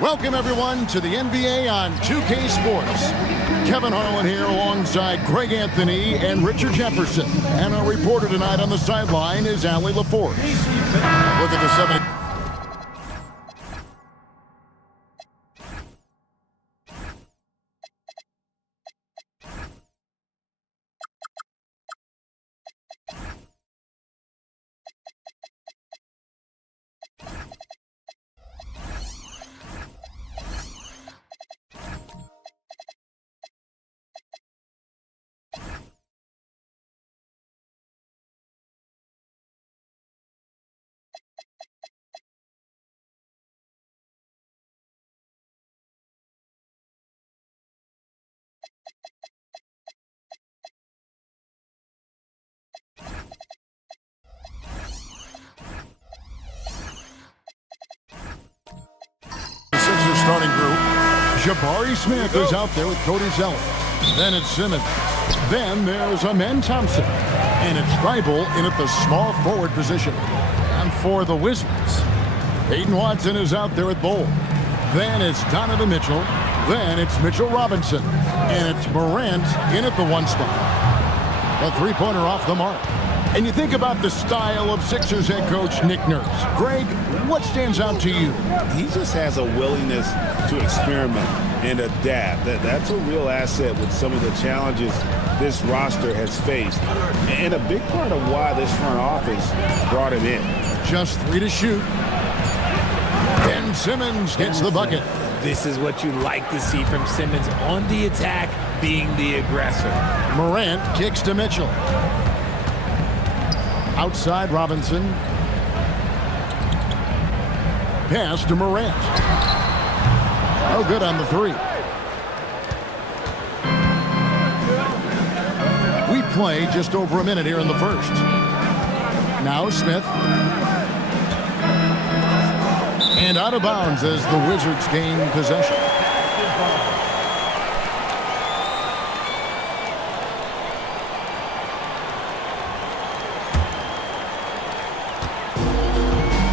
Welcome, everyone, to the NBA on 2K Sports. Kevin Harlan here alongside Greg Anthony and Richard Jefferson. And our reporter tonight on the sideline is Allie LaForce. Look at the 70. Starting group. Jabari Smith is out there with Cody Zeller. Then it's Simmons. Then there's Amen Thompson. And it's Thybulle in at the small forward position. And for the Wizards, Peyton Watson is out there at Bull. Then it's Donovan Mitchell. Then it's Mitchell Robinson. And it's Morant in at the one spot. A three-pointer off the mark. And you think about the style of Sixers head coach Nick Nurse. Greg, what stands out to you? He just has a willingness to experiment and adapt. That's a real asset with some of the challenges this roster has faced. And a big part of why this front office brought him in. Just 3 to shoot. Ben Simmons gets the bucket. This is what you like to see from Simmons on the attack, being the aggressor. Morant kicks to Mitchell. Outside Robinson. Pass to Morant. Oh, good on the three. We play just over a minute here in the first. Now Smith. And out of bounds as the Wizards gain possession.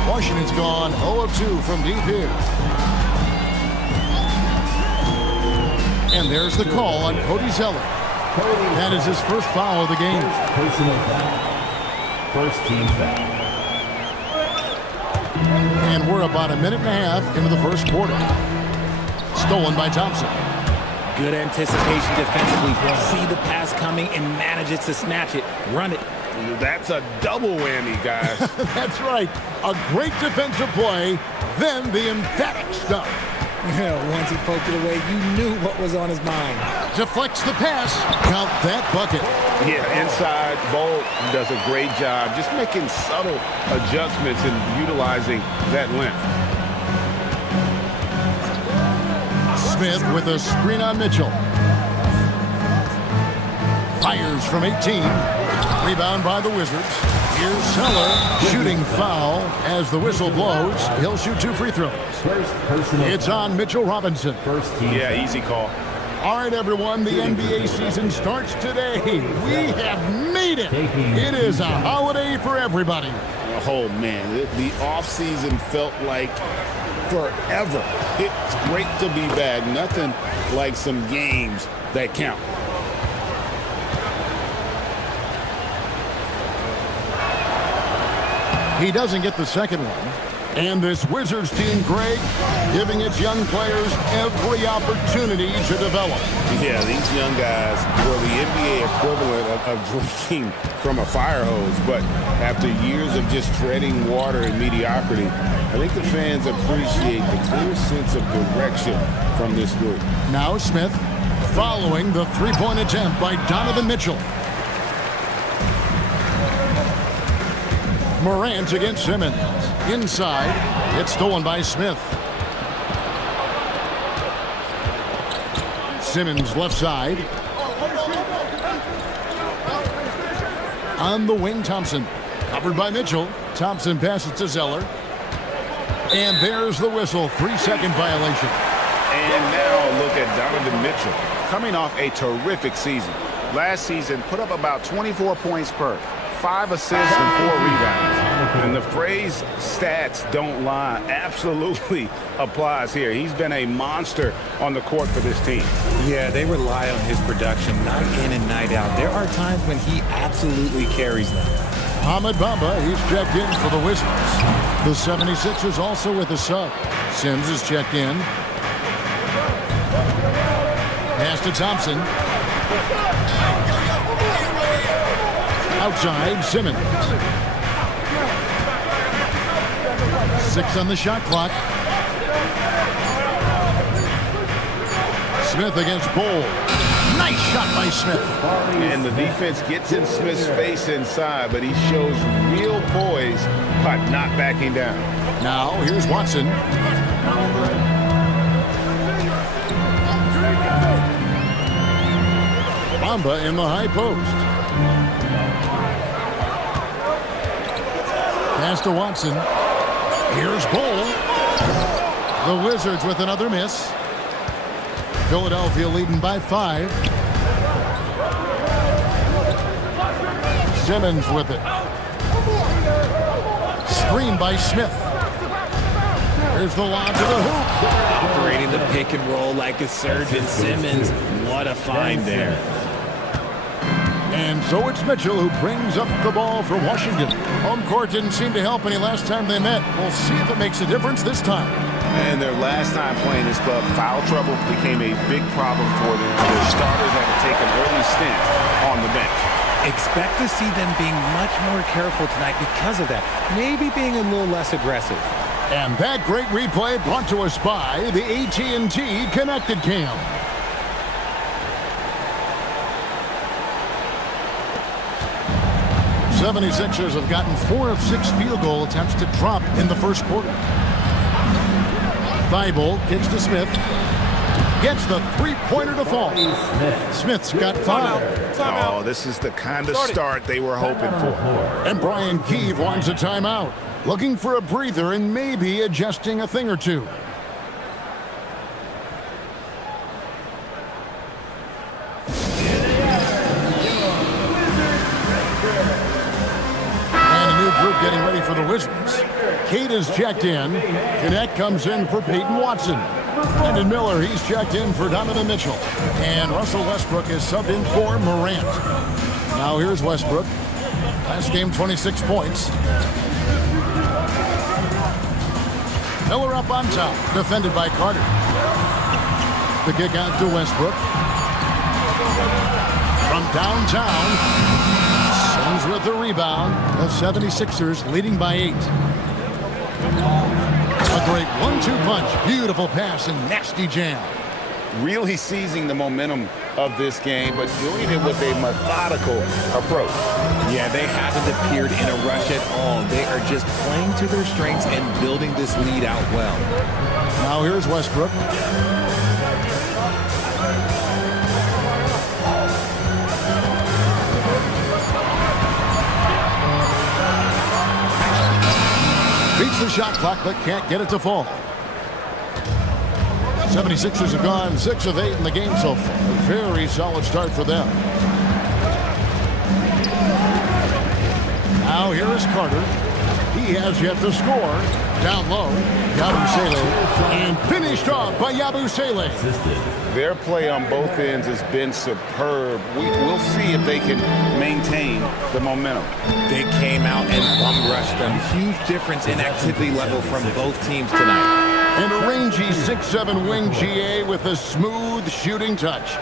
Washington's gone 0 of 2 from deep here. And there's the call on Cody Zeller. That is his first foul of the game. Personal foul. First team foul. And we're about a minute and a half into the first quarter. Stolen by Thompson. Good anticipation defensively. See the pass coming and manages to snatch it. Run it. That's a double whammy, guys. That's right. A great defensive play, then the emphatic stuff. Yeah, once he poked it away, you knew what was on his mind. Deflects the pass. Count that bucket. Yeah, inside, Bolt does a great job just making subtle adjustments and utilizing that length. Smith with a screen on Mitchell. Fires from 18. Rebound by the Wizards. Here's Zeller shooting foul as the whistle blows. He'll shoot 2 free throws. First personal It's on Mitchell Robinson. First team. Yeah, easy call. All right, everyone, the NBA season starts today. We have made it. It is a holiday for everybody. Oh, man, the offseason felt like forever. It's great to be back. Nothing like some games that count. He doesn't get the second one. And this Wizards team, Greg, giving its young players every opportunity to develop. Yeah, these young guys were the NBA equivalent of drinking from a fire hose. But after years of just treading water and mediocrity, I think the fans appreciate the clear sense of direction from this group. Now Smith following the three-point attempt by Donovan Mitchell. Morant against Simmons. Inside, it's stolen by Smith. Simmons left side. On the wing, Thompson. Covered by Mitchell. Thompson passes to Zeller. And there's the whistle. 3-second violation. And now look at Donovan Mitchell, coming off a terrific season. Last season, put up about 24 points per, 5 assists and 4 rebounds. And the phrase stats don't lie absolutely applies here. He's been a monster on the court for this team. Yeah, they rely on his production night in and night out. There are times when he absolutely carries them. Ahmed Bamba, he's checked in for the Wizards. The 76ers also with a sub. Sims is checked in. Pass to Thompson. Outside, Simmons. 6 on the shot clock. Smith against Bull. Nice shot by Smith. And the defense gets in Smith's face inside, but he shows real poise by not backing down. Now, here's Watson. Bamba in the high post. Pass to Watson. Here's Bull. The Wizards with another miss. Philadelphia leading by 5. Simmons with it. Screen by Smith. Here's the lob to the hoop. Operating the pick and roll like a surgeon. Simmons, what a find there. And so it's Mitchell who brings up the ball for Washington. Home court didn't seem to help any last time they met. We'll see if it makes a difference this time. And their last time playing this club, foul trouble became a big problem for them. Their starters had to take an early stint on the bench. Expect to see them being much more careful tonight because of that. Maybe being a little less aggressive. And that great replay brought to us by the AT&T Connected Cam. The 76ers have gotten 4 of 6 field goal attempts to drop in the first quarter. Thibault kicks to Smith. Gets the three-pointer to fall. Smith's got 5. Oh, this is the kind of start they were hoping for. And Brian Keefe wants a timeout. Looking for a breather and maybe adjusting a thing or two. Group getting ready for the Wizards. Kate is checked in. Connect comes in for Peyton Watson. Brandon Miller, he's checked in for Donovan Mitchell. And Russell Westbrook is subbed in for Morant. Now here's Westbrook. Last game, 26 points. Miller up on top, defended by Carter. The kick out to Westbrook. From downtown. Sims with the rebound. The 76ers leading by 8. A great 1-2 punch. Beautiful pass and nasty jam. Really seizing the momentum of this game, but doing it with a methodical approach. Yeah, they haven't appeared in a rush at all. They are just playing to their strengths and building this lead out well. Now here's Westbrook. Beats the shot clock, but can't get it to fall. 76ers have gone 6 of 8 in the game so far. A very solid start for them. Now here is Carter. He has yet to score. Down low, Yabusele. And finished off by Yabusele. Their play on both ends has been superb. We'll see if they can maintain the momentum. They came out and bum rushed them. Huge difference in activity level from both teams tonight. And a rangy 6'7" wing GA with a smooth shooting touch.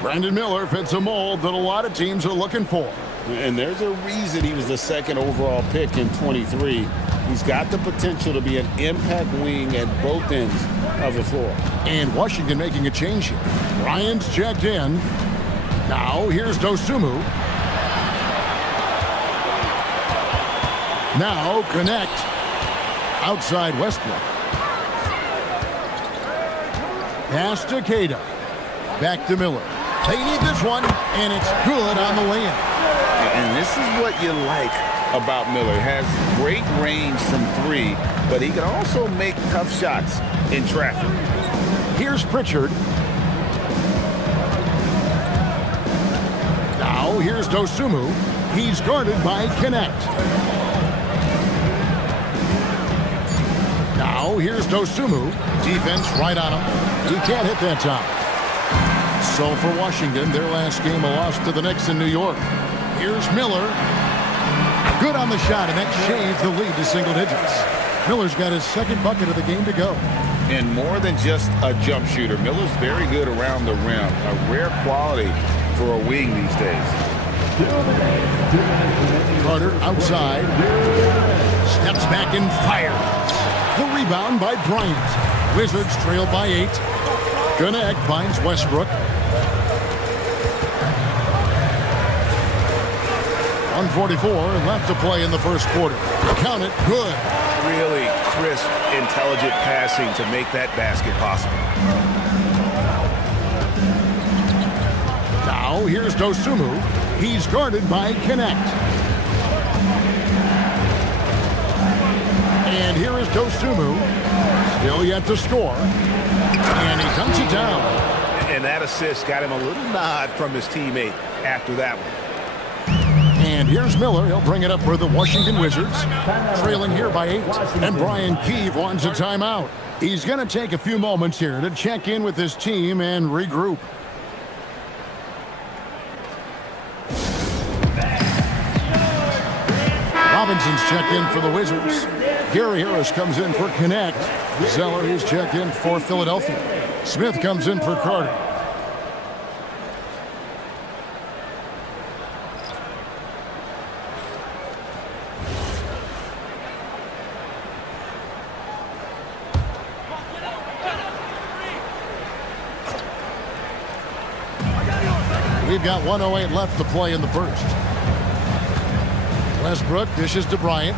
Brandon Miller fits a mold that a lot of teams are looking for. And there's a reason he was the second overall pick in 23. He's got the potential to be an impact wing at both ends of the floor. And Washington making a change here. Bryant's checked in. Now here's Dosunmu. Now connect. Outside Westbrook. Pass to Queta. Back to Miller. They need this one, and it's good on the way in. And this is what you like about Miller. He has great range from three, but he can also make tough shots in traffic. Here's Pritchard. Now here's Dosunmu. He's guarded by Connect. Now here's Dosunmu. Defense right on him. He can't hit that time. So for Washington, their last game a loss to the Knicks in New York. Here's Miller. Good on the shot, and that shaves the lead to single digits. Miller's got his second bucket of the game to go. And more than just a jump shooter, Miller's very good around the rim. A rare quality for a wing these days. Carter outside. Steps back and fires. The rebound by Bryant. Wizards trail by 8. Connect finds Westbrook. 1:44 left to play in the first quarter. Count it, good. Really crisp, intelligent passing to make that basket possible. Now here's Dosunmu. He's guarded by Connect. And here is Dosunmu. Still yet to score. And he dunks it down. And that assist got him a little nod from his teammate after that one. And here's Miller. He'll bring it up for the Washington Wizards. Trailing here by 8. And Brian Keefe wants a timeout. He's going to take a few moments here to check in with his team and regroup. Robinson's checked in for the Wizards. Gary Harris comes in for Connect. Zeller is checked in for Philadelphia. Smith comes in for Carter. We've got 1:08 left to play in the first. Westbrook dishes to Bryant.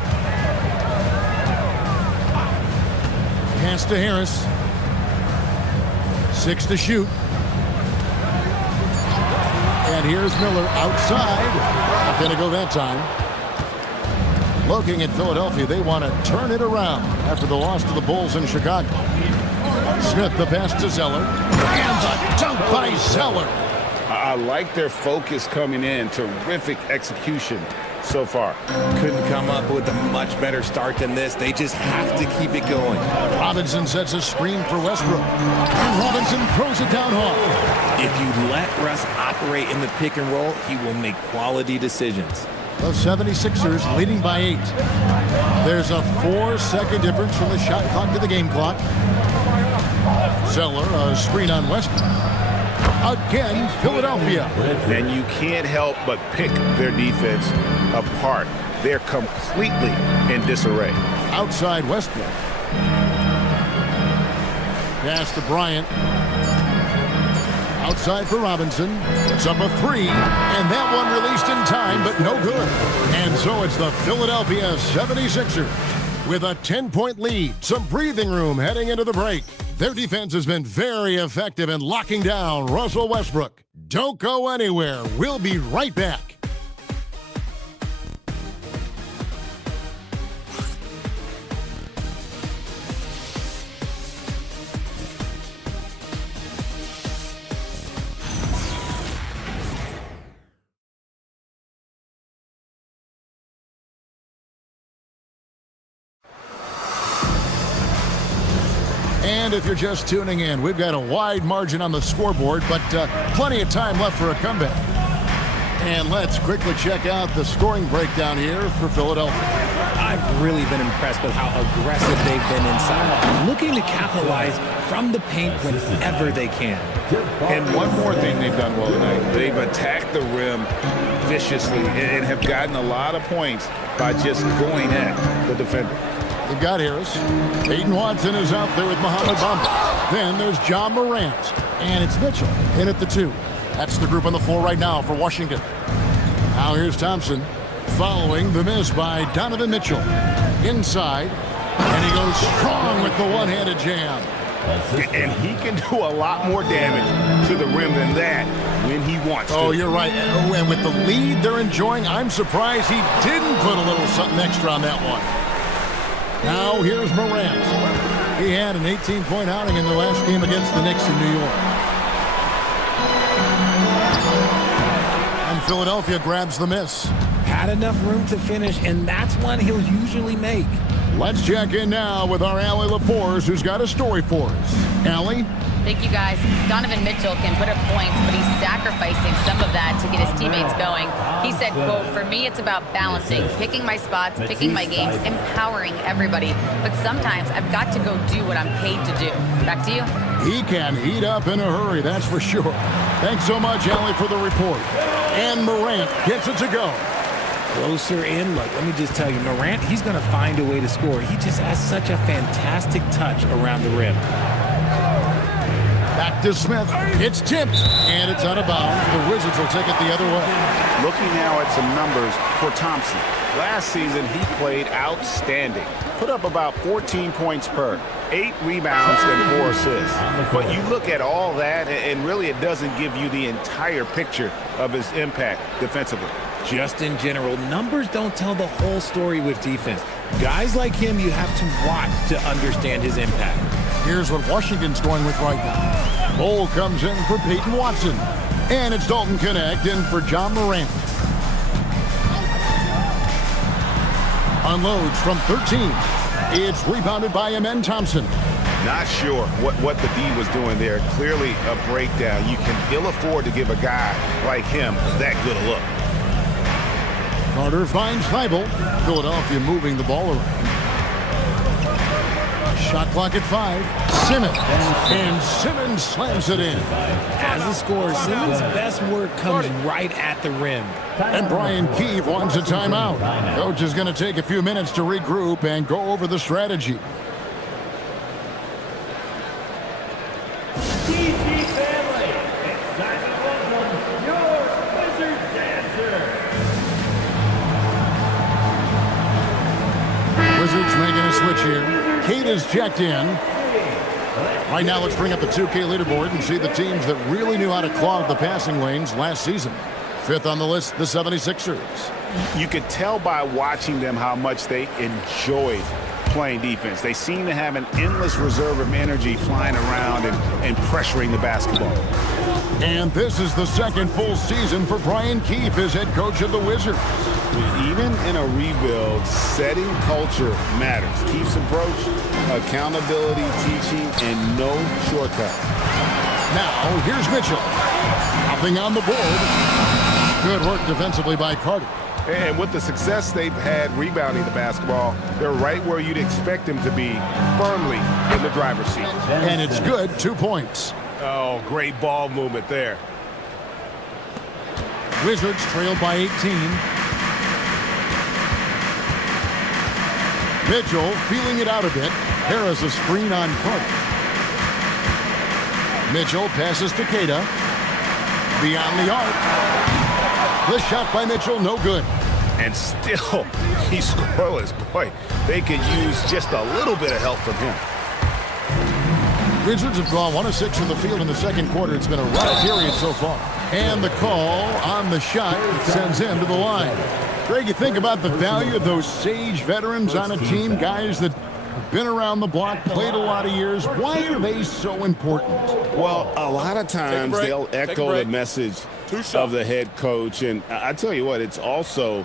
Pass to Harris. 6 to shoot. And here's Miller outside. Not going to go that time. Looking at Philadelphia, they want to turn it around after the loss to the Bulls in Chicago. Smith the pass to Zeller. And the dunk by Zeller. I like their focus coming in. Terrific execution so far. Couldn't come up with a much better start than this. They just have to keep it going. Robinson sets a screen for Westbrook. And Robinson throws it down hard. If you let Russ operate in the pick and roll, he will make quality decisions. The 76ers leading by 8. There's a 4-second difference from the shot clock to the game clock. Zeller, a screen on Westbrook. Again, Philadelphia. And you can't help but pick their defense apart. They're completely in disarray. Outside Westbrook. Pass to Bryant. Outside for Robinson. It's up a 3. And that one released in time, but no good. And so it's the Philadelphia 76ers with a 10-point lead. Some breathing room heading into the break. Their defense has been very effective in locking down Russell Westbrook. Don't go anywhere. We'll be right back. And if you're just tuning in, we've got a wide margin on the scoreboard, but plenty of time left for a comeback. And let's quickly check out the scoring breakdown here for Philadelphia. I've really been impressed with how aggressive they've been inside, looking to capitalize from the paint whenever they can. And one more thing they've done well tonight. They've attacked the rim viciously and have gotten a lot of points by just going at the defender. They've got Harris. Peyton Watson is out there with Mohamed Bamba. Then there's John Morant. And it's Mitchell in at the 2. That's the group on the floor right now for Washington. Now here's Thompson following the miss by Donovan Mitchell. Inside. And he goes strong with the one-handed jam. And he can do a lot more damage to the rim than that when he wants to. Oh, you're right. And with the lead they're enjoying, I'm surprised he didn't put a little something extra on that one. Now here's Morant. He had an 18-point outing in the last game against the Knicks in New York. And Philadelphia grabs the miss. Had enough room to finish, and that's one he'll usually make. Let's check in now with our Allie LaForce, who's got a story for us. Allie? Thank you, guys. Donovan Mitchell can put up points, but he's sacrificing some of that to get his teammates going. He said, quote, "For me, it's about balancing, picking my spots, picking my games, empowering everybody. But sometimes I've got to go do what I'm paid to do." Back to you. He can heat up in a hurry, that's for sure. Thanks so much, Allie, for the report. And Morant gets it to go. Closer in, look, let me just tell you, Morant, he's going to find a way to score. He just has such a fantastic touch around the rim. Back to Smith. It's tipped, and it's out of bounds. The Wizards will take it the other way. Looking now at some numbers for Thompson. Last season, he played outstanding. Put up about 14 points per, 8 rebounds and 4 assists. But you look at all that, and really it doesn't give you the entire picture of his impact defensively. Just in general, numbers don't tell the whole story with defense. Guys like him, you have to watch to understand his impact. Here's what Washington's going with right now. Bol comes in for Peyton Watson. And it's Dalton Connect in for John Morant. Unloads from 13. It's rebounded by Amen Thompson. Not sure what the D was doing there. Clearly a breakdown. You can ill afford to give a guy like him that good a look. Carter finds Thibault. Philadelphia moving the ball around. Shot clock at 5. Simmons. And Simmons slams it in. As a scorer, Simmons' best work comes right at the rim. And Brian Keefe wants a timeout. Coach is going to take a few minutes to regroup and go over the strategy. DC family, it's time to welcome your Wizard dancer. Wizards making a switch here. Kate is checked in. Right now, let's bring up the 2K leaderboard and see the teams that really knew how to clog the passing lanes last season. 5th on the list, the 76ers. You could tell by watching them how much they enjoyed playing defense. They seem to have an endless reserve of energy flying around and pressuring the basketball. And this is the second full season for Brian Keefe as head coach of the Wizards. Even in a rebuild, setting culture matters. Keefe's approach, accountability, teaching, and no shortcut. Now, here's Mitchell. Nothing on the board. Good work defensively by Carter. And with the success they've had rebounding the basketball, they're right where you'd expect them to be, firmly in the driver's seat. And it's good, 2 points. Oh, great ball movement there. Wizards trailed by 18. Mitchell feeling it out a bit. Harris a screen on Carter. Mitchell passes to Queta. Beyond the arc. The shot by Mitchell, no good. And still, he's scoreless. Boy, they could use just a little bit of help from him. Wizards have gone 1 of 6 from the field in the second quarter. It's been a rough period so far. And the call on the shot sends him to the line. Greg, you think about the value of those sage veterans on a team, guys that have been around the block, played a lot of years. Why are they so important? Well, a lot of times they'll echo the message of the head coach. And I tell you what, it's also,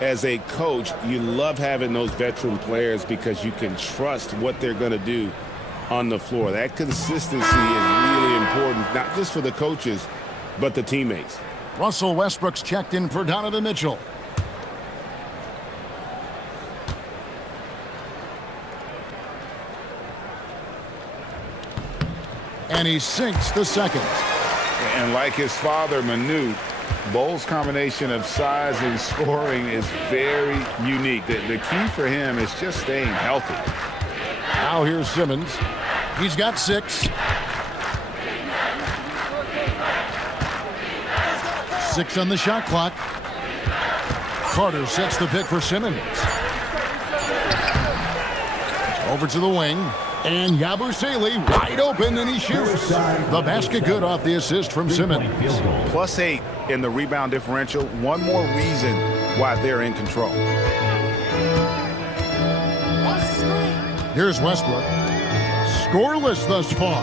as a coach, you love having those veteran players because you can trust what they're going to do on the floor. That consistency is really important, not just for the coaches, but the teammates. Russell Westbrook's checked in for Donovan Mitchell. And he sinks the second. And like his father, Manute, Bole's combination of size and scoring is very unique. The key for him is just staying healthy. Now here's Simmons. He's got 6. 6 on the shot clock. Carter sets the pick for Simmons. Over to the wing. And Yabusele wide open, and he shoots. The basket good off the assist from Simmons. +8 in the rebound differential. One more reason why they're in control. Here's Westbrook. Scoreless thus far.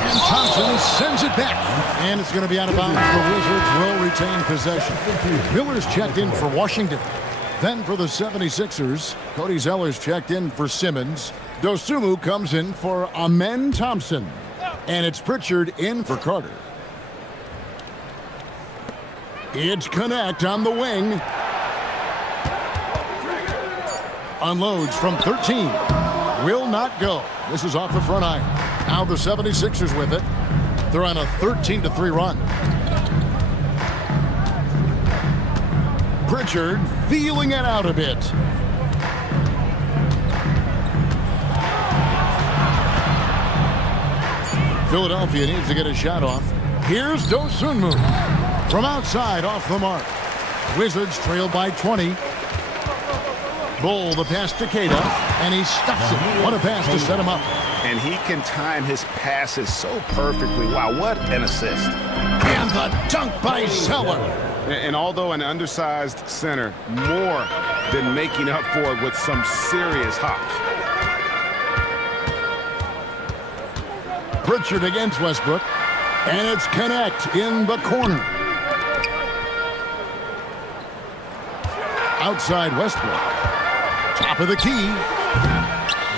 And Thompson sends it back. And it's going to be out of bounds. The Wizards will retain possession. Miller's checked in for Washington. Then for the 76ers, Cody Zeller's checked in for Simmons. Dosunmu comes in for Amen Thompson. And it's Pritchard in for Carter. It's Connect on the wing. Unloads from 13. Will not go. This is off the front iron. Now the 76ers with it. They're on a 13-3 run. Pritchard feeling it out a bit. Philadelphia needs to get a shot off. Here's Dosunmu. From outside, off the mark. Wizards trail by 20. Bol the pass to Keita, and he stuffs it. What a pass to set him up. And he can time his passes so perfectly. Wow, what an assist. And the dunk by Zeller. And although an undersized center, more than making up for it with some serious hops. Pritchard against Westbrook, and it's Connect in the corner. Outside Westbrook. Top of the key.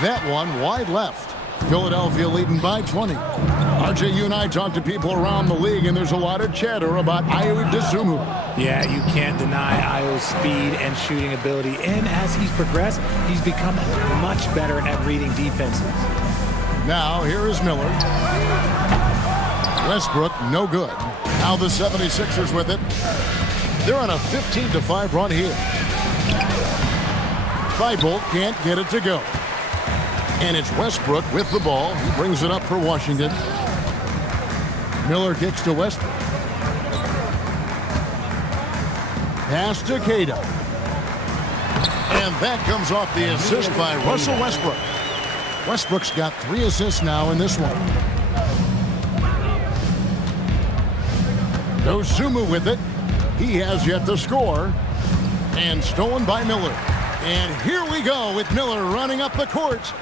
That one wide left. Philadelphia leading by 20. RJ, you and I talk to people around the league, and there's a lot of chatter about Ayo Dosunmu. Yeah, you can't deny Ayo's speed and shooting ability. And as he's progressed, he's become much better at reading defenses. Now, here is Miller. Westbrook, no good. Now the 76ers with it. They're on a 15-5 run here. Thibault can't get it to go. And it's Westbrook with the ball. He brings it up for Washington. Miller kicks to Westbrook. Pass to Keita. And that comes off the assist by Russell Westbrook. Westbrook's got 3 assists now in this one. Dosunmu with it. He has yet to score. And stolen by Miller. And here we go with Miller running up the court.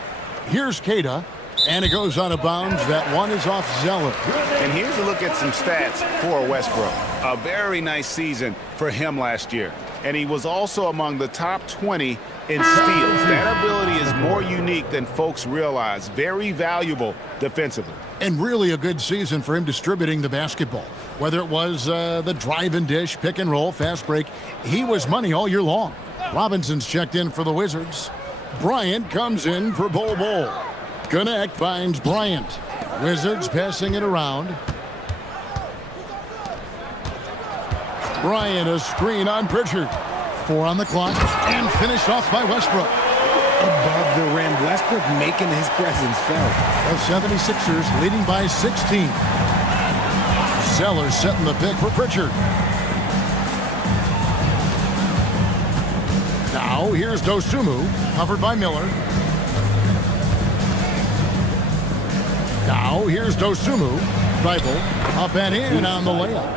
Here's Keita. And it goes out of bounds. That one is off Zeller. And here's a look at some stats for Westbrook. A very nice season for him last year. And he was also among the top 20 in steals. That ability is more unique than folks realize. Very valuable defensively. And really a good season for him distributing the basketball. Whether it was the drive and dish, pick and roll, fast break, he was money all year long. Robinson's checked in for the Wizards. Bryant comes in for Bol. Connect finds Bryant. Wizards passing it around. Bryant, a screen on Pritchard. 4 on the clock, and finished off by Westbrook. Above the rim, Westbrook making his presence felt. The 76ers leading by 16. Zeller setting the pick for Pritchard. Now here's Dosunmu, covered by Miller. Now here's Dosunmu. Thibault up and in on the layup.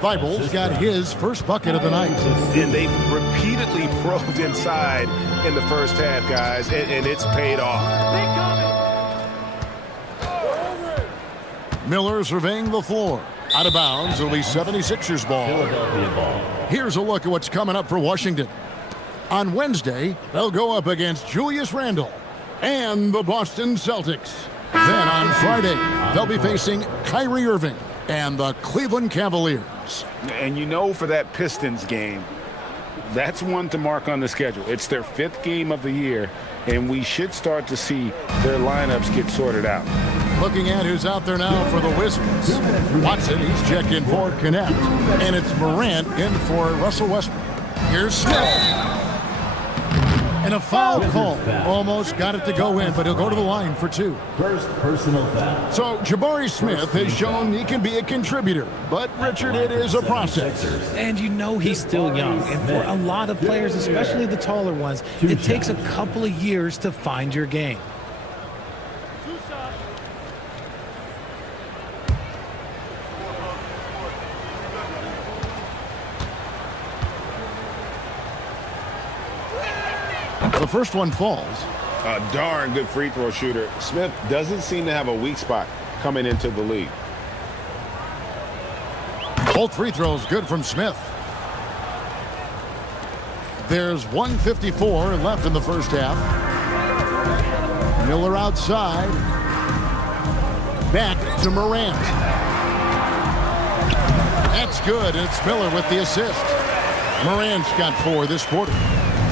Thibault's got his first bucket of the night. And they've repeatedly probed inside in the first half, guys, and it's paid off. Miller surveying the floor. Out of bounds, it'll be 76ers ball. Here's a look at what's coming up for Washington. On Wednesday, they'll go up against Julius Randle. and the Boston Celtics. Then on Friday, they'll be facing Kyrie Irving and the Cleveland Cavaliers. And you know, for that Pistons game, that's one to mark on the schedule. It's their 5th game of the year, and we should start to see their lineups get sorted out. Looking at who's out there now for the Wizards. Watson, he's checked in for Connect. And it's Morant in for Russell Westbrook. Here's Smith. And a foul call. Almost got it to go in, but he'll go to the line for 2. First personal foul. So Jabari Smith has shown he can be a contributor. But, Richard, it is a process. And you know he's still young. And for a lot of players, especially the taller ones, it takes a couple of years to find your game. The first one falls. A darn good free throw shooter. Smith doesn't seem to have a weak spot coming into the league. Both free throws good from Smith. There's 1:54 left in the first half. Miller outside. Back to Morant. That's good, and it's Miller with the assist. Morant's got 4 this quarter.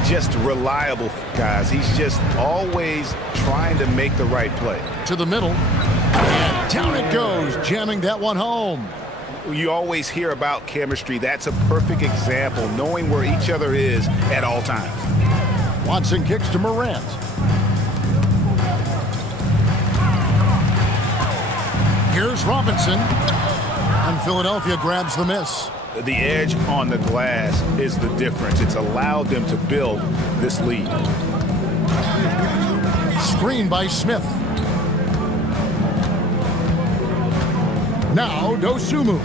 Just reliable, guys. He's just always trying to make the right play. To the middle. And down it goes, jamming that one home. You always hear about chemistry. That's a perfect example, knowing where each other is at all times. Watson kicks to Morant. Here's Robinson. And Philadelphia grabs the miss. The edge on the glass is the difference. It's allowed them to build this lead. Screen by Smith. Now Dosunmu.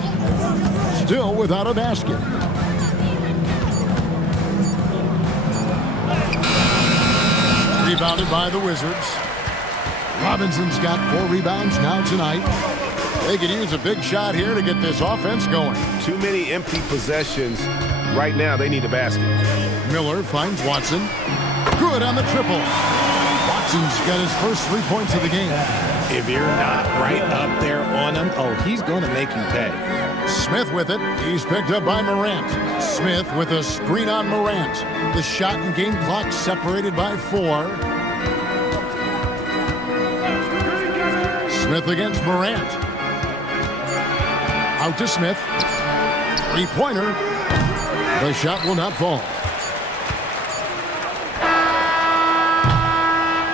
Still without a basket. Rebounded by the Wizards. Robinson's got 4 rebounds now tonight. They could use a big shot here to get this offense going. Too many empty possessions. Right now, they need a basket. Miller finds Watson. Good on the triple. Watson's got his first 3 points of the game. If you're not right up there on him, oh, he's going to make you pay. Smith with it. He's picked up by Morant. Smith with a screen on Morant. The shot and game clock separated by 4. Smith against Morant. Out to Smith. 3-pointer. The shot will not fall.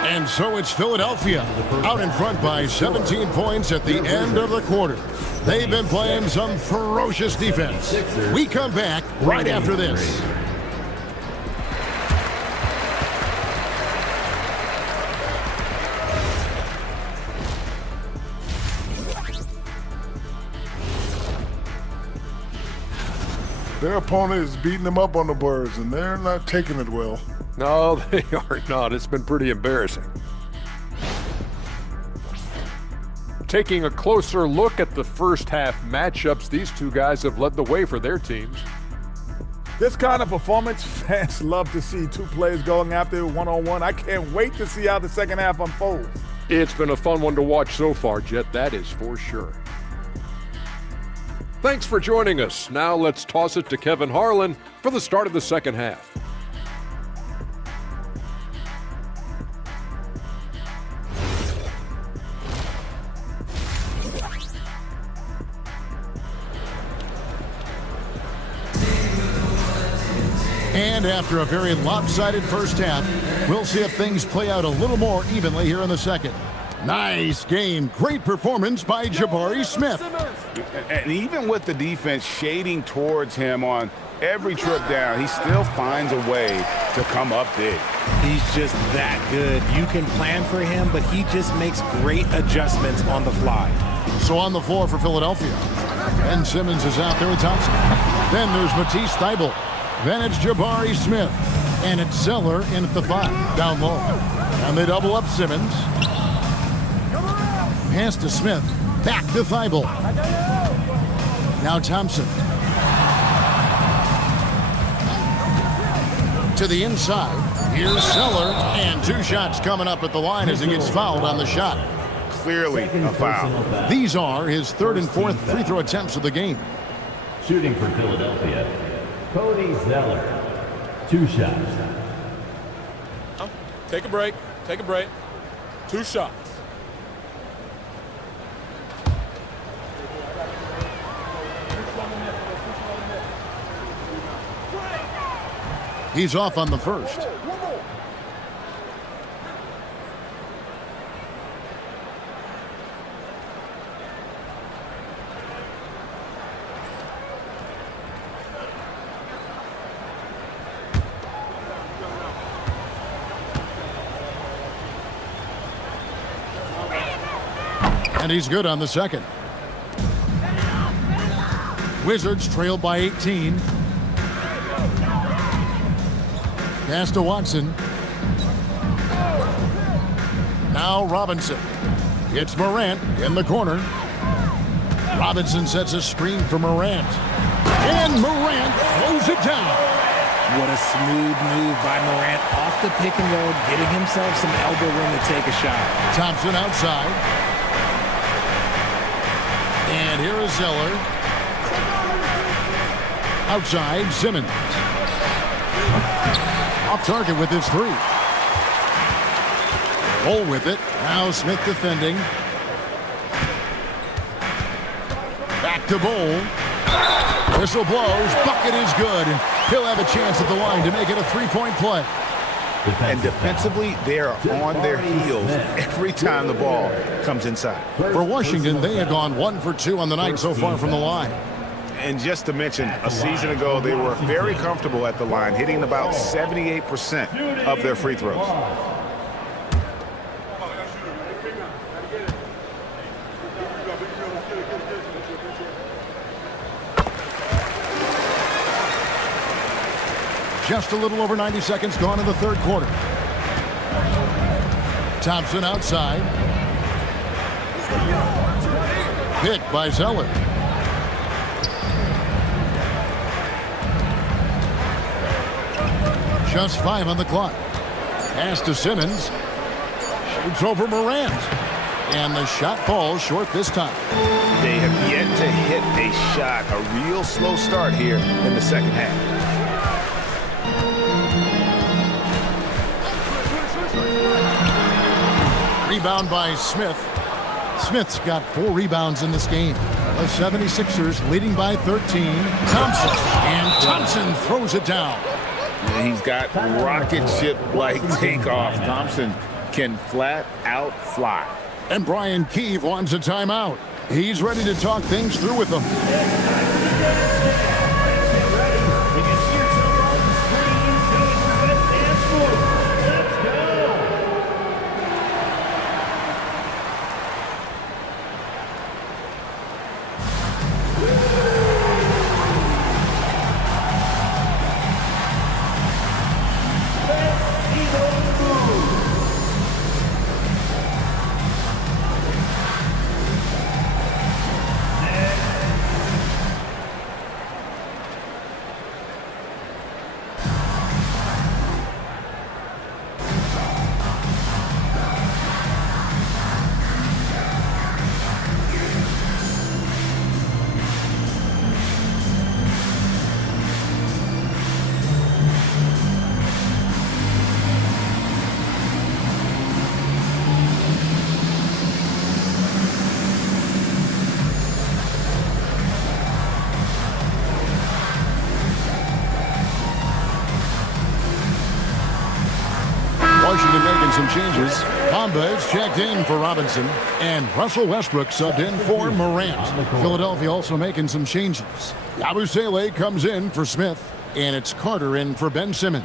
And so it's Philadelphia out in front by 17 points at the end of the quarter. They've been playing some ferocious defense. We come back right after this. Their opponent is beating them up on the boards, and they're not taking it well. No, they are not. It's been pretty embarrassing. Taking a closer look at the first half matchups, these two guys have led the way for their teams. This kind of performance, fans love to see 2 players going after it one-on-one. I can't wait to see how the second half unfolds. It's been a fun one to watch so far, Jet, that is for sure. Thanks for joining us. Now let's toss it to Kevin Harlan for the start of the second half. And after a very lopsided first half, we'll see if things play out a little more evenly here in the second. Nice game. Great performance by Jabari Smith. And even with the defense shading towards him on every trip down, he still finds a way to come up big. He's just that good. You can plan for him, but he just makes great adjustments on the fly. So on the floor for Philadelphia. Ben Simmons is out there with Thompson. Then there's Matisse Thybulle. Then it's Jabari Smith. And it's Zeller in at the 5, down low. And they double up Simmons. Pass to Smith. Back to Thybulle. Now Thompson. to the inside. Here's Zeller, and 2 shots coming up at the line as he gets fouled on the shot. Clearly a foul. These are his 3rd and 4th free throw attempts of the game. Shooting for Philadelphia, Cody Zeller. 2 shots. Take a break. Take a break. 2 shots. He's off on the first. And he's good on the second. Wizards trailed by 18. Pass to Watson. Now Robinson. It's Morant in the corner. Robinson sets a screen for Morant. And Morant throws it down. What a smooth move by Morant off the pick and roll, getting himself some elbow room to take a shot. Thompson outside. And here is Zeller. Outside, Simmons. Off target with his 3. Bol with it. Now Smith defending. Back to Bol. Whistle blows. Bucket is good. And he'll have a chance at the line to make it a 3-point play. And defensively, they are on their heels every time the ball comes inside. For Washington, they have gone 1 for 2 on the night so far from the line. And just to mention, a season ago, they were very comfortable at the line, hitting about 78% of their free throws. Just a little over 90 seconds gone in the 3rd quarter. Thompson outside. Picked by Zeller. Just 5 on the clock. Pass to Simmons. Shoots over Morant. And the shot falls short this time. They have yet to hit a shot, a real slow start here in the second half. Rebound by Smith. Smith's got 4 rebounds in this game. The 76ers leading by 13. Thompson. And Thompson throws it down. And he's got rocket ship-like takeoff. Thompson can flat out fly. And Brian Keefe wants a timeout. He's ready to talk things through with them. Washington making some changes. Bamba is checked in for Robinson, and Russell Westbrook subbed in for Morant. Philadelphia also making some changes. Yabusele comes in for Smith, and it's Carter in for Ben Simmons.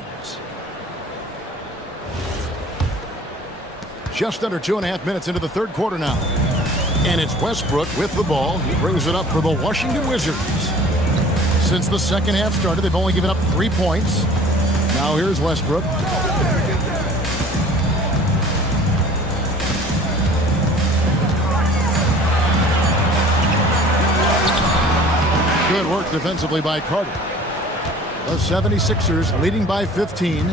Just under 2.5 minutes into the 3rd quarter now. And it's Westbrook with the ball. He brings it up for the Washington Wizards. Since the second half started, they've only given up 3 points. Now here's Westbrook. Good work defensively by Carter. The 76ers leading by 15.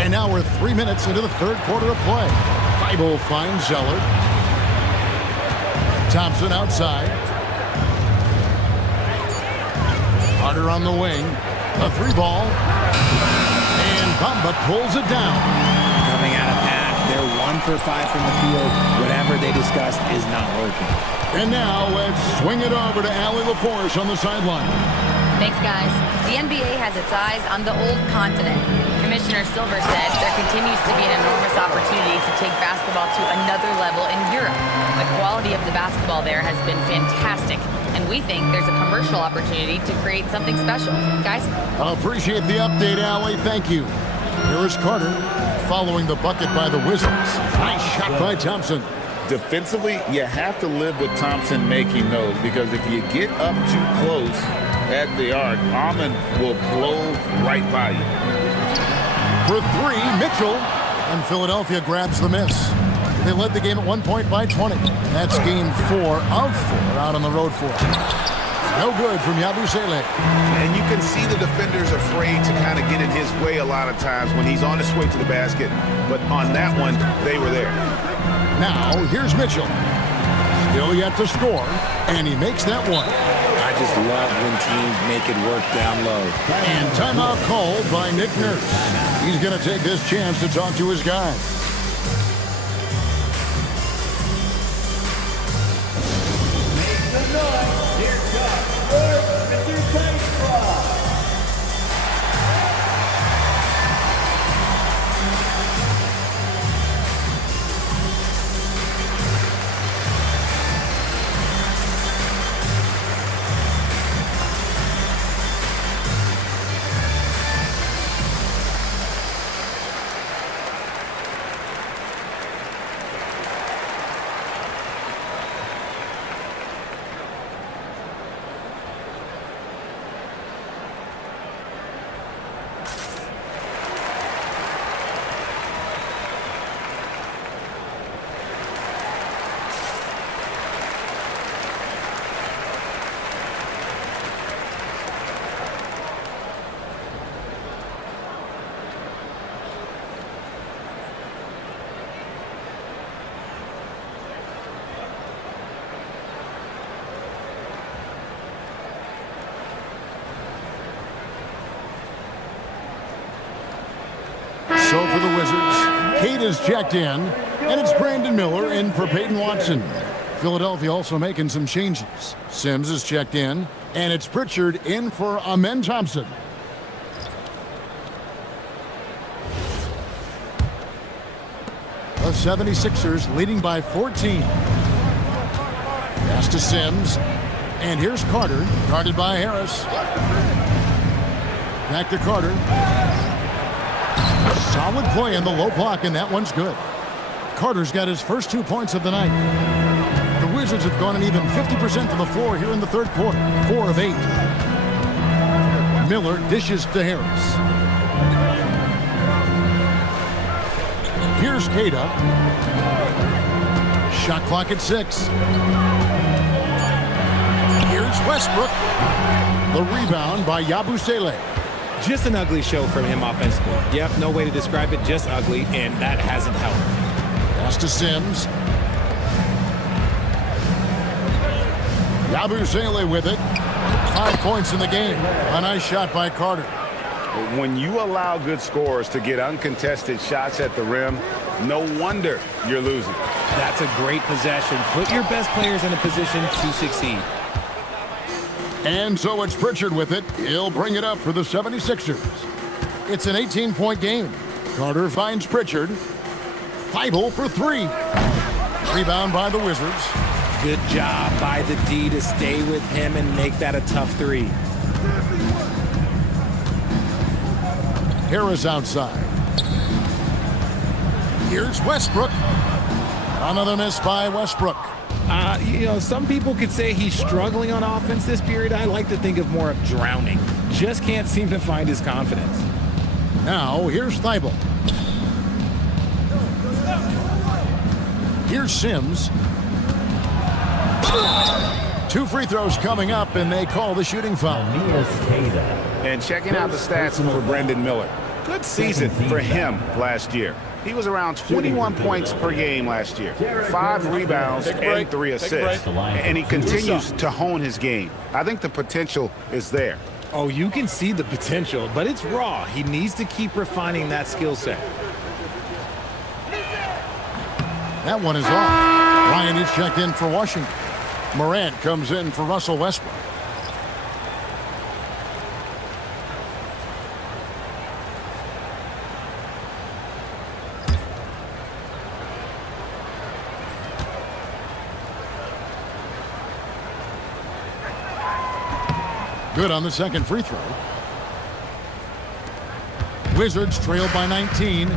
And now we're 3 minutes into the third quarter of play. Thybulle finds Zeller. Thompson outside. Carter on the wing. A 3-ball. And Bamba pulls it down. Coming out of half, they're 1 for 5 from the field. Whatever they discussed is not working. And now let's swing it over to Allie LaForce on the sideline. Thanks, guys. The NBA has its eyes on the old continent. Commissioner Silver said there continues to be an enormous opportunity to take basketball to another level in Europe. The quality of the basketball there has been fantastic, and we think there's a commercial opportunity to create something special. Guys? Appreciate the update, Allie. Thank you. Here is Carter following the bucket by the Wizards. Nice shot by Thompson. Defensively, you have to live with Thompson making those, because if you get up too close at the arc, Almond will blow right by you. For 3, Mitchell. And Philadelphia grabs the miss. They led the game at 1 point by 20. That's game 4 of 4 out on the road for it. No good from Yabusele. And you can see the defenders afraid to kind of get in his way a lot of times when he's on his way to the basket. But on that one, they were there. Now, here's Mitchell. Still yet to score, and he makes that one. I just love when teams make it work down low. And timeout called by Nick Nurse. He's going to take this chance to talk to his guys. Make some noise. Here comes your Mr. Tight Squad. So for the Wizards, Kate is checked in, and it's Brandon Miller in for Peyton Watson. Philadelphia also making some changes. Sims is checked in, and it's Pritchard in for Amen Thompson. The 76ers leading by 14. Pass to Sims, and here's Carter, guarded by Harris. Back to Carter. Solid play in the low block, and that one's good. Carter's got his first 2 points of the night. The Wizards have gone an even 50% from the floor here in the third quarter, 4 of 8. Miller dishes to Harris. Here's Queta. Shot clock at 6. Here's Westbrook. The rebound by Yabusele. Just an ugly show from him offensively. Yep, no way to describe it, just ugly, and that hasn't helped. Pass to Sims. Yabusele with it. 5 points in the game. A nice shot by Carter. When you allow good scorers to get uncontested shots at the rim, no wonder you're losing. That's a great possession. Put your best players in a position to succeed. And so it's Pritchard with it. He'll bring it up for the 76ers. It's an 18-point game. Carter finds Pritchard. Thybulle for 3. Rebound by the Wizards. Good job by the D to stay with him and make that a tough 3. Harris outside. Here's Westbrook. Another miss by Westbrook. Some people could say he's struggling on offense this period. I like to think of more of drowning. Just can't seem to find his confidence. Now, here's Thybulle. Here's Sims. 2 free throws coming up, and they call the shooting foul. And checking out the stats for Brandon Miller. Good season for him last year. He was around 21 points per game last year, 5 rebounds and 3 assists. And he continues to hone his game. I think the potential is there. Oh, you can see the potential, but it's raw. He needs to keep refining that skill set. That one is off. Ryan is checked in for Washington. Morant comes in for Russell Westbrook. Good on the second free throw. Wizards trailed by 19.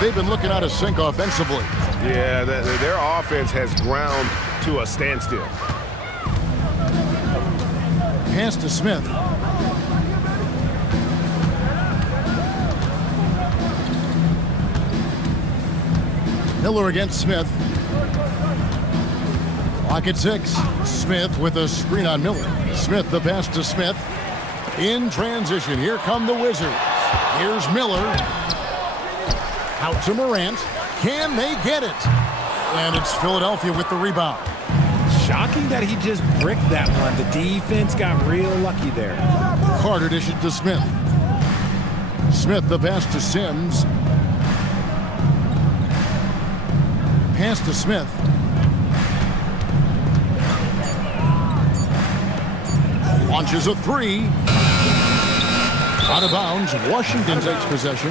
They've been looking out of sync offensively. Yeah, their offense has ground to a standstill. Pass to Smith. Miller against Smith. Clock at 6. Smith with a screen on Miller. Smith the pass to Smith. In transition, here come the Wizards. Here's Miller. Out to Morant. Can they get it? And it's Philadelphia with the rebound. Shocking that he just bricked that one. The defense got real lucky there. Carter dishes to Smith. Smith the pass to Sims. Pass to Smith. Launches a 3. Out of bounds. Washington takes possession.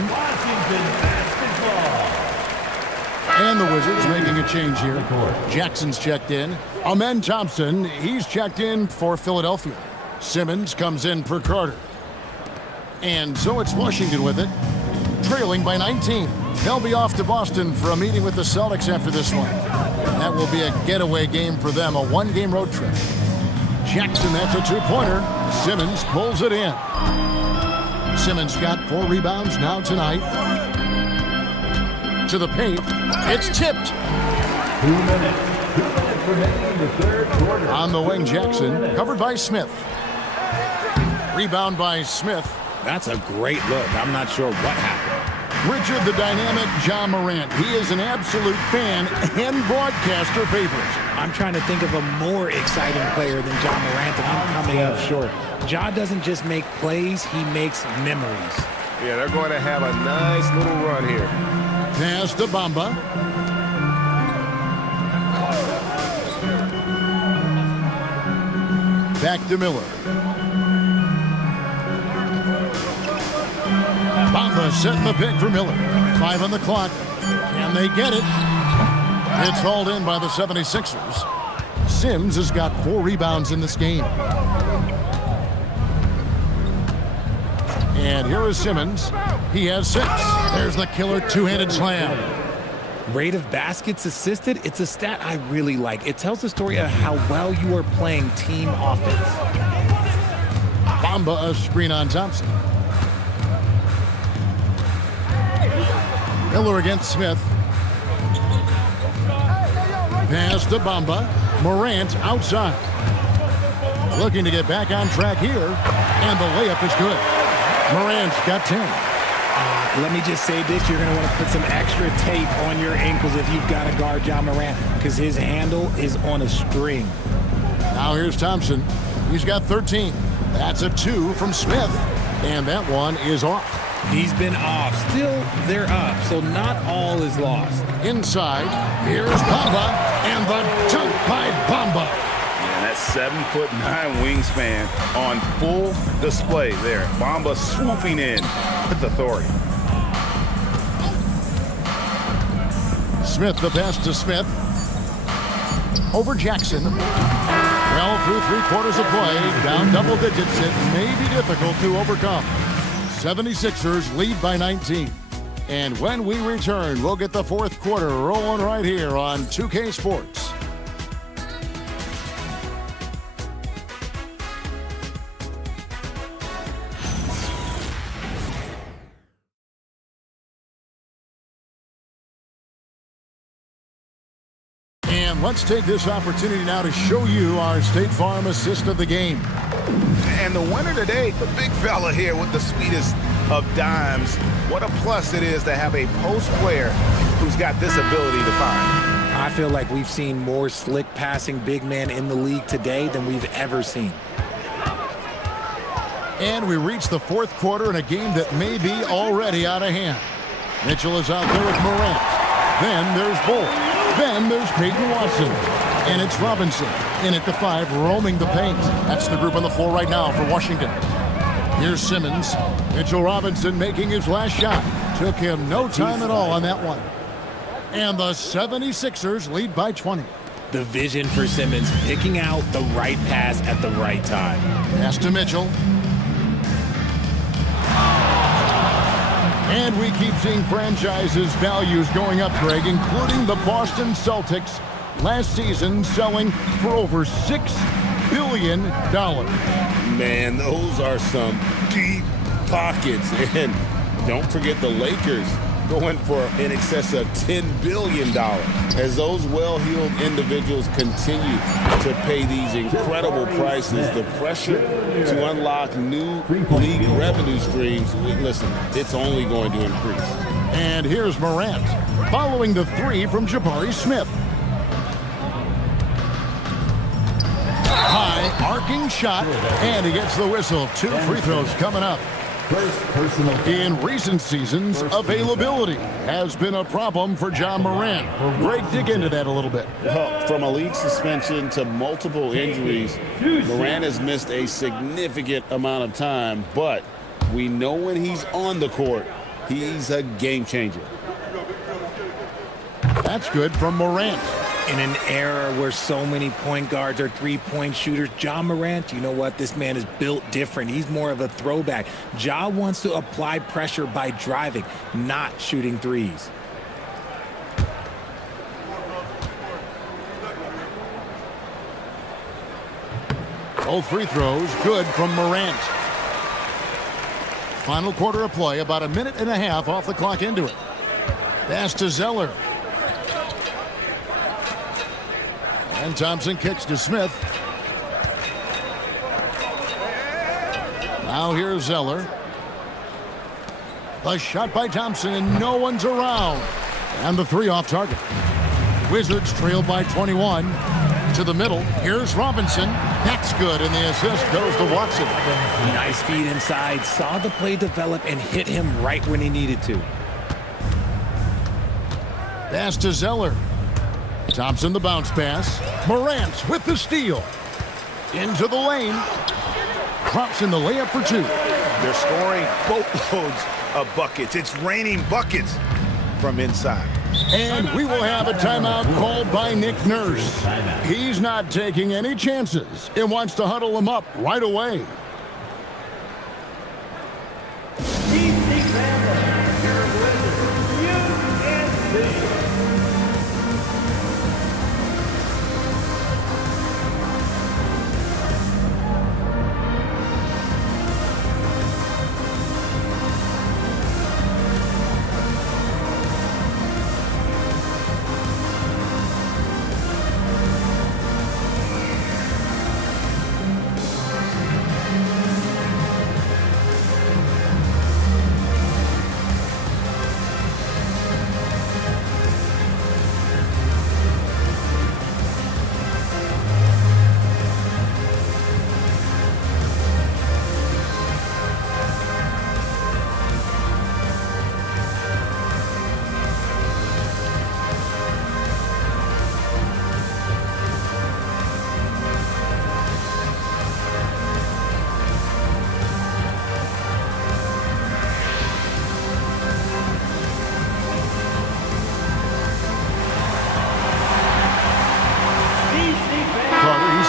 And the Wizards making a change here. Jackson's checked in. Amen Thompson, he's checked in for Philadelphia. Simmons comes in for Carter. And so it's Washington with it, trailing by 19. They'll be off to Boston for a meeting with the Celtics after this one. That will be a getaway game for them, a 1-game road trip. Jackson, that's a 2-pointer. Simmons pulls it in. Simmons got 4 rebounds now tonight. To the paint. It's tipped. 2 minutes. 2 minutes remaining in the third quarter. On the wing, Jackson. Covered by Smith. Rebound by Smith. That's a great look. I'm not sure what happened. Richard the dynamic Ja Morant. He is an absolute fan and broadcaster favorite. I'm trying to think of a more exciting player than Ja Morant, and I'm coming up short. Ja doesn't just make plays, he makes memories. Yeah, they're going to have a nice little run here. Pass to Bamba. Back to Miller. Bamba setting the pick for Miller. 5 on the clock. Can they get it? It's hauled in by the 76ers. Sims has got 4 rebounds in this game. And here is Simmons. He has 6. There's the killer 2-handed slam. Rate of baskets assisted, it's a stat I really like. It tells the story of how well you are playing team offense. Bamba a screen on Thompson. Miller against Smith. Pass to Bamba. Morant outside. Looking to get back on track here. And the layup is good. Morant's got 10. Let me just say this, you're going to want to put some extra tape on your ankles if you've got to guard Ja Morant, because his handle is on a string. Now here's Thompson. He's got 13. That's a 2 from Smith. And that one is off. He's been off. Still, they're up, so not all is lost. Inside, here's Bamba, and the dunk by Bamba. And that 7'9" wingspan on full display there. Bamba swooping in with authority. Smith, the pass to Smith. Over Jackson. Well, through 3 quarters of play, down double digits, it may be difficult to overcome. 76ers lead by 19. And when we return, we'll get the 4th quarter rolling right here on 2K Sports. And let's take this opportunity now to show you our State Farm assist of the game. And the winner today, the big fella here with the sweetest of dimes. What a plus it is to have a post player who's got this ability to find. I feel like we've seen more slick passing big men in the league today than we've ever seen. And we reach the fourth quarter in a game that may be already out of hand. Mitchell is out there with Morant. Then there's Bull. Then there's Peyton Watson. And it's Robinson in at the 5, roaming the paint. That's the group on the floor right now for Washington. Here's Simmons. Mitchell Robinson making his last shot. Took him no time at all on that one. And the 76ers lead by 20. The vision for Simmons, picking out the right pass at the right time. Pass to Mitchell. And we keep seeing franchises' values going up, Greg, including the Boston Celtics last season selling for over $6 billion. Man, those are some deep pockets. And don't forget the Lakers going for in excess of $10 billion as those well-heeled individuals continue to pay these incredible prices. The pressure to unlock new league revenue streams, listen, it's only going to increase. And here's Morant following the 3 from Jabari Smith. High arcing shot, and he gets the whistle. 2 free throws coming up. In recent seasons, availability has been a problem for John Morant. Greg, dig into that a little bit. Well, from a league suspension to multiple injuries, Morant has missed a significant amount of time, but we know when he's on the court, he's a game changer. That's good from Morant. In an era where so many point guards are three-point shooters, Ja Morant, you know what? This man is built different. He's more of a throwback. Ja wants to apply pressure by driving, not shooting threes. Both free throws good from Morant. Final quarter of play, about a minute and a half off the clock into it. Pass to Zeller. And Thompson kicks to Smith. Now here's Zeller. The shot by Thompson, and no one's around. And the 3 off target. Wizards trailed by 21. To the middle. Here's Robinson. That's good, and the assist goes to Watson. Nice feed inside. Saw the play develop and hit him right when he needed to. Pass to Zeller. Thompson the bounce pass. Morant with the steal. Into the lane. Drops in the layup for 2. They're scoring boatloads of buckets. It's raining buckets from inside. And we will have a timeout called by Nick Nurse. He's not taking any chances and wants to huddle him up right away. DC Family, your Wizards, UNC.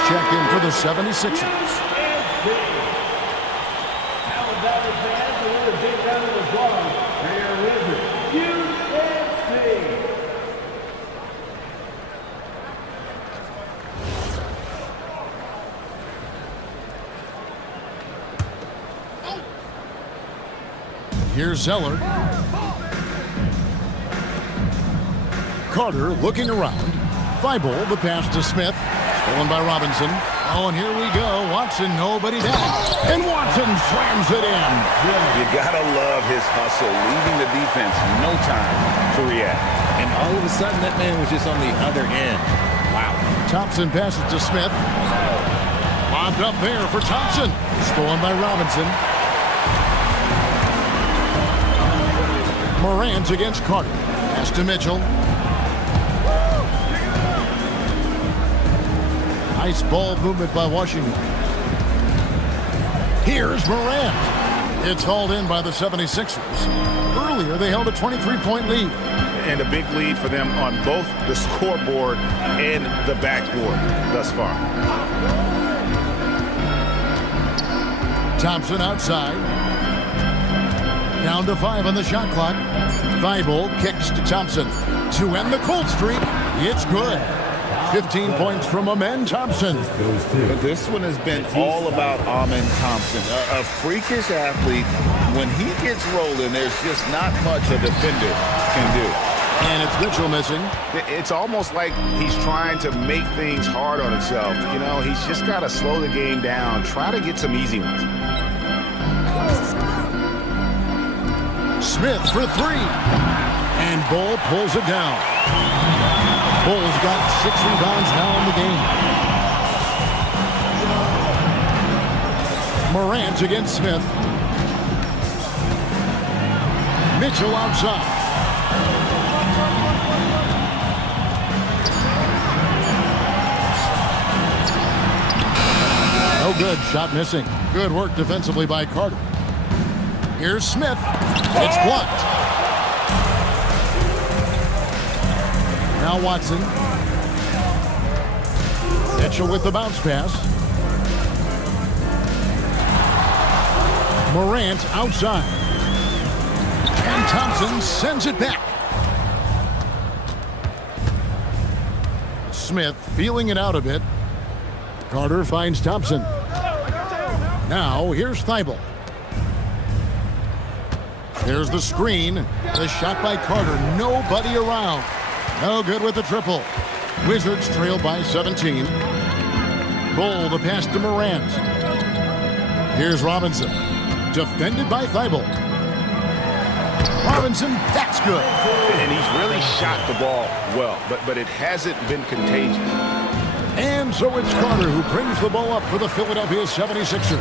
Check in for the 76ers. Alabama fans, a big round of applause for your Wizards, UNC. Here's Zeller. Carter looking around. Thibault, the pass to Smith. Stolen by Robinson. Oh, and here we go. Watson, nobody down. And Watson slams it in. You gotta love his hustle, leaving the defense no time to react. And all of a sudden, that man was just on the other end. Wow. Thompson passes to Smith. Lobbed up there for Thompson. Stolen by Robinson. Morant against Carter. Pass to Mitchell. Nice ball movement by Washington. Here's Morant. It's hauled in by the 76ers. Earlier, they held a 23-point lead. And a big lead for them on both the scoreboard and the backboard thus far. Thompson outside. Down to 5 on the shot clock. Thibault kicks to Thompson. To end the cold streak, it's good. 15 points from Amen Thompson. But this one has been all about Amen Thompson. A freakish athlete. When he gets rolling, there's just not much a defender can do. And it's Mitchell missing. It's almost like he's trying to make things hard on himself. You know, he's just got to slow the game down, try to get some easy ones. Smith for 3. And Bull pulls it down. Bull's got 6 rebounds now in the game. Morant against Smith. Mitchell outside. No good. Shot missing. Good work defensively by Carter. Here's Smith. It's blocked. Now Watson. Mitchell with the bounce pass. Morant outside. And Thompson sends it back. Smith feeling it out a bit. Carter finds Thompson. Now here's Thibault. There's the screen. The shot by Carter. Nobody around. No good with the triple. Wizards trail by 17. Bull the pass to Morant. Here's Robinson. Defended by Thibault. Robinson, that's good. And he's really shot the ball well, but it hasn't been contagious. And so it's Carter who brings the ball up for the Philadelphia 76ers.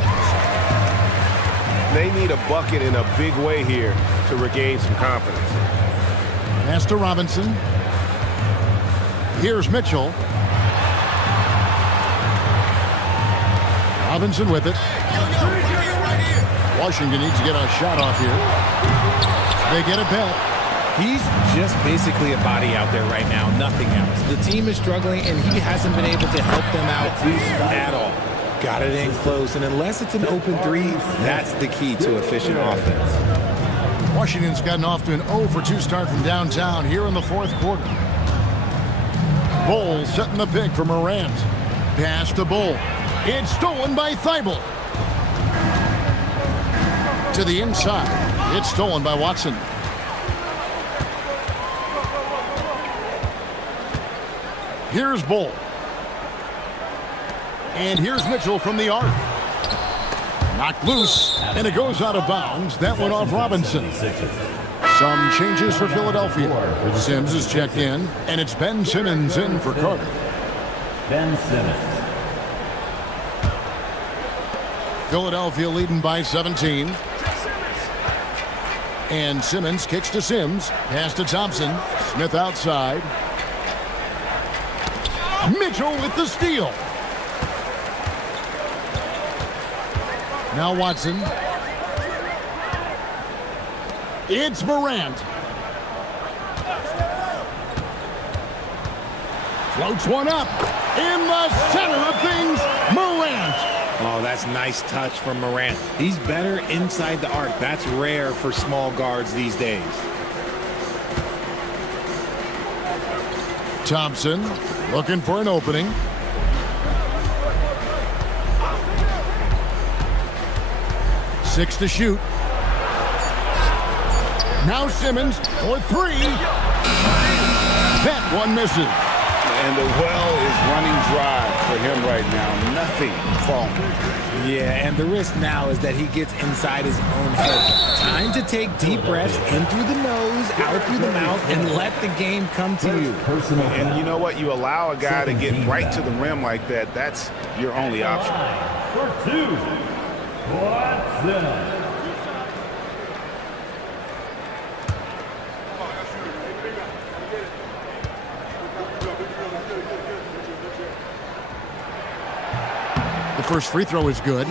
They need a bucket in a big way here to regain some confidence. Pass to Robinson. Here's Mitchell. Robinson with it. Washington needs to get a shot off here. They get it back. He's just basically a body out there right now, nothing else. The team is struggling, and he hasn't been able to help them out at all. Got it in close, and unless it's an open 3, that's the key to efficient offense. Washington's gotten off to an 0-for-2 start from downtown here in the 4th quarter. Bull setting the pick for Morant. Pass to Bull. It's stolen by Thibault. To the inside. It's stolen by Watson. Here's Bull. And here's Mitchell from the arc. Knocked loose, and it goes out of bounds. That went off Robinson. Some changes for Philadelphia. Sims is checked in, and it's Ben Simmons in for Carter. Ben Simmons. Philadelphia leading by 17. And Simmons kicks to Sims. Pass to Thompson. Smith outside. Mitchell with the steal. Now Watson. It's Morant. Floats one up. In the center of things, Morant. Oh, that's nice touch from Morant. He's better inside the arc. That's rare for small guards these days. Thompson looking for an opening. Six to shoot. Now Simmons for 3. That one misses. And the well is running dry for him right now. Nothing falling. Yeah, and the risk now is that he gets inside his own head. Time to take deep breaths in through the nose, out through the mouth, and let the game come to you. And you know what? You allow a guy to get right to the rim like that, that's your only option. For two, Watson. The first free throw is good.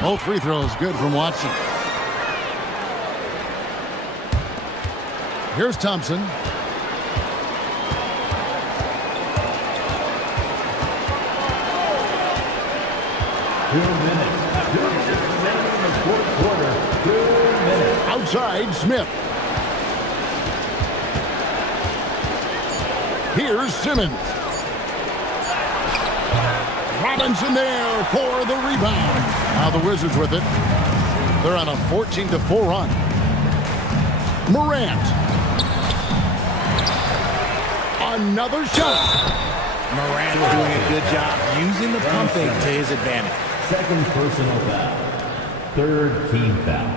Both free throws good from Watson. Here's Thompson. Outside, Smith. Here's Simmons. Robinson there for the rebound. Now the Wizards with it. They're on a 14-4 run. Morant. Another shot. Morant doing a good job using the pumping to his advantage. Second personal foul. Third team foul.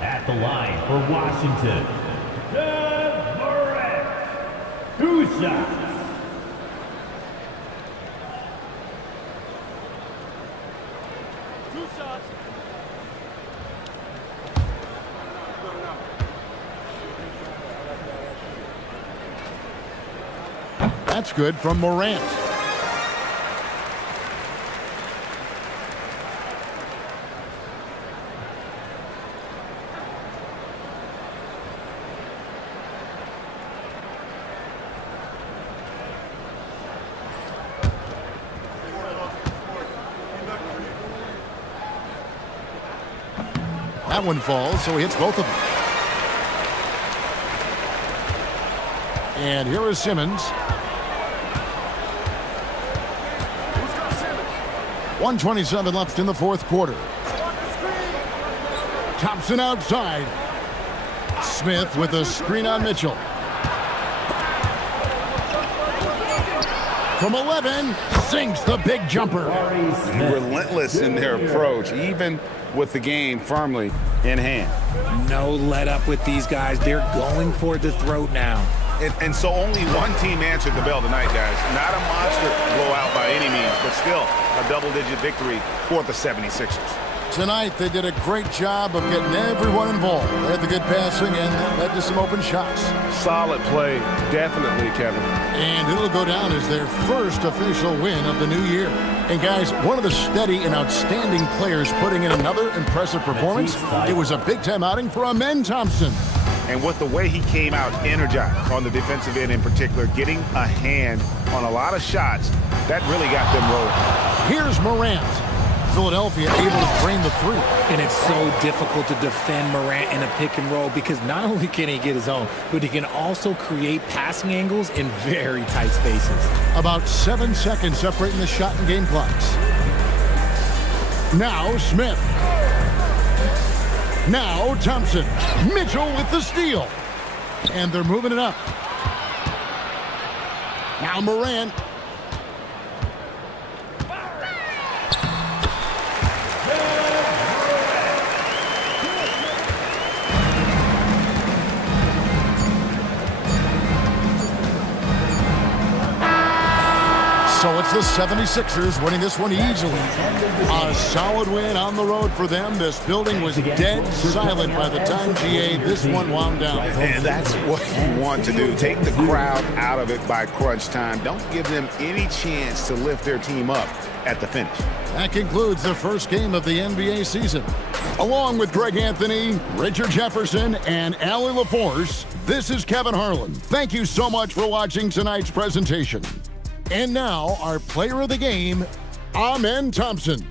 At the line for Washington, Ja Morant. 2 shots. That's good from Morant. That one falls, so he hits both of them. And here is Simmons. 1:27 left in the fourth quarter. Thompson outside. Smith with a screen on Mitchell. From 11, sinks the big jumper. Relentless in their approach, even with the game firmly in hand. No let up with these guys. They're going for the throat now. And so only one team answered the bell tonight, guys. Not a monster blowout by any means, but still a double-digit victory for the 76ers. Tonight, they did a great job of getting everyone involved. They had the good passing, and that led to some open shots. Solid play, definitely, Kevin. And it'll go down as their first official win of the new year. And guys, one of the steady and outstanding players putting in another impressive performance. It was a big-time outing for Amen Thompson. And with the way he came out energized on the defensive end in particular, getting a hand on a lot of shots, that really got them rolling. Here's Morant. Philadelphia able to drain the three. And it's so difficult to defend Morant in a pick and roll because not only can he get his own, but he can also create passing angles in very tight spaces. About 7 seconds separating the shot and game clocks. Now Smith. Now Thompson. Mitchell with the steal. And they're moving it up. Now Morant. So it's the 76ers winning this one easily. A solid win on the road for them. This building was dead silent by the time, GA, this one wound down. And that's what you want to do. Take the crowd out of it by crunch time. Don't give them any chance to lift their team up at the finish. That concludes the first game of the NBA season. Along with Greg Anthony, Richard Jefferson, and Allie LaForce, this is Kevin Harlan. Thank you so much for watching tonight's presentation. And now, our player of the game, Amen Thompson.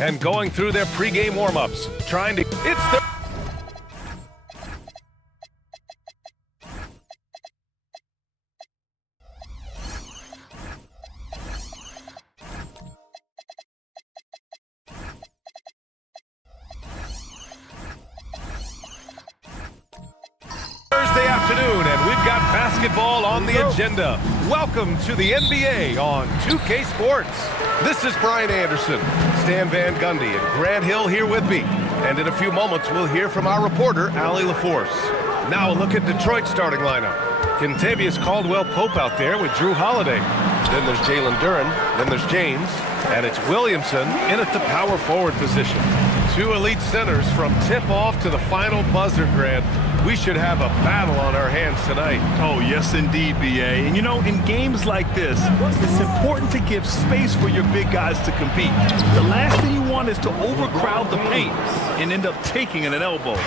And going through their pregame warm-ups, trying to... It's the... Thursday afternoon, and we've got basketball on the agenda. Welcome to the NBA on 2K Sports. This is Brian Anderson, Stan Van Gundy, and Grant Hill here with me. And in a few moments, we'll hear from our reporter, Allie LaForce. Now a look at Detroit's starting lineup. Kentavious Caldwell-Pope out there with Drew Holiday. Then there's Jalen Duren. Then there's James. And it's Williamson in at the power forward position. Two elite centers from tip-off to the final buzzer, Grant. We should have a battle on our hands tonight. Oh, yes, indeed, B.A. And, you know, in games like this, it's important to give space for your big guys to compete. The last thing you want is to overcrowd the paint and end up taking an elbow.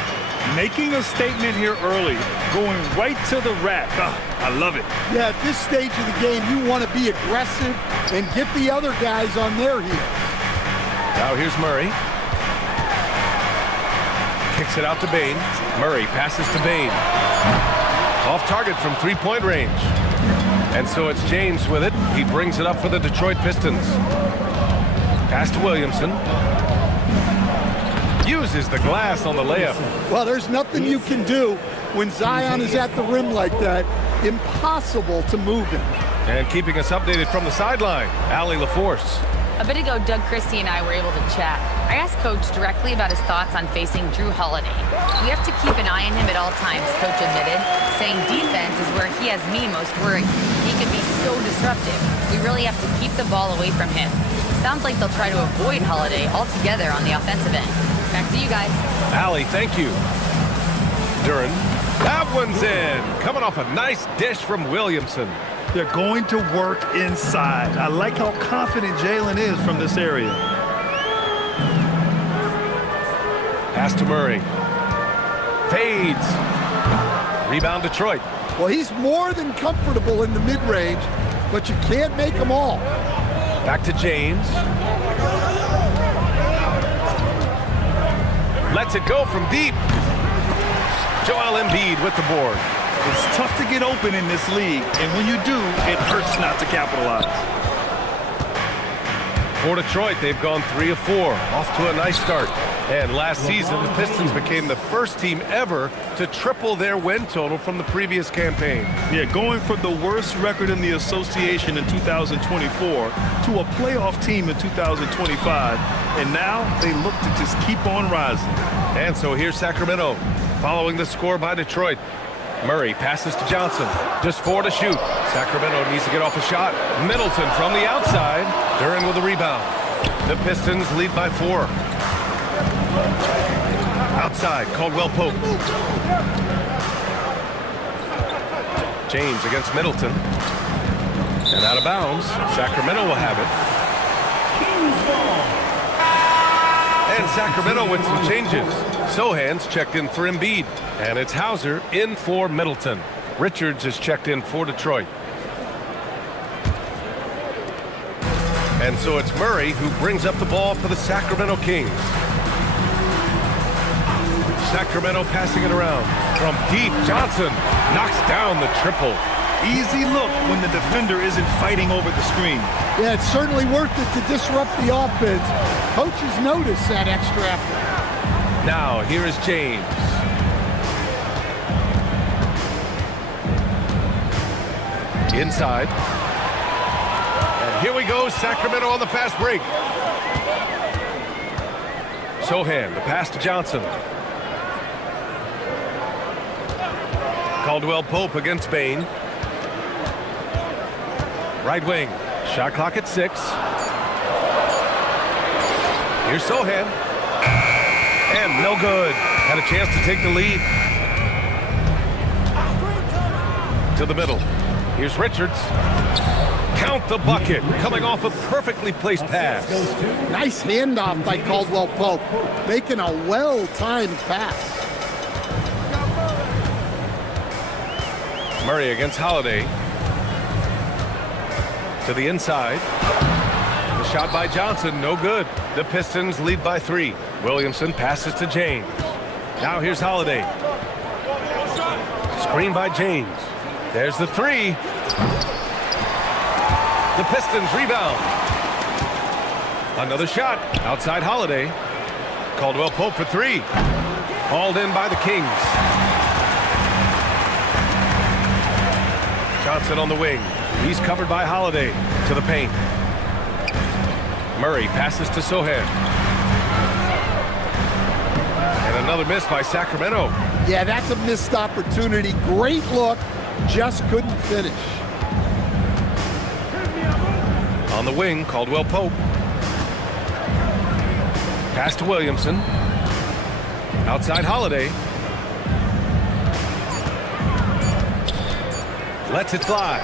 Making a statement here early, going right to the rack. I love it. Yeah, at this stage of the game, you want to be aggressive and get the other guys on their heels. Now here's Murray. Kicks it out to Bane. Murray passes to Bane. Off target from three-point range. And so it's James with it. He brings it up for the Detroit Pistons. Pass to Williamson. Uses the glass on the layup. Well, there's nothing you can do when Zion is at the rim like that. Impossible to move him. And keeping us updated from the sideline, Allie LaForce. A bit ago, Doug Christie and I were able to chat. I asked Coach directly about his thoughts on facing Drew Holiday. We have to keep an eye on him at all times, Coach admitted, saying defense is where he has me most worried. He can be so disruptive. We really have to keep the ball away from him. Sounds like they'll try to avoid Holiday altogether on the offensive end. Back to you guys. Allie, thank you. Duren. That one's in. Coming off a nice dish from Williamson. They're going to work inside. I like how confident Jalen is from this area. Pass to Murray. Fades. Rebound Detroit. Well, he's more than comfortable in the mid-range, but you can't make them all. Back to James. Lets it go from deep. Joel Embiid with the board. It's tough to get open in this league, and when you do, it hurts not to capitalize. For Detroit, they've gone 3 of 4, off to a nice start. And last season, the Pistons became the first team ever to triple their win total from the previous campaign. Yeah, going from the worst record in the association in 2024 to a playoff team in 2025, and now they look to just keep on rising. And so here's Sacramento, following the score by Detroit. Murray passes to Johnson, just 4 to shoot. Sacramento needs to get off a shot. Middleton from the outside. Duren with the rebound. The Pistons lead by 4. Outside, Caldwell Pope. James against Middleton. And out of bounds. Sacramento will have it. And Sacramento with some changes. Sohan's checked in for Embiid. And it's Hauser in for Middleton. Richards is checked in for Detroit. And so it's Murray who brings up the ball for the Sacramento Kings. Sacramento passing it around. From deep, Johnson knocks down the triple. Easy look when the defender isn't fighting over the screen. Yeah, it's certainly worth it to disrupt the offense. Coaches notice that extra effort. Now, here is James. Inside. And here we go, Sacramento on the fast break. Sohan, the pass to Johnson. Caldwell Pope against Bane. Right wing. Shot clock at 6. Here's Sohan. And no good. Had a chance to take the lead. To the middle. Here's Richards. Count the bucket. Coming off a perfectly placed pass. Nice handoff by Caldwell Pope. Making a well-timed pass. Murray against Holiday. To the inside. The shot by Johnson, no good. The Pistons lead by 3. Williamson passes to James. Now here's Holiday. Screen by James. There's the 3. The Pistons rebound. Another shot outside Holiday. Caldwell Pope for 3. Hauled in by the Kings. Johnson on the wing. He's covered by Holiday. To the paint. Murray passes to Sohan. And another miss by Sacramento. Yeah, that's a missed opportunity. Great look. Just couldn't finish. On the wing, Caldwell Pope. Pass to Williamson. Outside Holiday. Lets it fly.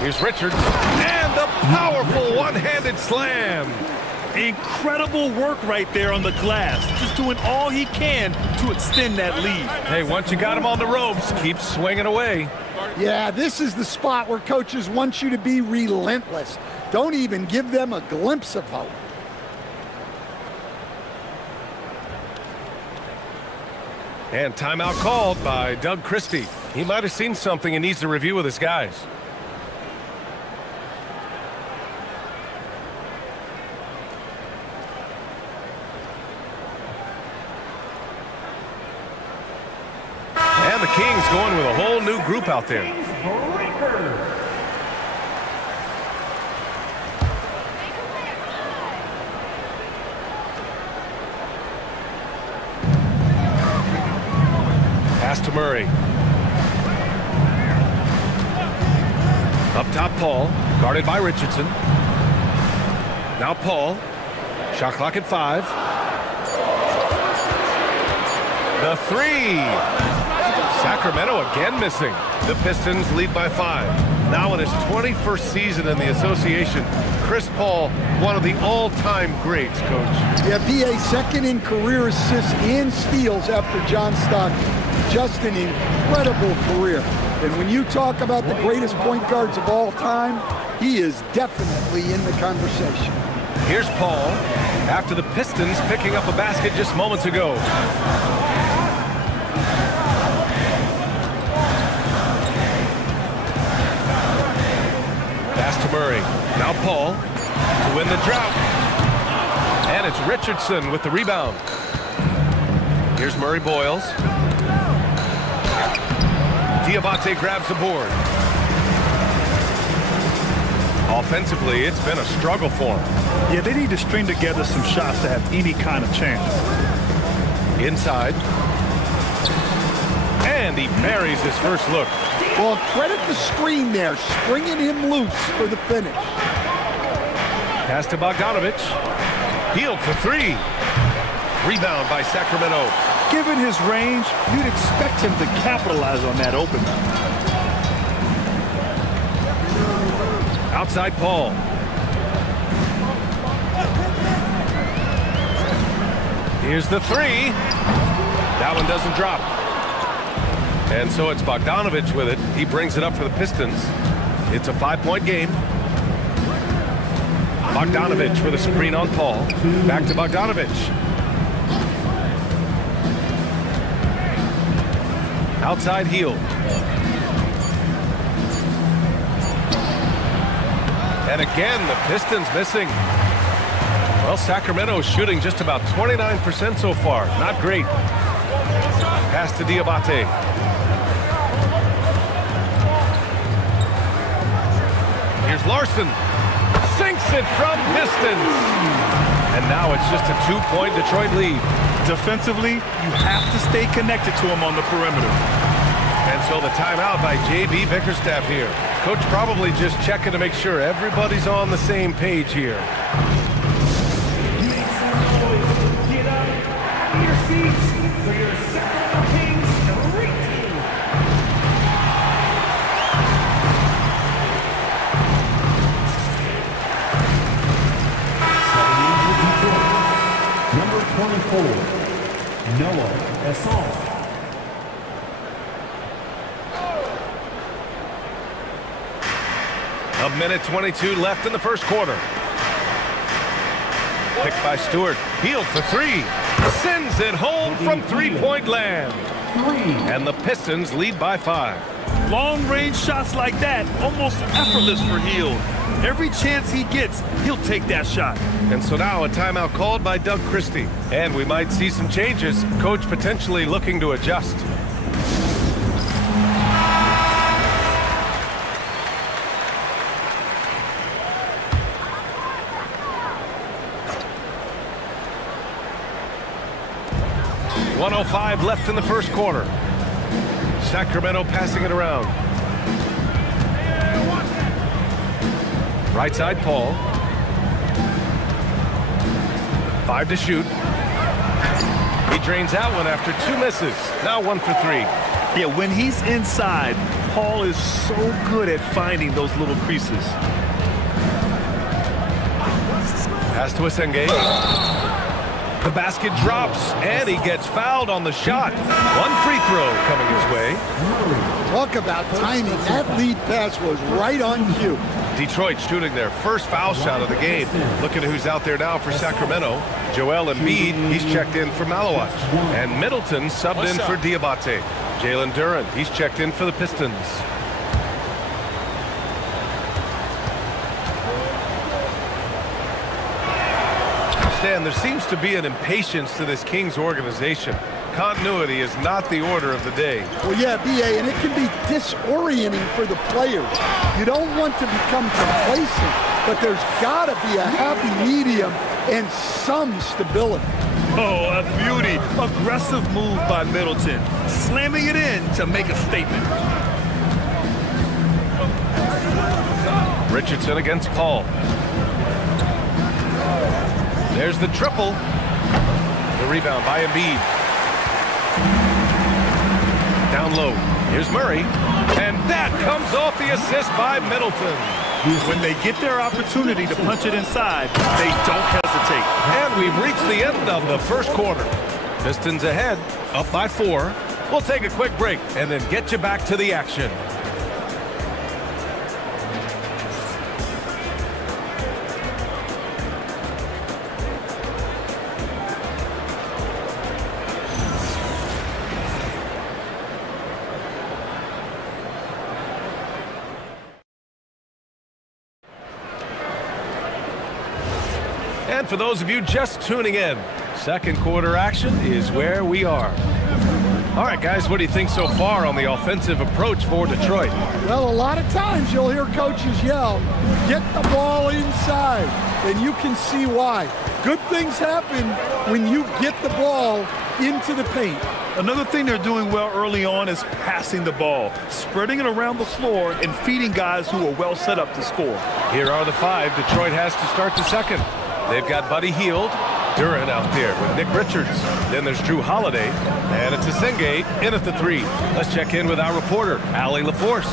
Here's Richards. And the powerful one-handed slam. Incredible work right there on the glass. Just doing all he can to extend that lead. Hey, once you got him on the ropes, keep swinging away. Yeah, this is the spot where coaches want you to be relentless. Don't even give them a glimpse of hope. And timeout called by Doug Christie. He might have seen something and needs to review with his guys. And the Kings going with a whole new group out there. Pass to Murray. Up top, Paul. Guarded by Richardson. Now Paul. Shot clock at 5. The 3. Sacramento again missing. The Pistons lead by 5. Now in his 21st season in the association, Chris Paul, one of the all-time greats, Coach. Yeah, BA second in career assists and steals after John Stockton. Just an incredible career. And when you talk about the greatest point guards of all time, he is definitely in the conversation. Here's Paul after the Pistons picking up a basket just moments ago. Pass to Murray. Now Paul to win the drought. And it's Richardson with the rebound. Here's Murray Boyles. Diabate grabs the board. Offensively, it's been a struggle for him. Yeah, they need to string together some shots to have any kind of chance. Inside. And he buries his first look. Well, credit the screen there, springing him loose for the finish. Pass to Bogdanovich. Healed for 3. Rebound by Sacramento. Given his range, you'd expect him to capitalize on that opener. Outside Paul. Here's the 3. That one doesn't drop. And so it's Bogdanovich with it. He brings it up for the Pistons. It's a 5-point game. Bogdanovich with a screen on Paul. Back to Bogdanovich. Outside heel. And again, the Pistons missing. Well, Sacramento is shooting just about 29% so far. Not great. Pass to Diabate. Here's Larson. Sinks it from distance. And now it's just a 2-point Detroit lead. Defensively, you have to stay connected to him on the perimeter. And so the timeout by J.B. Bickerstaff here. Coach probably just checking to make sure everybody's on the same page here. Get up in your seats for your Sacramento Kings Street Team. Number 24. Noah Gasol. A minute 22 left in the first quarter. Picked by Stewart. Healed for 3. Sends it home from 3-point land. And the Pistons lead by 5. Long-range shots like that, almost effortless for Hield. Every chance he gets, he'll take that shot. And so now a timeout called by Doug Christie. And we might see some changes. Coach potentially looking to adjust. .105 left in the first quarter. Sacramento passing it around. Right side, Paul. 5 to shoot. He drains that one after 2 misses. Now 1 for 3. Yeah, when he's inside, Paul is so good at finding those little creases. Pass to Asenge. The basket drops, and he gets fouled on the shot. 1 free throw coming his way. Talk about timing. That lead pass was right on cue. Detroit shooting their first foul shot of the game. Looking at who's out there now for Sacramento. Joel Embiid, he's checked in for Malawach. And Middleton subbed in for Diabate. Jalen Duren, he's checked in for the Pistons. Stan, there seems to be an impatience to this Kings organization. Continuity is not the order of the day. Well, yeah, B.A., and it can be disorienting for the players. You don't want to become complacent, but there's got to be a happy medium and some stability. Oh, a beauty. Aggressive move by Middleton. Slamming it in to make a statement. Richardson against Paul. There's the triple. The rebound by Embiid. Down low. Here's Murray. And that comes off the assist by Middleton. When they get their opportunity to punch it inside, they don't hesitate. And we've reached the end of the first quarter. Pistons ahead, up by 4. We'll take a quick break and then get you back to the action. And for those of you just tuning in, second quarter action is where we are. All right, guys, what do you think so far on the offensive approach for Detroit? Well, a lot of times you'll hear coaches yell, get the ball inside, and you can see why. Good things happen when you get the ball into the paint. Another thing they're doing well early on is passing the ball, spreading it around the floor and feeding guys who are well set up to score. Here are the 5 Detroit has to start the second. They've got Buddy Hield, Duren out there with Nick Richards. Then there's Drew Holiday, and it's Asenge in at the 3. Let's check in with our reporter, Allie LaForce.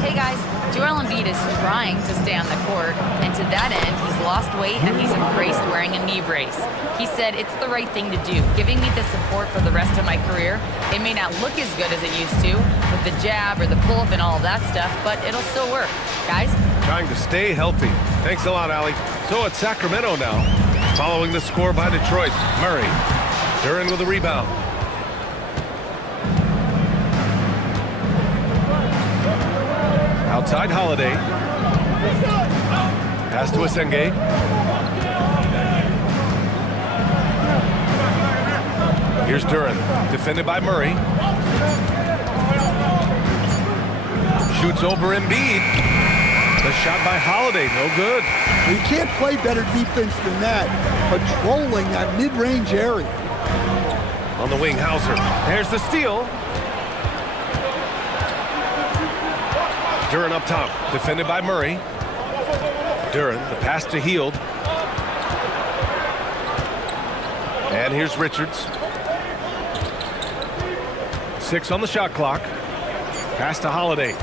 Hey guys, Joel Embiid is trying to stay on the court, and to that end, he's lost weight and he's embraced wearing a knee brace. He said, it's the right thing to do, giving me the support for the rest of my career. It may not look as good as it used to, with the jab or the pull-up and all of that stuff, but it'll still work. Guys? Trying to stay healthy. Thanks a lot, Allie. So it's Sacramento now, following the score by Detroit. Murray, Duren with a rebound. Outside Holiday. Pass to Asenge. Here's Duren, defended by Murray. Shoots over Embiid. The shot by Holiday, no good. You can't play better defense than that, patrolling that mid-range area. On the wing, Hauser. There's the steal. Duren up top, defended by Murray. Duren, the pass to Hield. And here's Richards. 6 on the shot clock. Pass to Holiday.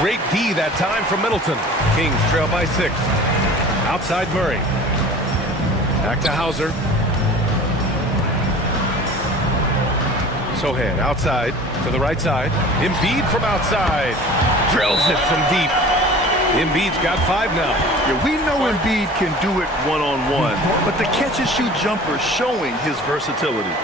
Great D that time from Middleton. Kings trail by 6. Outside Murray. Back to Hauser. Sohan outside to the right side. Embiid from outside. Drills it from deep. Embiid's got 5 now. Yeah, we know Embiid can do it one-on-one, but the catch-and-shoot jumper is showing his versatility.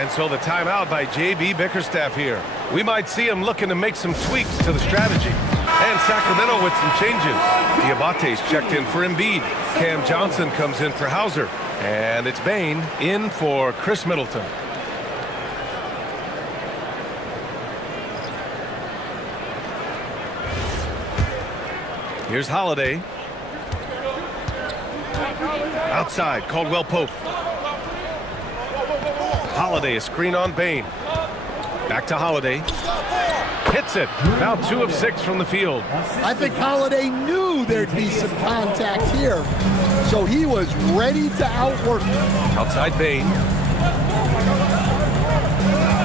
And so the timeout by J.B. Bickerstaff here. We might see him looking to make some tweaks to the strategy. And Sacramento with some changes. Diabate's checked in for Embiid. Cam Johnson comes in for Hauser. And it's Bane in for Chris Middleton. Here's Holiday. Outside, Caldwell Pope. Holiday, a screen on Bane. Back to Holiday. Hits it. Now 2 of 6 from the field. I think Holiday knew there'd be some contact here, so he was ready to outwork him. Outside Bane.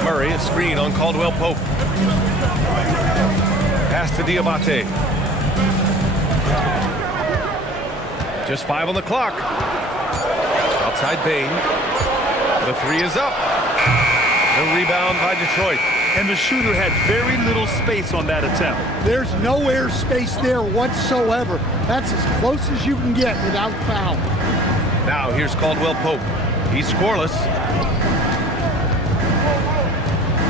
Murray, a screen on Caldwell Pope. Pass to Diabate. Just 5 on the clock. Outside Bane. The 3 is up. The rebound by Detroit. and the shooter had very little space on that attempt. There's no air space there whatsoever. That's as close as you can get without foul. Now here's Caldwell Pope. He's scoreless.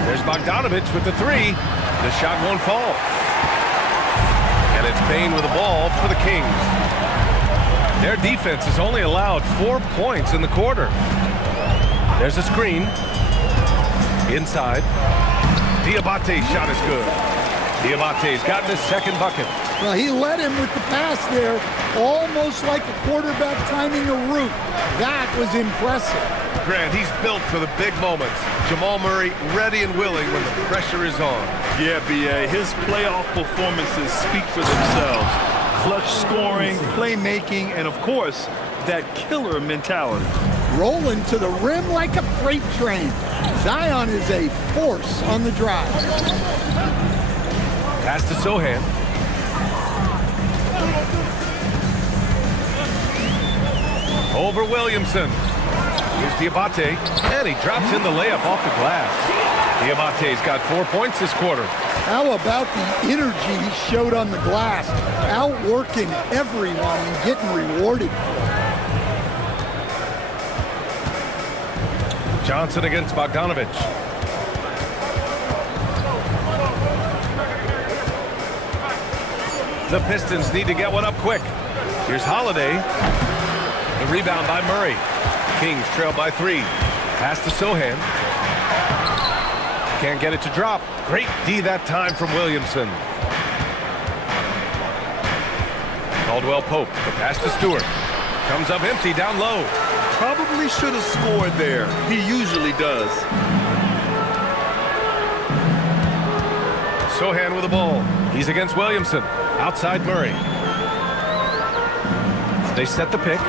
There's Bogdanovich with the three. The shot won't fall. And it's Bane with the ball for the Kings. Their defense has only allowed 4 points in the quarter. There's a screen. Inside. Diabate's shot is good. Diabate's gotten his second bucket. Well, he led him with the pass there, almost like a quarterback timing a route. That was impressive. Grant, he's built for the big moments. Jamal Murray ready and willing when the pressure is on. Yeah, B.A., his playoff performances speak for themselves. Clutch scoring, playmaking, and of course, that killer mentality. Rolling to the rim like a freight train. Zion is a force on the drive. Pass to Sohan. Over Williamson. Here's Diabate, and he drops in the layup off the glass. Diabate's got 4 points this quarter. How about the energy he showed on the glass, outworking everyone and getting rewarded for it. Johnson against Bogdanovich. The Pistons need to get one up quick. Here's Holiday. The rebound by Murray. Kings trail by 3. Pass to Sohan. Can't get it to drop. Great D that time from Williamson. Caldwell Pope. The pass to Stewart. Comes up empty down low. Probably should have scored there. He usually does. Sohan with the ball. He's against Williamson. Outside Murray. They set the pick.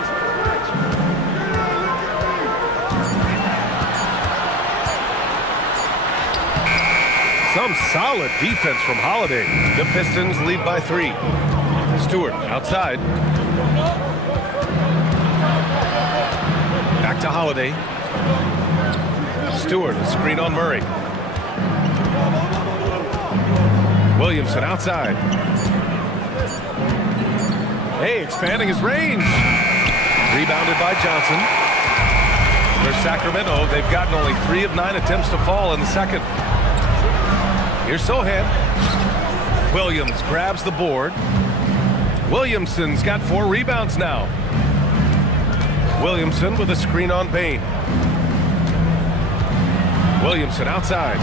Some solid defense from Holiday. The Pistons lead by 3. Stewart outside. Back to Holiday. Stewart, a screen on Murray. Williamson outside. Hey, expanding his range. Rebounded by Johnson. For Sacramento, they've gotten only 3 of 9 attempts to fall in the second. Here's Sohan. Williams grabs the board. Williamson's got 4 rebounds now. Williamson with a screen on Bane. Williamson outside.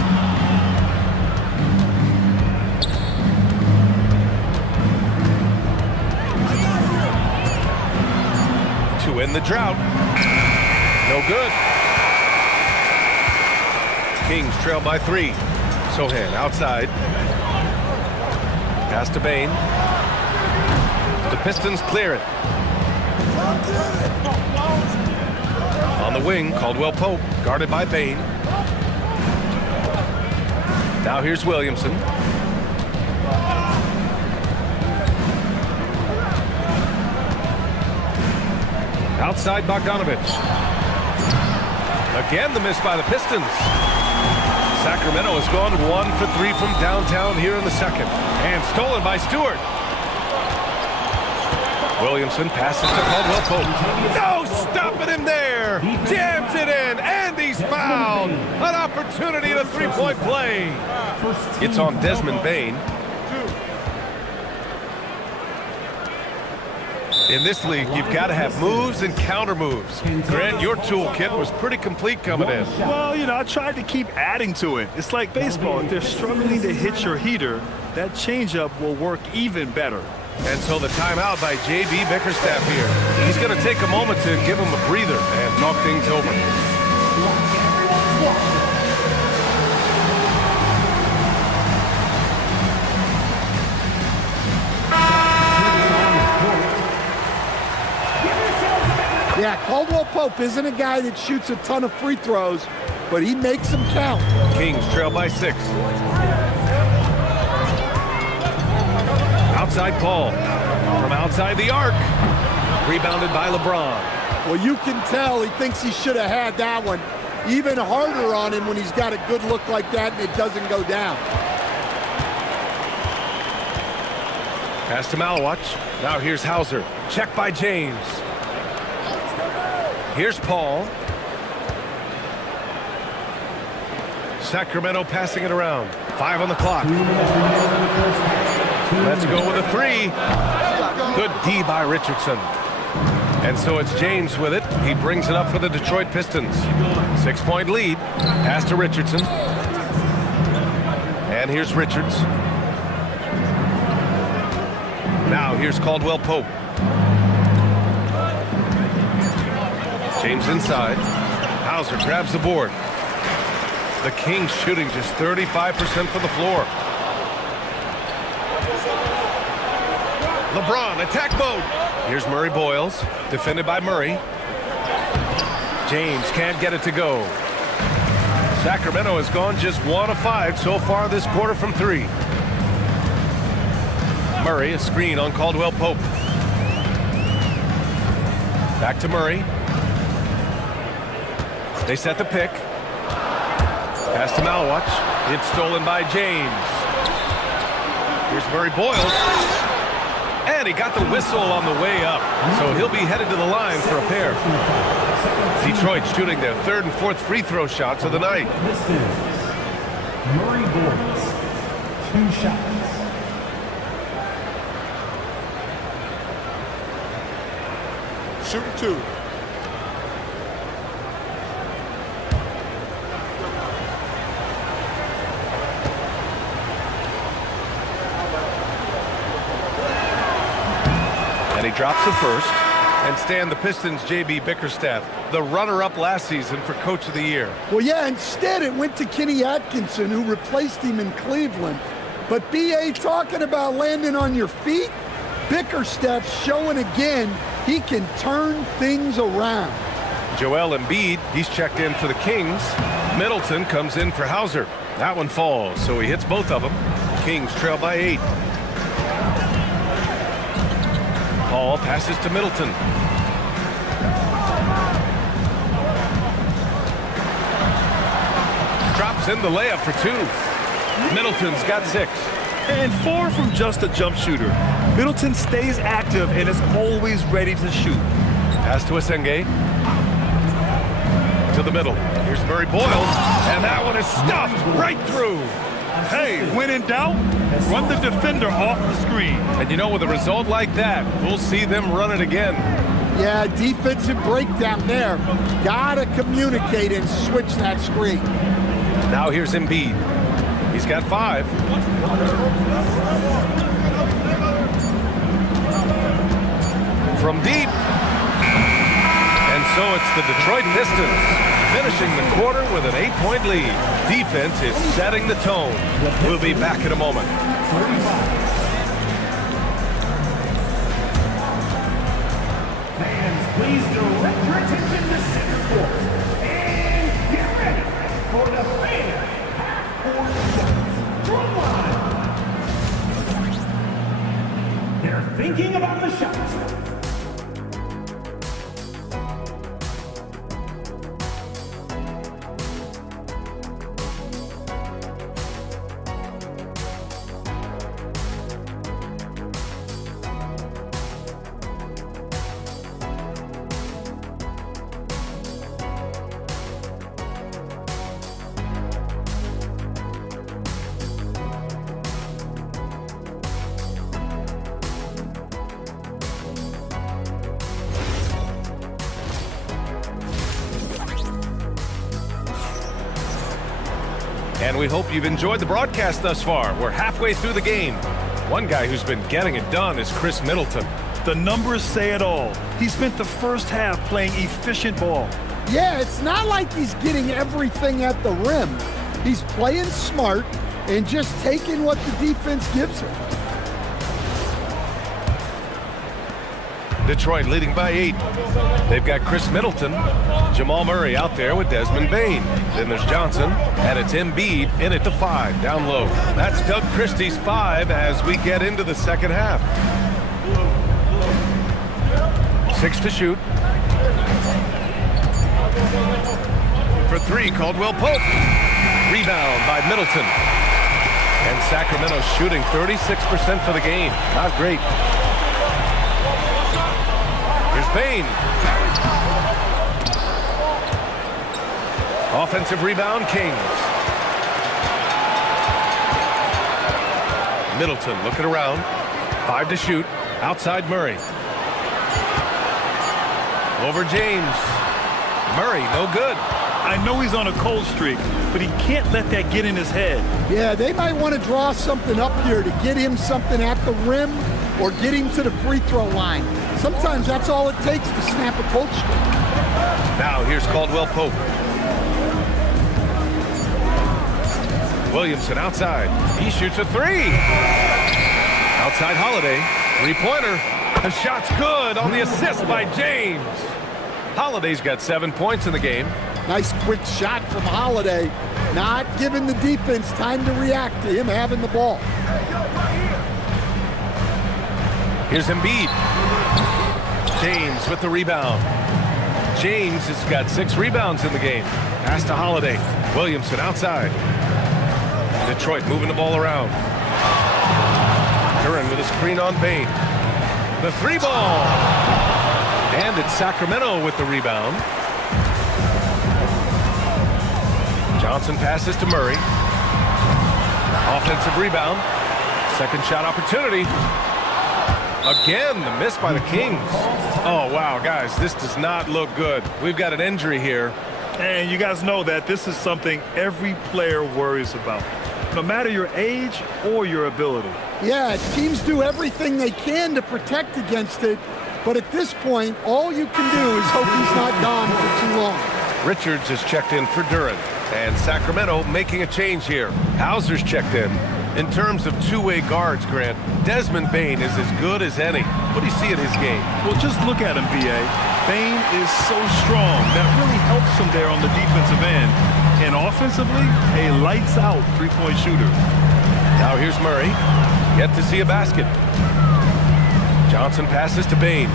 To end the drought. No good. Kings trail by 3. Sohan outside. Pass to Bane. The Pistons clear it. On the wing, Caldwell Pope, guarded by Bane. Now here's Williamson. Outside Bogdanovich. Again the miss by the Pistons. Sacramento has gone 1 for 3 from downtown here in the second. And stolen by Stewart. Williamson passes to Caldwell Pope. No stopping him there. Jams it in, and he's fouled. An opportunity at a three-point play. It's on Desmond Bane. In this league, you've got to have moves and counter moves. Grant, your toolkit was pretty complete coming in. Well, you know, I tried to keep adding to it. It's like baseball. If they're struggling to hit your heater, that changeup will work even better. And so the timeout by J.B. Bickerstaff here. He's going to take a moment to give him a breather and talk things over. Yeah, Caldwell Pope isn't a guy that shoots a ton of free throws, but he makes them count. Kings trail by 6. Outside Paul. From outside the arc. Rebounded by LeBron. Well, you can tell he thinks he should have had that one. even harder on him when he's got a good look like that and it doesn't go down. Pass to Malawatch. Now here's Hauser. Check by James. Here's Paul. Sacramento passing it around. 5 on the clock. Let's go with a 3. Good D by Richardson. And so it's James with it. He brings it up for the Detroit Pistons. 6-point lead. Pass to Richardson. And here's Richards. Now here's Caldwell Pope. James inside. Hauser grabs the board. The Kings shooting just 35% from the floor. LeBron, attack mode. Here's Murray Boyles, defended by Murray. James can't get it to go. Sacramento has gone just 1 of 5 so far this quarter from 3. Murray, a screen on Caldwell Pope. Back to Murray. They set the pick. Pass to Malawatch. It's stolen by James. Here's Murray Boyles. And he got the whistle on the way up. So he'll be headed to the line for a pair. Detroit shooting their 3rd and 4th free throw shots of the night. Murray Boyles, 2 shots. Shooting 2. And he drops the first. And Stan, the Pistons' J.B. Bickerstaff, the runner-up last season for Coach of the Year. Well, yeah, instead it went to Kenny Atkinson, who replaced him in Cleveland. But B.A. talking about landing on your feet, Bickerstaff showing again he can turn things around. Joel Embiid, he's checked in for the Kings. Middleton comes in for Hauser. That one falls, so he hits both of them. Kings trail by 8. Paul passes to Middleton. Drops in the layup for 2. Middleton's got 6. And far from just a jump shooter, Middleton stays active and is always ready to shoot. Pass to Asenge. To the middle. Here's Murray Boyles. And that one is stuffed right through. Hey, when in doubt, run the defender off the screen. And you know, with a result like that, we'll see them run it again. Yeah, defensive breakdown there. Gotta communicate and switch that screen. Now here's Embiid. He's got 5. From deep. And so it's the Detroit Pistons finishing the quarter with an 8-point lead. Defense is setting the tone. We'll be back in a moment. Fans, please direct your attention to center court. And get ready for the fan half-court shots. Drum line. They're thinking about the shots. And we hope you've enjoyed the broadcast thus far. We're halfway through the game. One guy who's been getting it done is Chris Middleton. The numbers say it all. He spent the first half playing efficient ball. Yeah, it's not like he's getting everything at the rim. He's playing smart and just taking what the defense gives him. Detroit leading by 8. They've got Chris Middleton, Jamal Murray out there with Desmond Bane. Then there's Johnson, and it's Embiid in at the 5, down low. That's Doug Christie's 5 as we get into the second half. 6 to shoot. for three, Caldwell Pope. Rebound by Middleton. And Sacramento shooting 36% for the game. Not great. Here's Bane. Offensive rebound, Kings. Middleton looking around. 5 to shoot. Outside Murray. Over James. Murray, no good. I know he's on a cold streak, but he can't let that get in his head. Yeah, they might want to draw something up here to get him something at the rim or get him to the free throw line. Sometimes that's all it takes to snap a cold streak. Now here's Caldwell Pope. Williamson outside. He shoots a three. Outside Holiday. Three-pointer. The shot's good on the assist by James. Holiday's got 7 points in the game. Nice quick shot from Holiday. Not giving the defense time to react to him having the ball. Here's Embiid. James with the rebound. James has got 6 rebounds in the game. Pass to Holiday. Williamson outside. Detroit moving the ball around. Duran with a screen on Bane. The 3-ball. And it's Sacramento with the rebound. Johnson passes to Murray. Offensive rebound. Second shot opportunity. Again, the miss by the Kings. Oh, wow, guys, this does not look good. We've got an injury here. And you guys know that this is something every player worries about, no matter your age or your ability. Yeah, teams do everything they can to protect against it, but at this point, all you can do is hope he's not gone for too long. Richards is checked in for Duran. And Sacramento making a change here. Hauser's checked in. In terms of two-way guards, Grant, Desmond Bane is as good as any. What do you see in his game? Well, just look at him, B.A. Bane is so strong. That really helps him there on the defensive end. And offensively, a lights-out three-point shooter. Now here's Murray. Yet to see a basket. Johnson passes to Bane.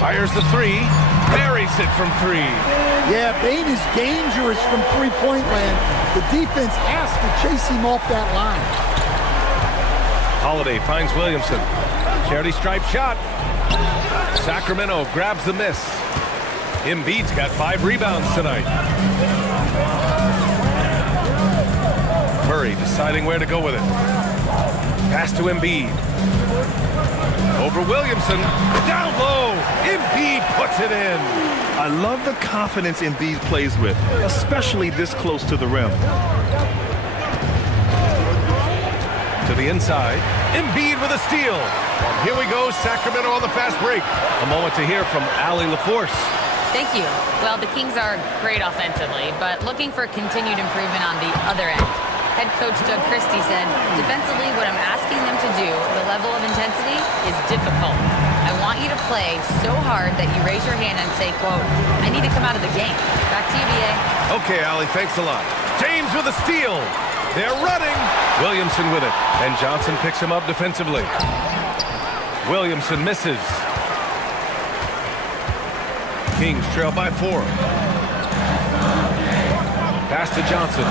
Fires the three. Buries it from 3. Yeah, Bane is dangerous from three-point land. The defense has to chase him off that line. Holiday finds Williamson. Charity stripe shot. Sacramento grabs the miss. Embiid's got 5 rebounds tonight. Murray deciding where to go with it. Pass to Embiid. Over Williamson. Down low. Embiid puts it in. I love the confidence Embiid plays with, especially this close to the rim. To the inside. Embiid with a steal. And here we go, Sacramento on the fast break. A moment to hear from Allie LaForce. Thank you. Well, the Kings are great offensively, but looking for continued improvement on the other end. Head coach Doug Christie said, defensively, what I'm asking them to do, the level of intensity, is difficult. I want you to play so hard that you raise your hand and say, quote, I need to come out of the game. Back to you, B.A. Okay, Allie, thanks a lot. James with a steal. They're running. Williamson with it. And Johnson picks him up defensively. Williamson misses. Kings trail by 4. Pass to Johnson.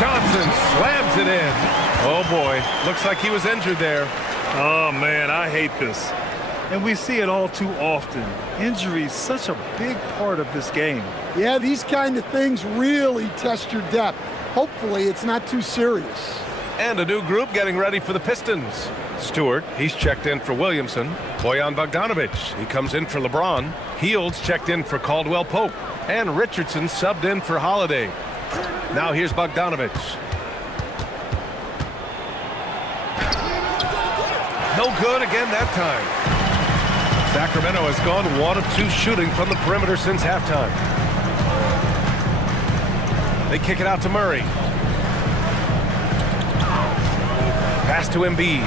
Johnson slams it in. Oh, boy. Looks like he was injured there. Oh, man, I hate this. And we see it all too often. Injury is such a big part of this game. Yeah, these kind of things really test your depth. Hopefully, it's not too serious. And a new group getting ready for the Pistons. Stewart, he's checked in for Williamson. Bojan Bogdanovic, he comes in for LeBron. Hields checked in for Caldwell Pope. And Richardson subbed in for Holiday. Now here's Bogdanovic. No good again that time. Sacramento has gone 1 of 2 shooting from the perimeter since halftime. They kick it out to Murray. Pass to Embiid.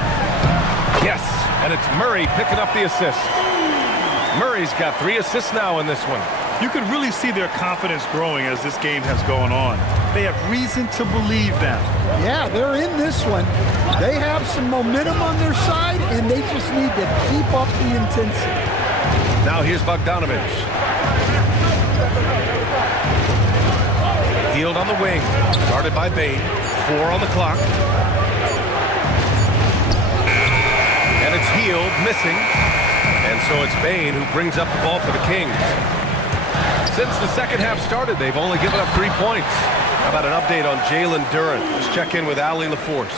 Yes, and it's Murray picking up the assist. Murray's got 3 assists now in this one. You could really see their confidence growing as this game has gone on. They have reason to believe now. Yeah, they're in this one. They have some momentum on their side, and they just need to keep up the intensity. Now here's Bogdanovich. Hield on the wing, guarded by Bane. 4 on the clock. And it's Hield missing. And so it's Bane who brings up the ball for the Kings. Since the second half started, they've only given up 3 points. How about an update on Jalen Duren? Let's check in with Allie LaForce.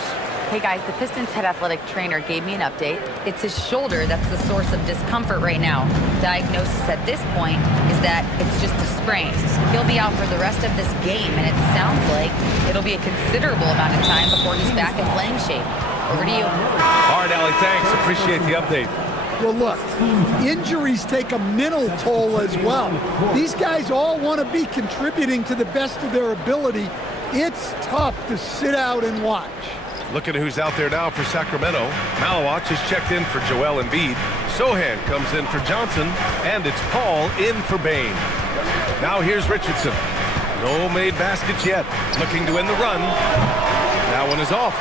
Hey guys, the Pistons head athletic trainer gave me an update. It's his shoulder that's the source of discomfort right now. Diagnosis at this point is that it's just a sprain. He'll be out for the rest of this game, and it sounds like it'll be a considerable amount of time before he's back in playing shape. Over to you. All right, Allie, thanks. Appreciate the update. Well, look, injuries take a mental toll as well. These guys all want to be contributing to the best of their ability. It's tough to sit out and watch. Looking at who's out there now for Sacramento. Malawach is checked in for Joel Embiid. Sohan comes in for Johnson, and it's Paul in for Bane. Now here's Richardson. No made baskets yet. Looking to end the run. That one is off.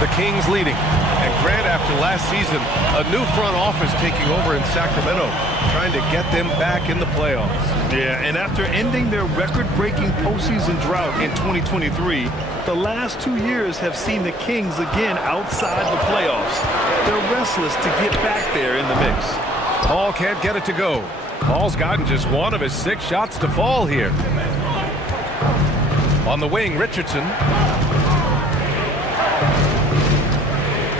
The Kings leading. And Grant, after last season, a new front office taking over in Sacramento, trying to get them back in the playoffs. Yeah, and after ending their record-breaking postseason drought in 2023, the last 2 years have seen the Kings again outside the playoffs. They're restless to get back there in the mix. Paul can't get it to go. Paul's gotten just 1 of his 6 shots to fall here. On the wing, Richardson.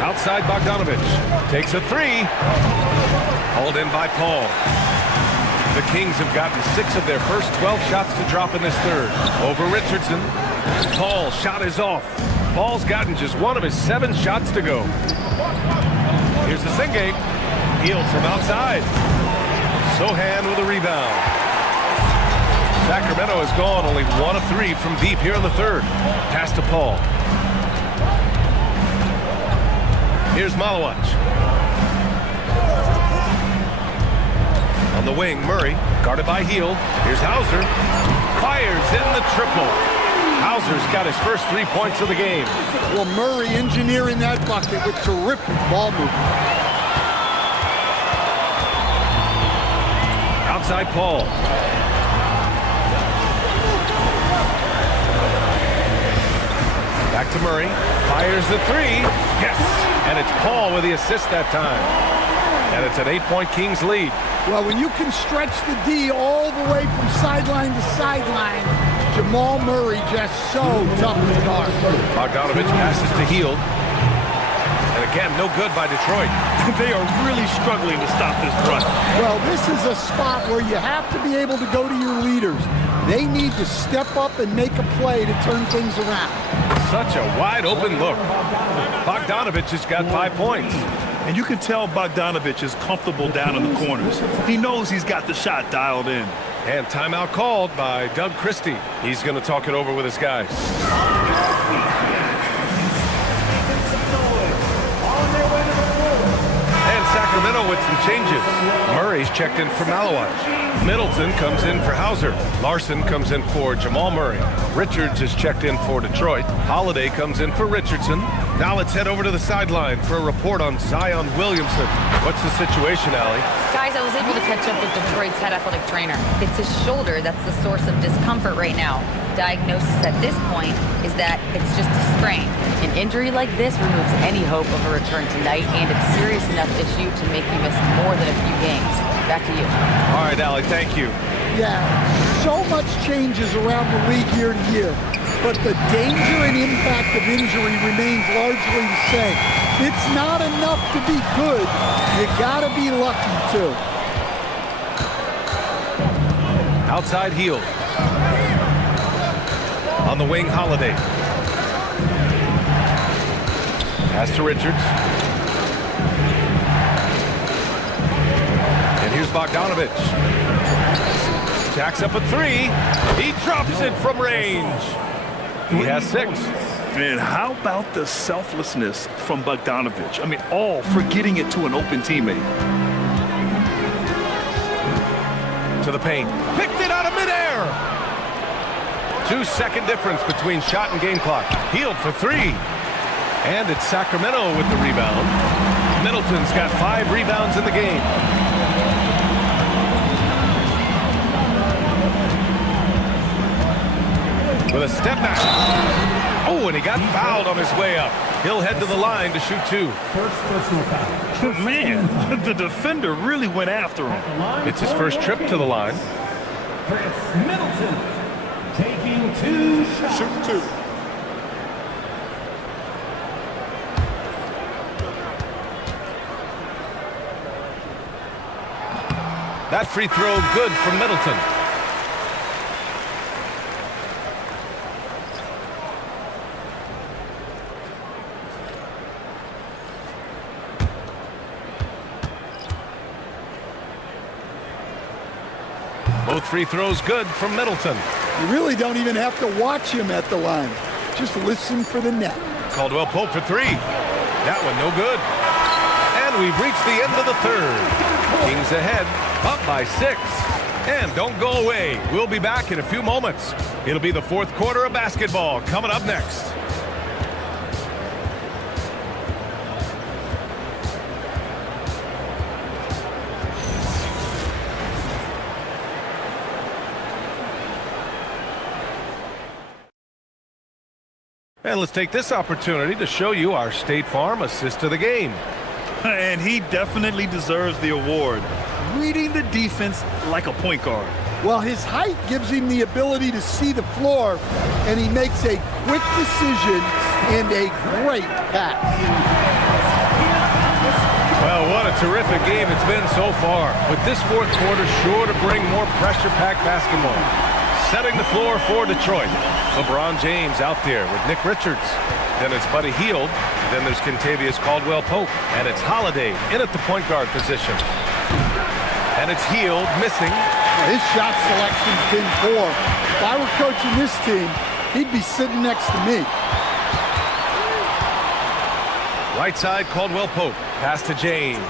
Outside Bogdanovich. Takes a 3. Hauled in by Paul. The Kings have gotten 6 of their first 12 shots to drop in this third. Over Richardson. Paul, shot is off. Paul's gotten just 1 of his 7 shots to go. Here's the Singate. Hield from outside. Sohan with a rebound. Sacramento has gone only 1 of 3 from deep here in the third. Pass to Paul. Here's Malawach. On the wing, Murray, guarded by Hield. Here's Hauser. Fires in the triple. Hauser's got his first 3 points of the game. Well, Murray engineering that bucket with terrific ball movement. Outside Paul. Back to Murray. Fires the 3. Yes! And it's Paul with the assist that time. And it's an 8-point Kings lead. Well, when you can stretch the D all the way from sideline to sideline, Jamal Murray just so tough to guard. Bogdanovich passes to Hield. And again, no good by Detroit. They are really struggling to stop this run. Well, this is a spot where you have to be able to go to your leaders. They need to step up and make a play to turn things around. Such a wide open look. Bogdanovich has got 5 points. And you can tell Bogdanovich is comfortable down in the corners. He knows he's got the shot dialed in. And timeout called by Doug Christie. He's going to talk it over with his guys. And Sacramento with some changes. Murray's checked in for Malawach. Middleton comes in for Hauser. Larson comes in for Jamal Murray. Richards is checked in for Detroit. Holiday comes in for Richardson. Now let's head over to the sideline for a report on Zion Williamson. What's the situation, Allie? Guys, I was able to catch up with Detroit's head athletic trainer. It's his shoulder that's the source of discomfort right now. Diagnosis at this point is that it's just a sprain. An injury like this removes any hope of a return tonight, and it's a serious enough issue to make you miss more than a few games. Back to you. All right, Allie, thank you. Yeah, so much changes around the league year to year, but the danger and impact of injury remains largely the same. It's not enough to be good. You gotta be lucky too. Outside Hield. On the wing, Holiday. Pass to Richards. And here's Bogdanovich. Jacks up a 3. He drops it from range. He has 6. And how about the selflessness from Bogdanovich? I mean, all for getting it to an open teammate. To the paint. Picked it out of midair. 2-second difference between shot and game clock. Hield for 3. And it's Sacramento with the rebound. Middleton's got 5 rebounds in the game. With a step back. Oh, and he got fouled on his way up. He'll head to the line to shoot 2. First personal foul. Man, the defender really went after him. It's his first trip to the line. Chris Middleton taking 2 shots. Shoot 2. That free throw good from Middleton. Both free throws good from Middleton. You really don't even have to watch him at the line. Just listen for the net. Caldwell Pope for 3. That one no good. And we've reached the end of the third. Kings ahead, up by 6. And don't go away. We'll be back in a few moments. It'll be the fourth quarter of basketball coming up next. And let's take this opportunity to show you our State Farm assist to the game. And he definitely deserves the award. Reading the defense like a point guard. Well, his height gives him the ability to see the floor, and he makes a quick decision and a great pass. Well, what a terrific game it's been so far. With this fourth quarter sure to bring more pressure-packed basketball. Setting the floor for Detroit. LeBron James out there with Nick Richards. Then it's Buddy Hield. Then there's Kentavious Caldwell-Pope. And it's Holiday in at the point guard position. And it's Hield missing. His shot selection's been poor. If I were coaching this team, he'd be sitting next to me. Right side, Caldwell-Pope. Pass to James.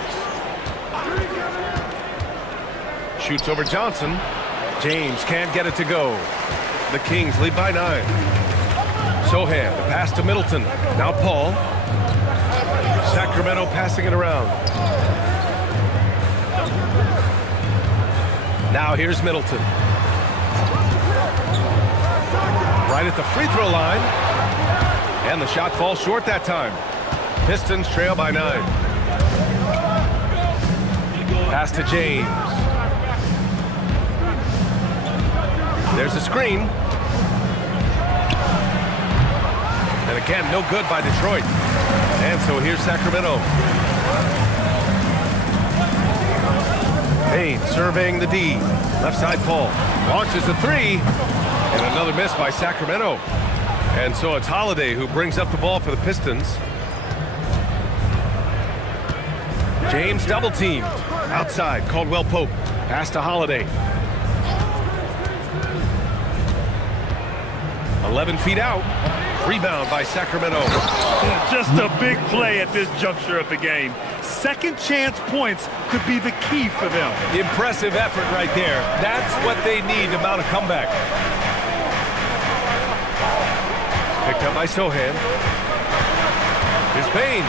Shoots over Johnson. James can't get it to go. The Kings lead by 9. Sohan, the pass to Middleton. Now Paul. Sacramento passing it around. Now here's Middleton. Right at the free throw line. And the shot falls short that time. Pistons trail by 9. Pass to James. There's a screen. And again, no good by Detroit. And so here's Sacramento. Payne surveying the D. Left side, Paul. Launches a 3. And another miss by Sacramento. And so it's Holiday who brings up the ball for the Pistons. James double teamed. Outside, Caldwell-Pope. Pass to Holiday. 11 feet out. Rebound by Sacramento. Just a big play at this juncture of the game. Second chance points could be the key for them. Impressive effort right there. That's what they need to mount a comeback. Picked up by Sohan. Here's Payne.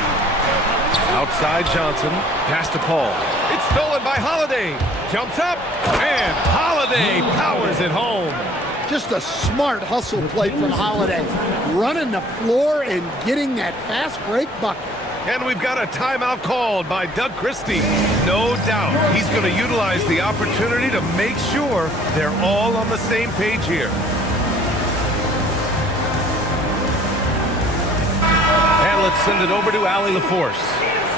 Outside Johnson. Pass to Paul. It's stolen by Holiday. Jumps up. And Holiday powers it home. Just a smart hustle play from Holiday. Running the floor and getting that fast break bucket. And we've got a timeout called by Doug Christie. No doubt he's going to utilize the opportunity to make sure they're all on the same page here. And let's send it over to Allie LaForce.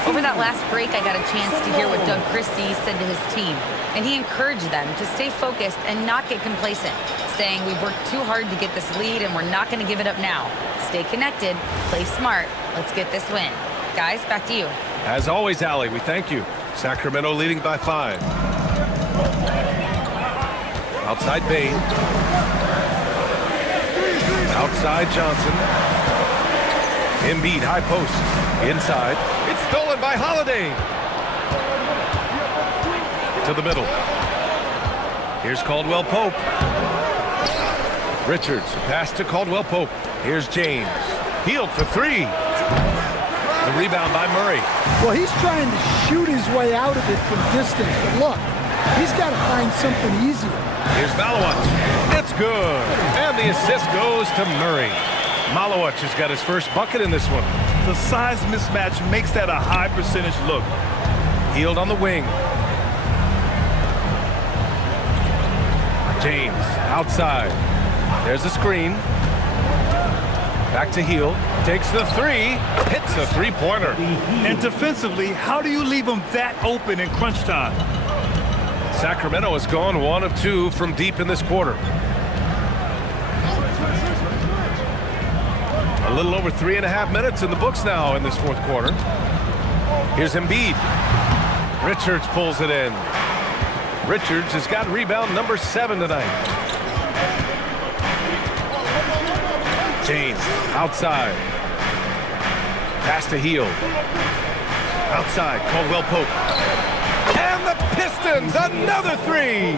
Over that last break, I got a chance to hear what Doug Christie said to his team. And he encouraged them to stay focused and not get complacent, saying we worked too hard to get this lead and we're not going to give it up now. Stay connected, play smart, let's get this win. Guys, back to you. As always, Allie, we thank you. Sacramento leading by 5. Outside Payne. Outside Johnson. Embiid, high post. Inside. It's stolen by Holiday. To the middle. Here's Caldwell Pope. Richards, pass to Caldwell Pope. Here's James. Hield for three. The rebound by Murray. Well, he's trying to shoot his way out of it from distance, but look, he's got to find something easier. Here's Malowicz. It's good. And the assist goes to Murray. Malowicz has got his first bucket in this one. The size mismatch makes that a high percentage look. Hield on the wing. James outside. There's the screen. Back to Hield. Takes the three. Hits a three-pointer. And defensively, how do you leave them that open in crunch time? Sacramento has gone 1 of 2 from deep in this quarter. A little over 3.5 minutes in the books now in this fourth quarter. Here's Embiid. Richards pulls it in. Richards has got rebound number 7 tonight. James outside. Pass to Hield. Outside, Caldwell Pope. And the Pistons, another three.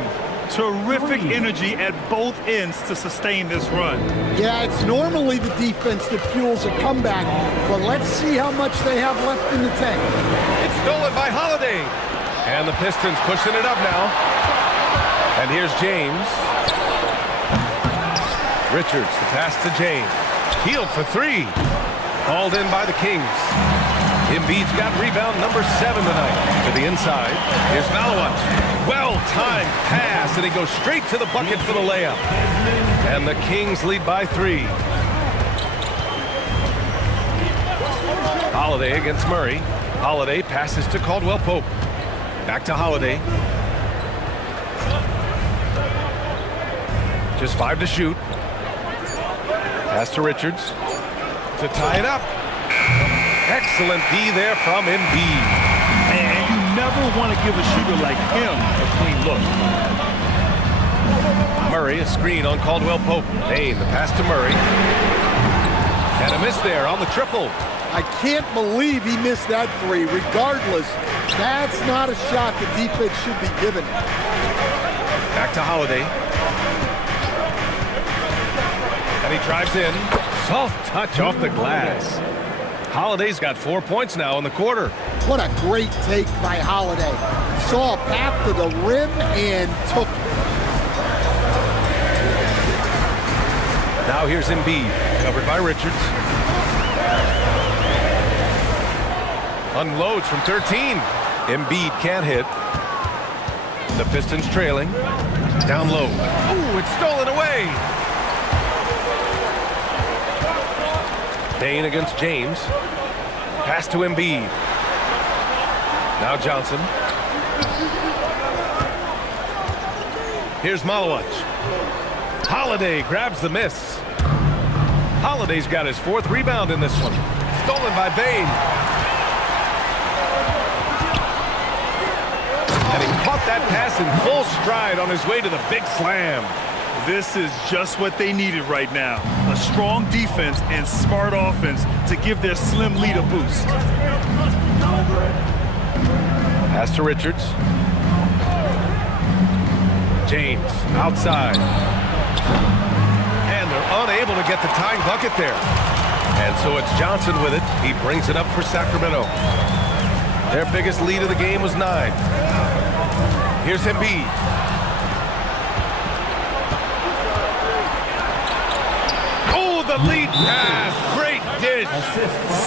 Terrific energy at both ends to sustain this run. Yeah, it's normally the defense that fuels a comeback, but let's see how much they have left in the tank. It's stolen by Holiday. And the Pistons pushing it up now. And here's James. Richards, the pass to James. Hield for three. Hauled in by the Kings. Embiid's got rebound number 7 tonight. To the inside. Here's Malowicz. Well-timed pass, and he goes straight to the bucket for the layup. And the Kings lead by 3. Holiday against Murray. Holiday passes to Caldwell Pope. Back to Holiday. Just 5 to shoot. Pass to Richards to tie it up. Excellent D there from Embiid. And you never want to give a shooter like him a clean look. Murray, a screen on Caldwell Pope. Payne, the pass to Murray. And a miss there on the triple. I can't believe he missed that three. Regardless, that's not a shot the defense should be giving him. Back to Holiday. And he drives in. Soft touch off the glass. Holiday's got 4 points now in the quarter. What a great take by Holiday. Saw a path to the rim and took it. Now here's Embiid, covered by Richards. Unloads from 13. Embiid can't hit. The Pistons trailing. Down low. Ooh, it's stolen away. Payne against James. Pass to Embiid. Now Johnson. Here's Malowicz. Holiday grabs the miss. Holiday's got his 4th rebound in this one. Stolen by Bane. And he caught that pass in full stride on his way to the big slam. This is just what they needed right now. A strong defense and smart offense to give their slim lead a boost. Pass to Richards. James outside. And they're unable to get the tying bucket there. And so it's Johnson with it. He brings it up for Sacramento. Their biggest lead of the game was 9. Here's Embiid. The lead pass. Great dish.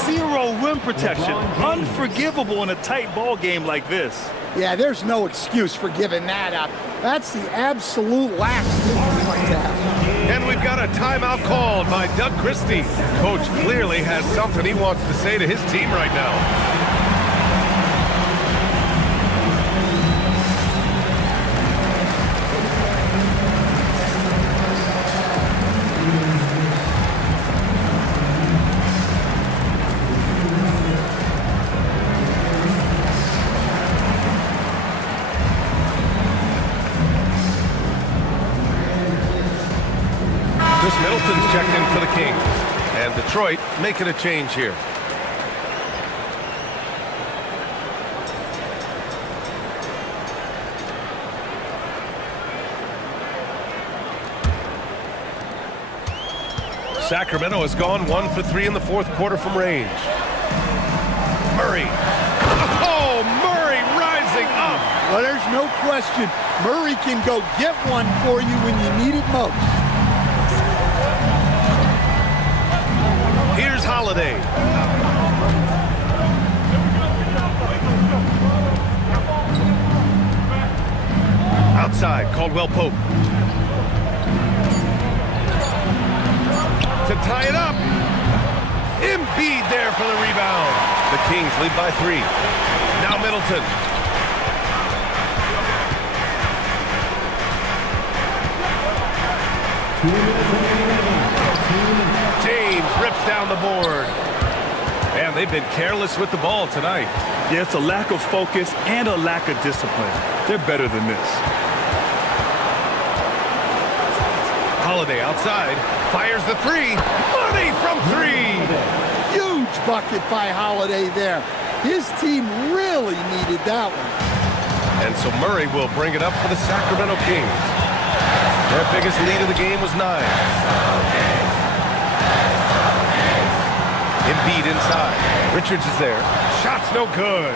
Zero rim protection. Unforgivable in a tight ball game like this. Yeah, there's no excuse for giving that up. That's the absolute last thing you want to have. And we've got a timeout called by Doug Christie. Coach clearly has something he wants to say to his team right now. Chris Middleton's checked in for the Kings. And Detroit making a change here. Sacramento has gone 1 for 3 in the fourth quarter from range. Murray. Oh, Murray rising up. Well, there's no question. Murray can go get one for you when you need it most. Here's Holiday. Outside, Caldwell Pope. To tie it up. Embiid there for the rebound. The Kings lead by 3. Now Middleton. James rips down the board. Man, they've been careless with the ball tonight. Yeah, it's a lack of focus and a lack of discipline. They're better than this. Holiday outside, fires the 3. Money from 3. Huge bucket by Holiday there. His team really needed that one. And so Murray will bring it up for the Sacramento Kings. Their biggest lead of the game was 9. Embiid inside. Richards is there. Shot's no good.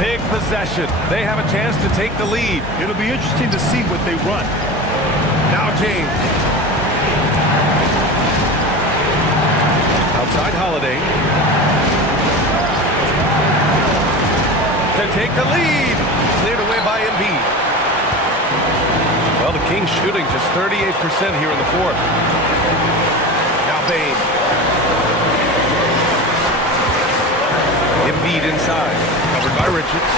Big possession. They have a chance to take the lead. It'll be interesting to see what they run. Now James. Outside Holiday. To take the lead. Cleared away by Embiid. Well, the Kings shooting just 38% here in the fourth. Now Bane. Embiid inside. Covered by Richards.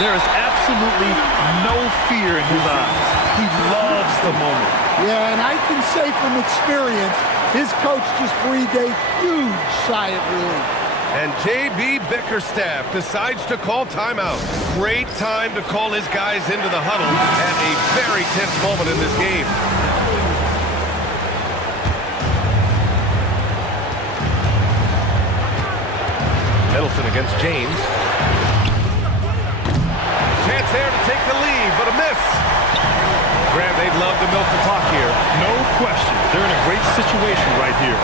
There is absolutely no fear in his eyes. He loves the moment. Yeah, and I can say from experience, his coach just breathed a huge sigh of relief. And J.B. Bickerstaff decides to call timeout. Great time to call his guys into the huddle at a very tense moment in this game. Middleton against James. Chance there to take the lead, but a miss. Grant, they'd love to milk the clock here. No question. They're in a great situation right here.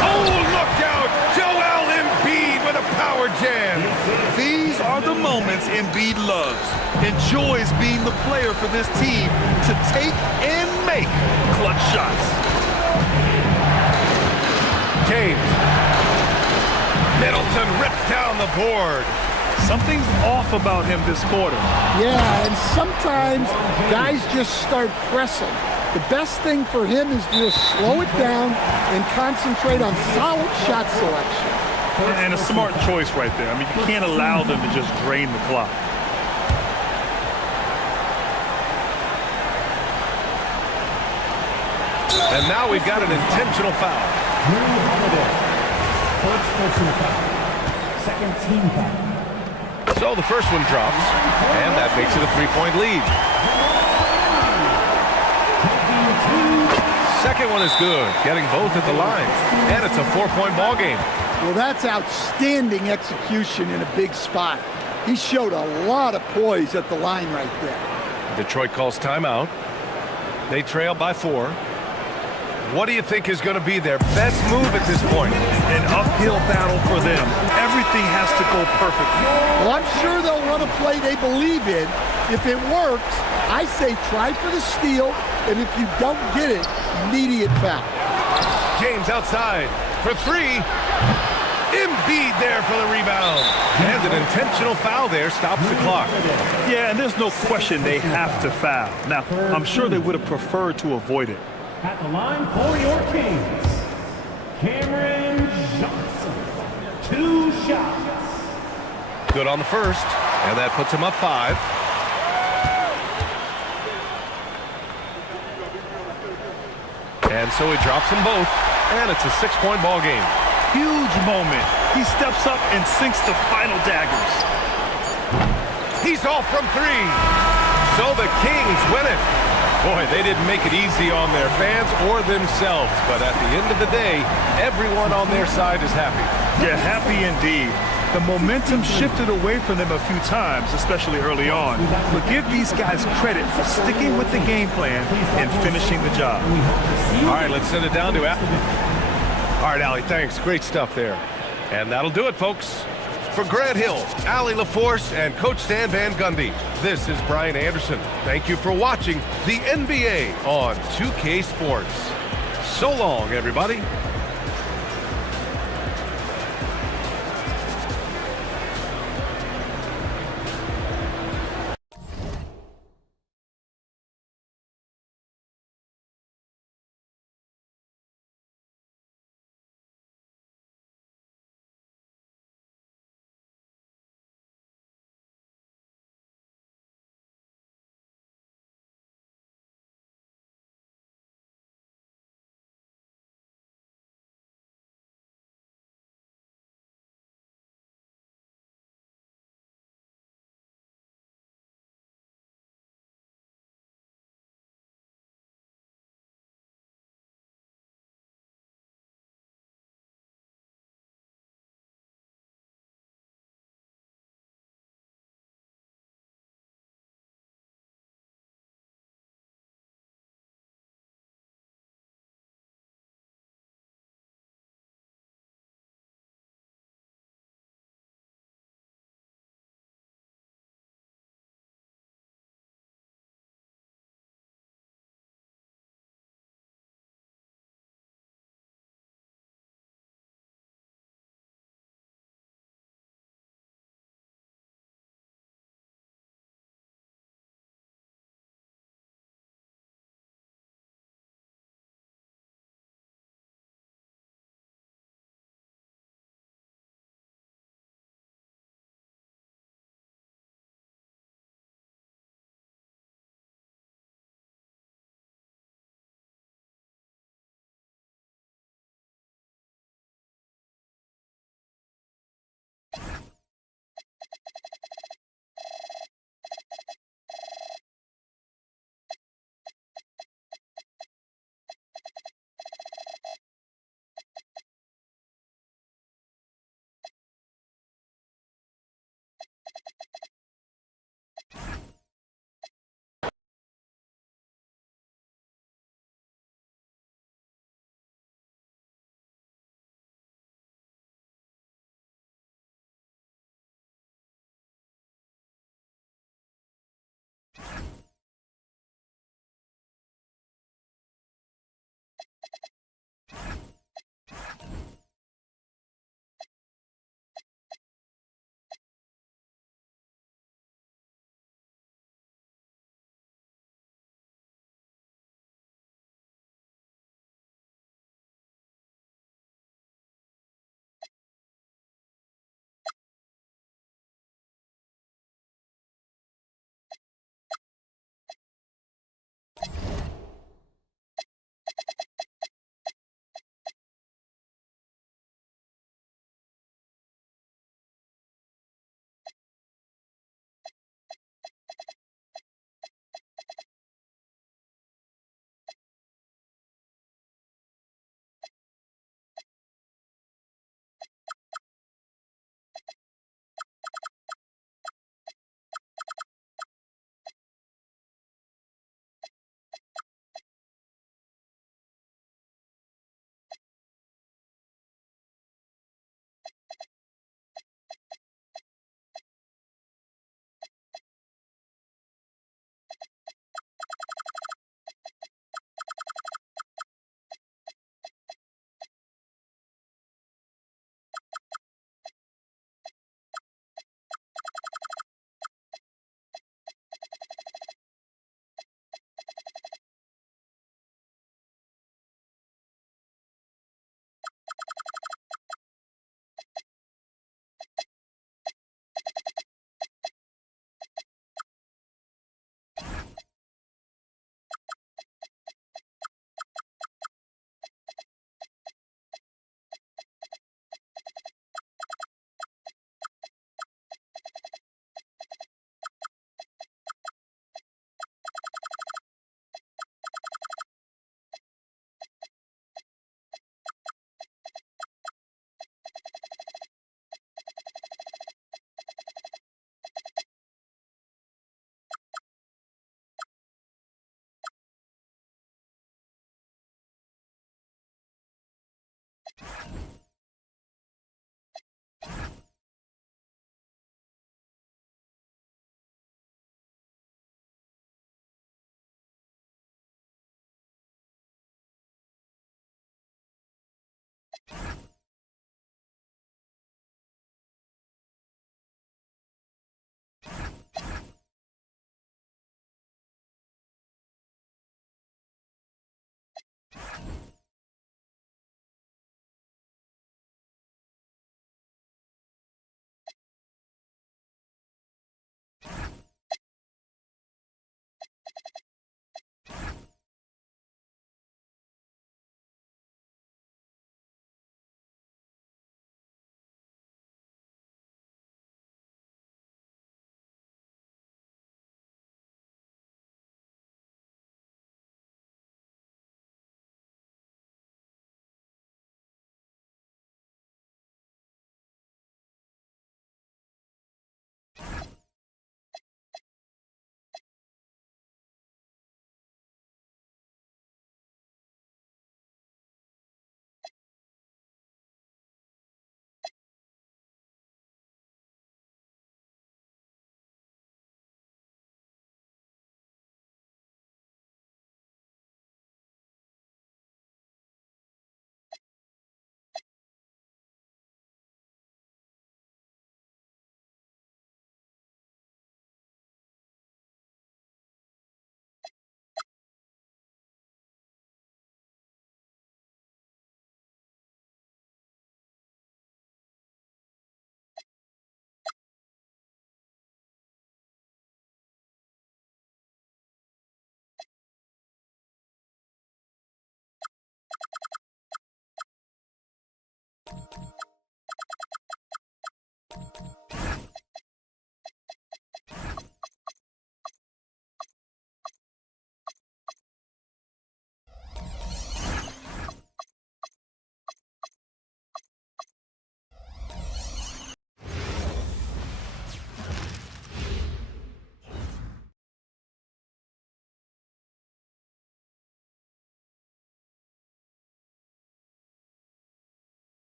Oh, look out! Joel Embiid with a power jam. These are the moments Embiid loves. Enjoys being the player for this team to take and make clutch shots. James. Middleton rips down the board. Something's off about him this quarter. Yeah, and sometimes guys just start pressing. The best thing for him is to just slow it down and concentrate on solid shot selection. And a smart choice right there. I mean, you can't allow them to just drain the clock. And now we've got an intentional foul. First personal foul. Second team foul. So the first one drops, and that makes it a 3-point lead. Second one is good, getting both at the line, and it's a 4-point ball game. Well, that's outstanding execution in a big spot. He showed a lot of poise at the line right there. Detroit calls timeout. They trail by 4. What do you think is going to be their best move at this point? An uphill battle for them. Everything has to go perfectly. Well, I'm sure they'll run a play they believe in. If it works, I say try for the steal, and if you don't get it, immediate foul. James outside for 3. Embiid there for the rebound. And an intentional foul there stops the clock. Yeah, and there's no question they have to foul. Now, I'm sure they would have preferred to avoid it. At the line for your Kings, Cameron Johnson. 2 shots. Good on the first, and that puts him up 5. And so he drops them both, and it's a 6-point ball game. Huge moment. He steps up and sinks the final daggers. He's off from 3. So the Kings win it. Boy, they didn't make it easy on their fans or themselves, but at the end of the day, everyone on their side is happy. Yeah, happy indeed. The momentum shifted away from them a few times, especially early on. But give these guys credit for sticking with the game plan and finishing the job. All right, let's send it down to All right, Allie, thanks. Great stuff there. And that'll do it, folks. For Grant Hill, Allie LaForce, and Coach Stan Van Gundy, this is Brian Anderson. Thank you for watching the NBA on 2K Sports. So long, everybody.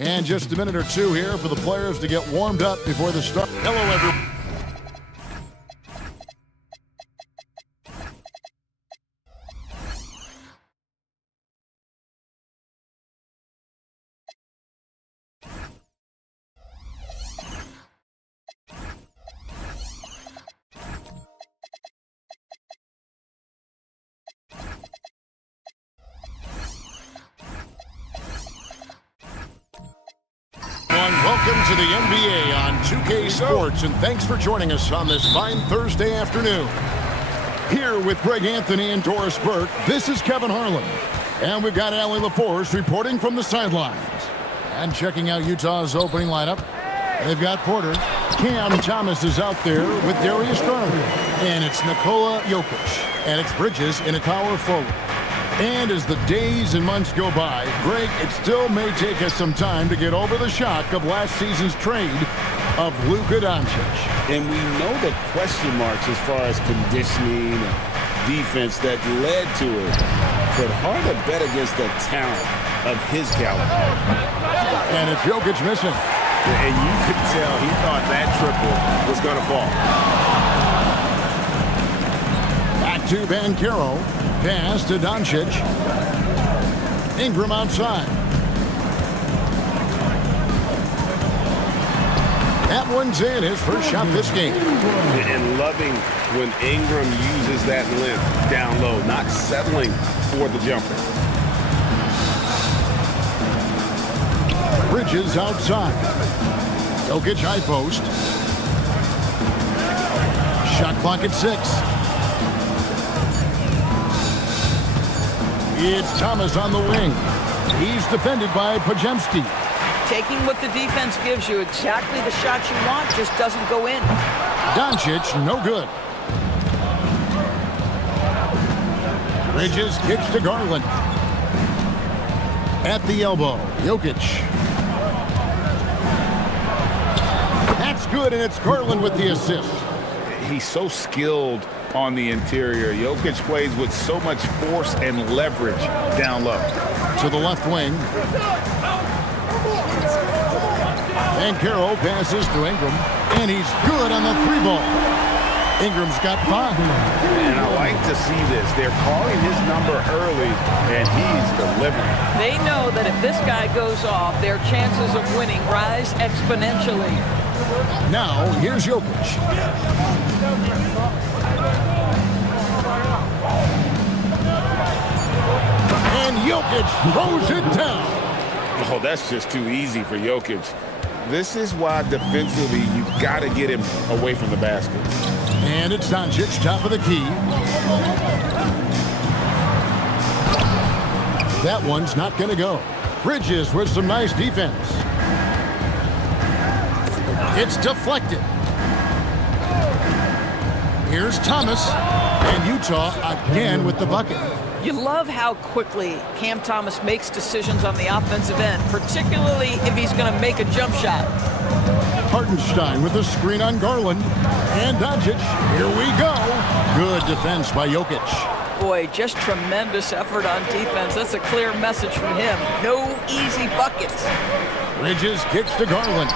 And just a minute or two here for the players to get warmed up before the start. Hello, everyone. Welcome to the NBA on 2K Sports, and thanks for joining us on this fine Thursday afternoon. Here with Greg Anthony and Doris Burke, this is Kevin Harlan. And we've got Allie LaForce reporting from the sidelines. And checking out Utah's opening lineup, they've got Porter. Cam Thomas is out there with Darius Garland. And it's Nikola Jokic. And it's Bridges in a power forward. And as the days and months go by, Greg, it still may take us some time to get over the shock of last season's trade of Luka Doncic. And we know the question marks as far as conditioning and defense that led to it. But hard to bet against the talent of his caliber. And it's Jokic missing. And you could tell he thought that triple was going to fall. Back to Banchero. Pass to Doncic. Ingram outside. That one's in, his first shot this game. And loving when Ingram uses that length down low, not settling for the jumper. Bridges outside. Jokic high post. Shot clock at 6. It's Thomas on the wing. He's defended by Podziemski. Taking what the defense gives you, exactly the shot you want, just doesn't go in. Doncic, no good. Bridges kicks to Garland. At the elbow, Jokic. That's good, and it's Garland with the assist. He's so skilled on the interior. Jokic plays with so much force and leverage down low. To the left wing. Banchero passes to Ingram, and he's good on the 3-ball. Ingram's got 5. And I like to see this. They're calling his number early, and he's delivering. They know that if this guy goes off, their chances of winning rise exponentially. Now, here's Jokic. And Jokic throws it down. Oh, that's just too easy for Jokic. This is why defensively you've got to get him away from the basket. And it's Doncic, top of the key. That one's not going to go. Bridges with some nice defense. It's deflected. Here's Thomas. And Utah again with the bucket. You love how quickly Cam Thomas makes decisions on the offensive end, particularly if he's going to make a jump shot. Hartenstein with a screen on Garland. And Doncic. Here we go. Good defense by Jokic. Boy, just tremendous effort on defense. That's a clear message from him. No easy buckets. Bridges kicks to Garland.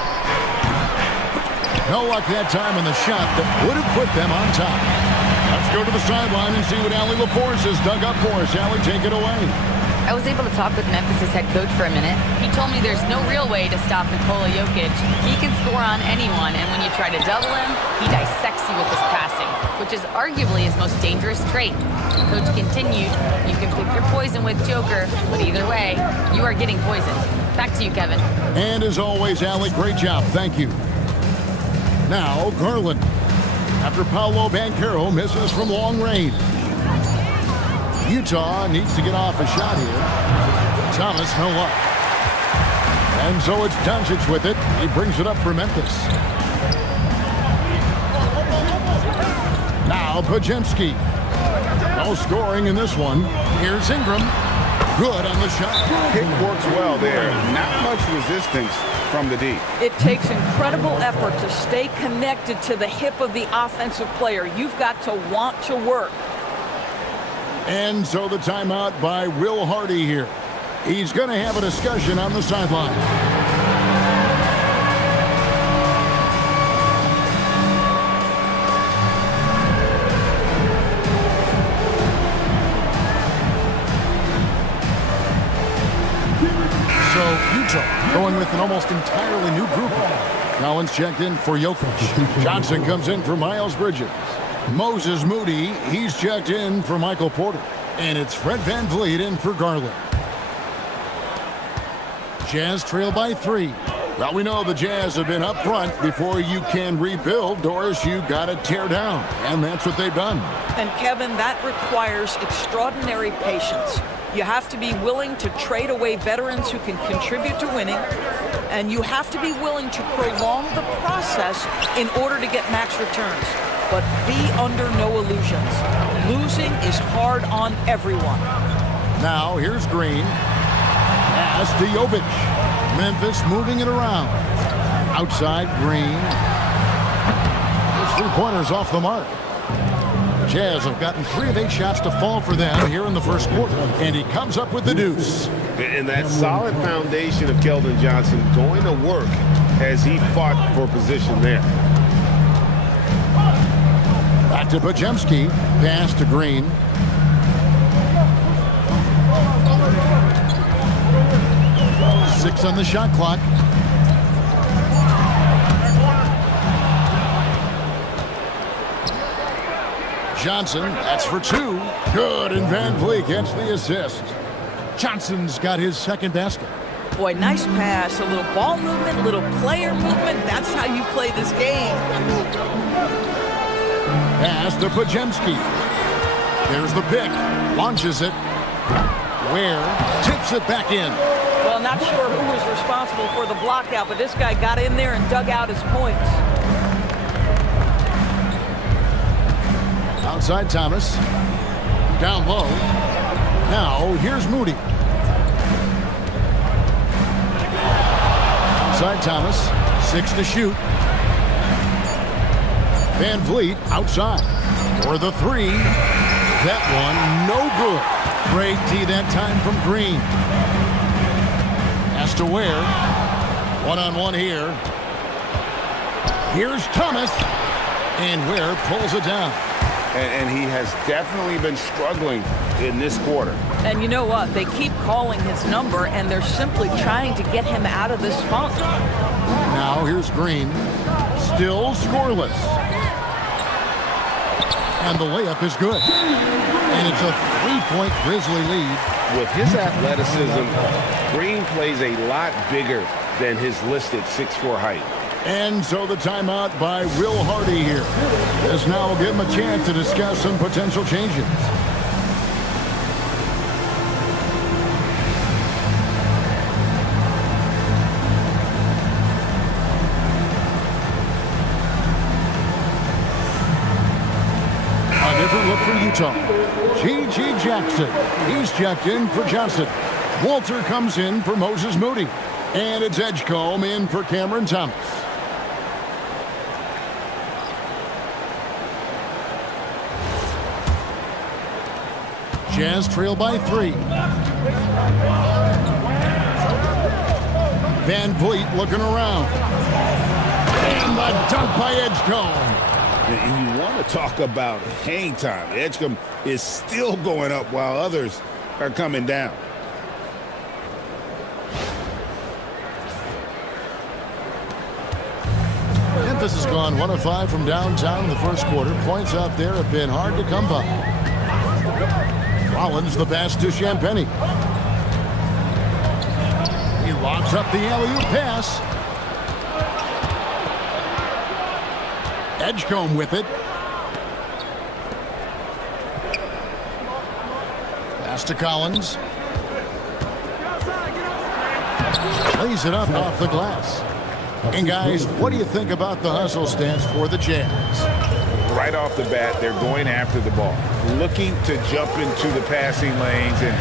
No luck that time on the shot that would have put them on top. Let's go to the sideline and see what Allie LaForce has dug up for us. Allie, take it away. I was able to talk with Memphis' head coach for a minute. He told me there's no real way to stop Nikola Jokic. He can score on anyone, and when you try to double him, he dissects you with his passing, which is arguably his most dangerous trait. The coach continued, you can pick your poison with Joker, but either way, you are getting poisoned. Back to you, Kevin. And as always, Allie, great job. Thank you. Now, Garland. After Paolo Banchero misses from long range. Utah needs to get off a shot here. Thomas, no luck. And so it's Doncic with it. He brings it up for Memphis. Now Podziemski. No scoring in this one. Here's Ingram. Good on the shot. Pick works well there. Not much resistance from the D. It takes incredible effort to stay connected to the hip of the offensive player. You've got to want to work. And so the timeout by Will Hardy here. He's going to have a discussion on the sideline. So Utah going with an almost entirely new group. Collins checked in for Jokic. Johnson comes in for Miles Bridges. Moses Moody, he's checked in for Michael Porter. And it's Fred VanVleet in for Garland. Jazz trail by 3. Well, we know the Jazz have been up front. Before you can rebuild, Doris, you got to tear down. And that's what they've done. And Kevin, that requires extraordinary patience. You have to be willing to trade away veterans who can contribute to winning. And you have to be willing to prolong the process in order to get max returns. But be under no illusions. Losing is hard on everyone. Now, here's Green. Pass to Jovic. Memphis moving it around. Outside, Green. His 3-pointers off the mark. The Jazz have gotten 3 of 8 shots to fall for them here in the first quarter. And he comes up with the deuce. And that solid foundation of Keldon Johnson going to work as he fought for position there. Back to Podziemski. Pass to Green. Six on the shot clock. Johnson, that's for 2. Good, and VanVleet gets the assist. Johnson's got his second basket. Boy, nice pass. A little ball movement, little player movement. That's how you play this game. Pass to Podziemski. There's the pick. Launches it. Ware tips it back in. Well, not sure who was responsible for the block out, but this guy got in there and dug out his points. Outside Thomas. Down low. Now here's Moody. Outside Thomas. 6 to shoot. VanVleet outside. For the three. That one, no good. Great D that time from Green. Pass to Ware. One-on-one here. Here's Thomas. And Ware pulls it down. And he has definitely been struggling in this quarter. And you know what? They keep calling his number, and they're simply trying to get him out of this funk. Now here's Green. Still scoreless. And the layup is good. And it's a 3-point Grizzly lead. With his athleticism, Green plays a lot bigger than his listed 6'4" height. And so the timeout by Will Hardy here. This now will give him a chance to discuss some potential changes. A different look for Utah. G.G. Jackson. He's checked in for Johnson. Walter comes in for Moses Moody. And it's Edgecombe in for Cameron Thomas. Jazz trail by 3. Van Vliet looking around. And the dunk by Edgecombe. And you want to talk about hang time. Edgecombe is still going up while others are coming down. Memphis has gone 1 of 5 from downtown in the first quarter. Points out there have been hard to come by. Rollins the pass to Champagnie. He locks up the alley-oop pass. Edgecombe with it. Pass to Collins. Lays it up off the glass. And guys, what do you think about the hustle stance for the Jazz? Right off the bat, they're going after the ball, looking to jump into the passing lanes and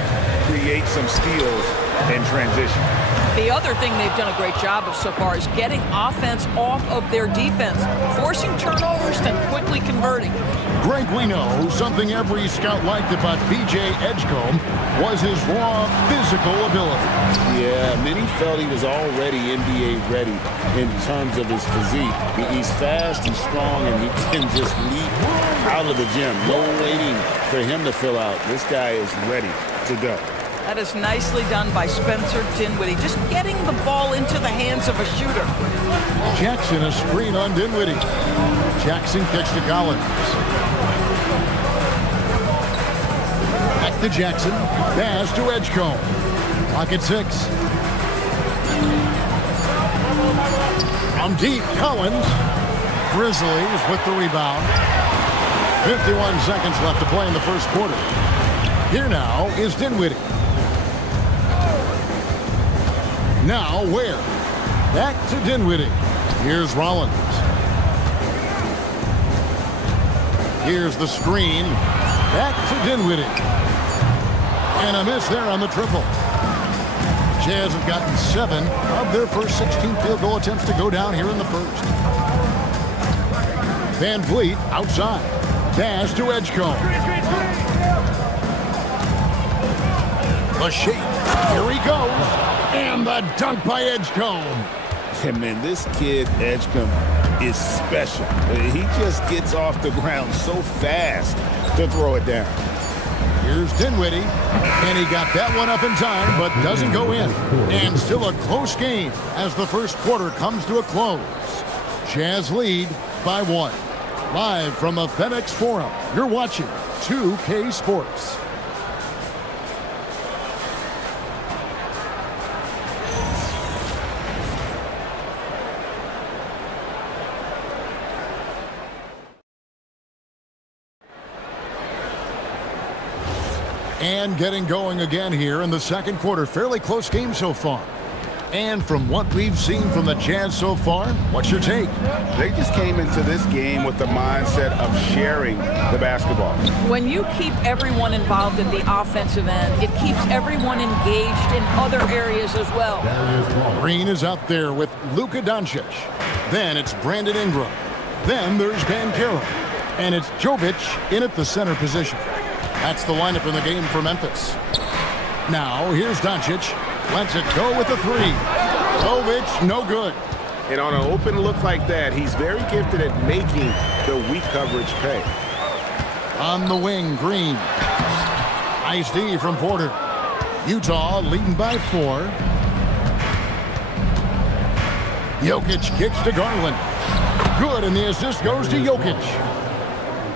create some steals in transition. The other thing they've done a great job of so far is getting offense off of their defense, forcing turnovers, then quickly converting. Greg, we know something every scout liked about B.J. Edgecombe was his raw physical ability. Yeah, many felt he was already NBA ready in terms of his physique. He's fast, he's strong, and he can just leap out of the gym. No waiting for him to fill out. This guy is ready to go. That is nicely done by Spencer Dinwiddie, just getting the ball into the hands of a shooter. Jackson a screen on Dinwiddie. Jackson kicks to Collins. Back to Jackson. Pass to Edgecombe. Pocket 6. From deep, Collins. Grizzlies with the rebound. 51 seconds left to play in the first quarter. Here now is Dinwiddie. Now Ware. Back to Dinwiddie. Here's Rollins. Here's the screen. Back to Dinwiddie. And a miss there on the triple. Jazz have gotten 7 of their first 16 field goal attempts to go down here in the first. Van Vliet outside. Pass to Edgecombe. The shake. Here he goes. And the dunk by Edgecombe. Yeah, man, this kid, Edgecombe, is special. He just gets off the ground so fast to throw it down. Here's Dinwiddie. And he got that one up in time, but doesn't go in. And still a close game as the first quarter comes to a close. Jazz lead by 1. Live from the FedEx Forum, you're watching 2K Sports. And getting going again here in the second quarter. Fairly close game so far. And from what we've seen from the Jazz so far, what's your take? They just came into this game with the mindset of sharing the basketball. When you keep everyone involved in the offensive end, it keeps everyone engaged in other areas as well. Green is out there with Luka Doncic. Then it's Brandon Ingram. Then there's Banchero. And it's Jovic in at the center position. That's the lineup in the game for Memphis. Now, here's Doncic. Lets it go with the three. Jovic, no good. And on an open look like that, he's very gifted at making the weak coverage pay. On the wing, Green. Nice D from Porter. Utah leading by 4. Jokic kicks to Garland. Good, and the assist goes to Jokic.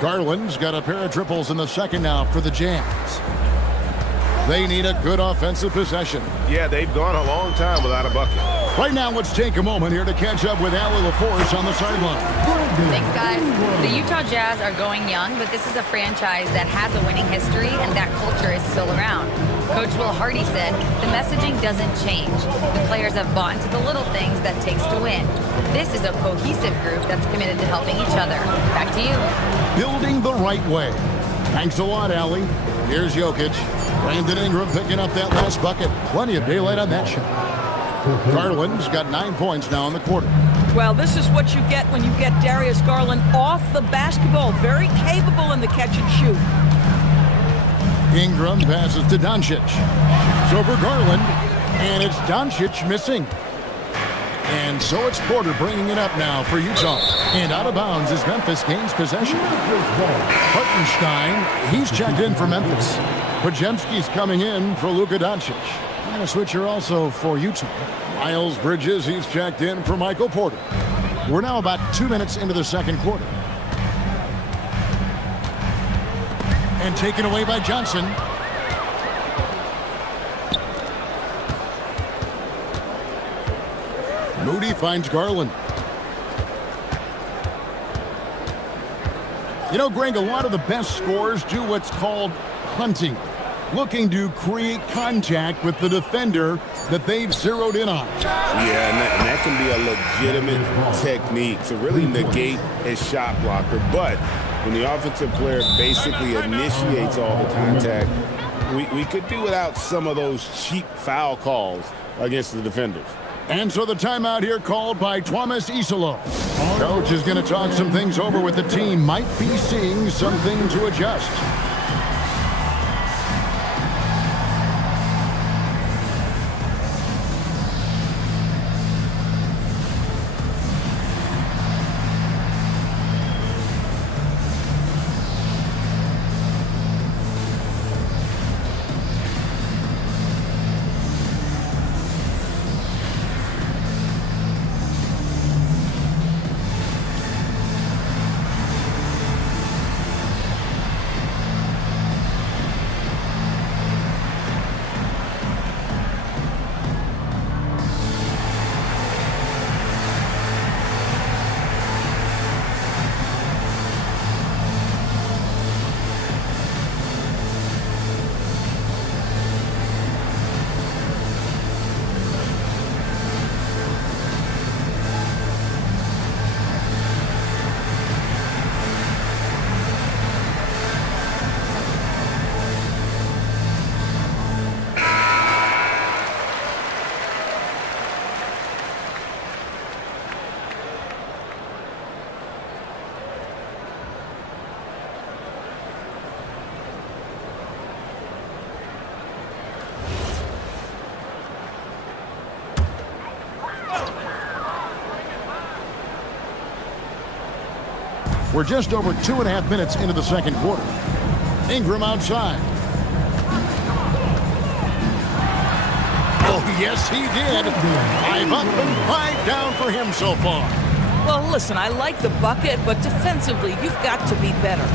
Garland's got a pair of triples in the second now for the Jazz. They need a good offensive possession. Yeah, they've gone a long time without a bucket. Right now, let's take a moment here to catch up with Allie LaForce on the sideline. Thanks, guys. The Utah Jazz are going young, but this is a franchise that has a winning history, and that culture is still around. Coach Will Hardy said, the messaging doesn't change. The players have bought into the little things that takes to win. This is a cohesive group that's committed to helping each other. Back to you. Building the right way. Thanks a lot, Allie. Here's Jokic. Brandon Ingram picking up that last bucket. Plenty of daylight on that shot. Garland's got 9 points now in the quarter. Well, this is what you get when you get Darius Garland off the basketball. Very capable in the catch and shoot. Ingram passes to Doncic. It's over Garland, and it's Doncic missing. And so it's Porter bringing it up now for Utah. And out of bounds as Memphis gains possession. Hartenstein, he's checked in for Memphis. Podziemski's coming in for Luka Doncic. And a switcher also for Utah. Miles Bridges, he's checked in for Michael Porter. We're now about 2 minutes into the second quarter. And taken away by Johnson. Moody finds Garland. You know, Greg, a lot of the best scorers do what's called hunting, looking to create contact with the defender that they've zeroed in on. Yeah, and that can be a legitimate technique to really negate a shot blocker. But when the offensive player basically initiates all the contact, we could do without some of those cheap foul calls against the defenders. And so the timeout here called by Thomas Isolo. Coach is going to talk some things over with the team. Might be seeing something to adjust. We're just over 2.5 minutes into the second quarter. Ingram outside. Oh, yes, he did. 5 up and 5 down for him so far. Well, listen, I like the bucket, but defensively, you've got to be better.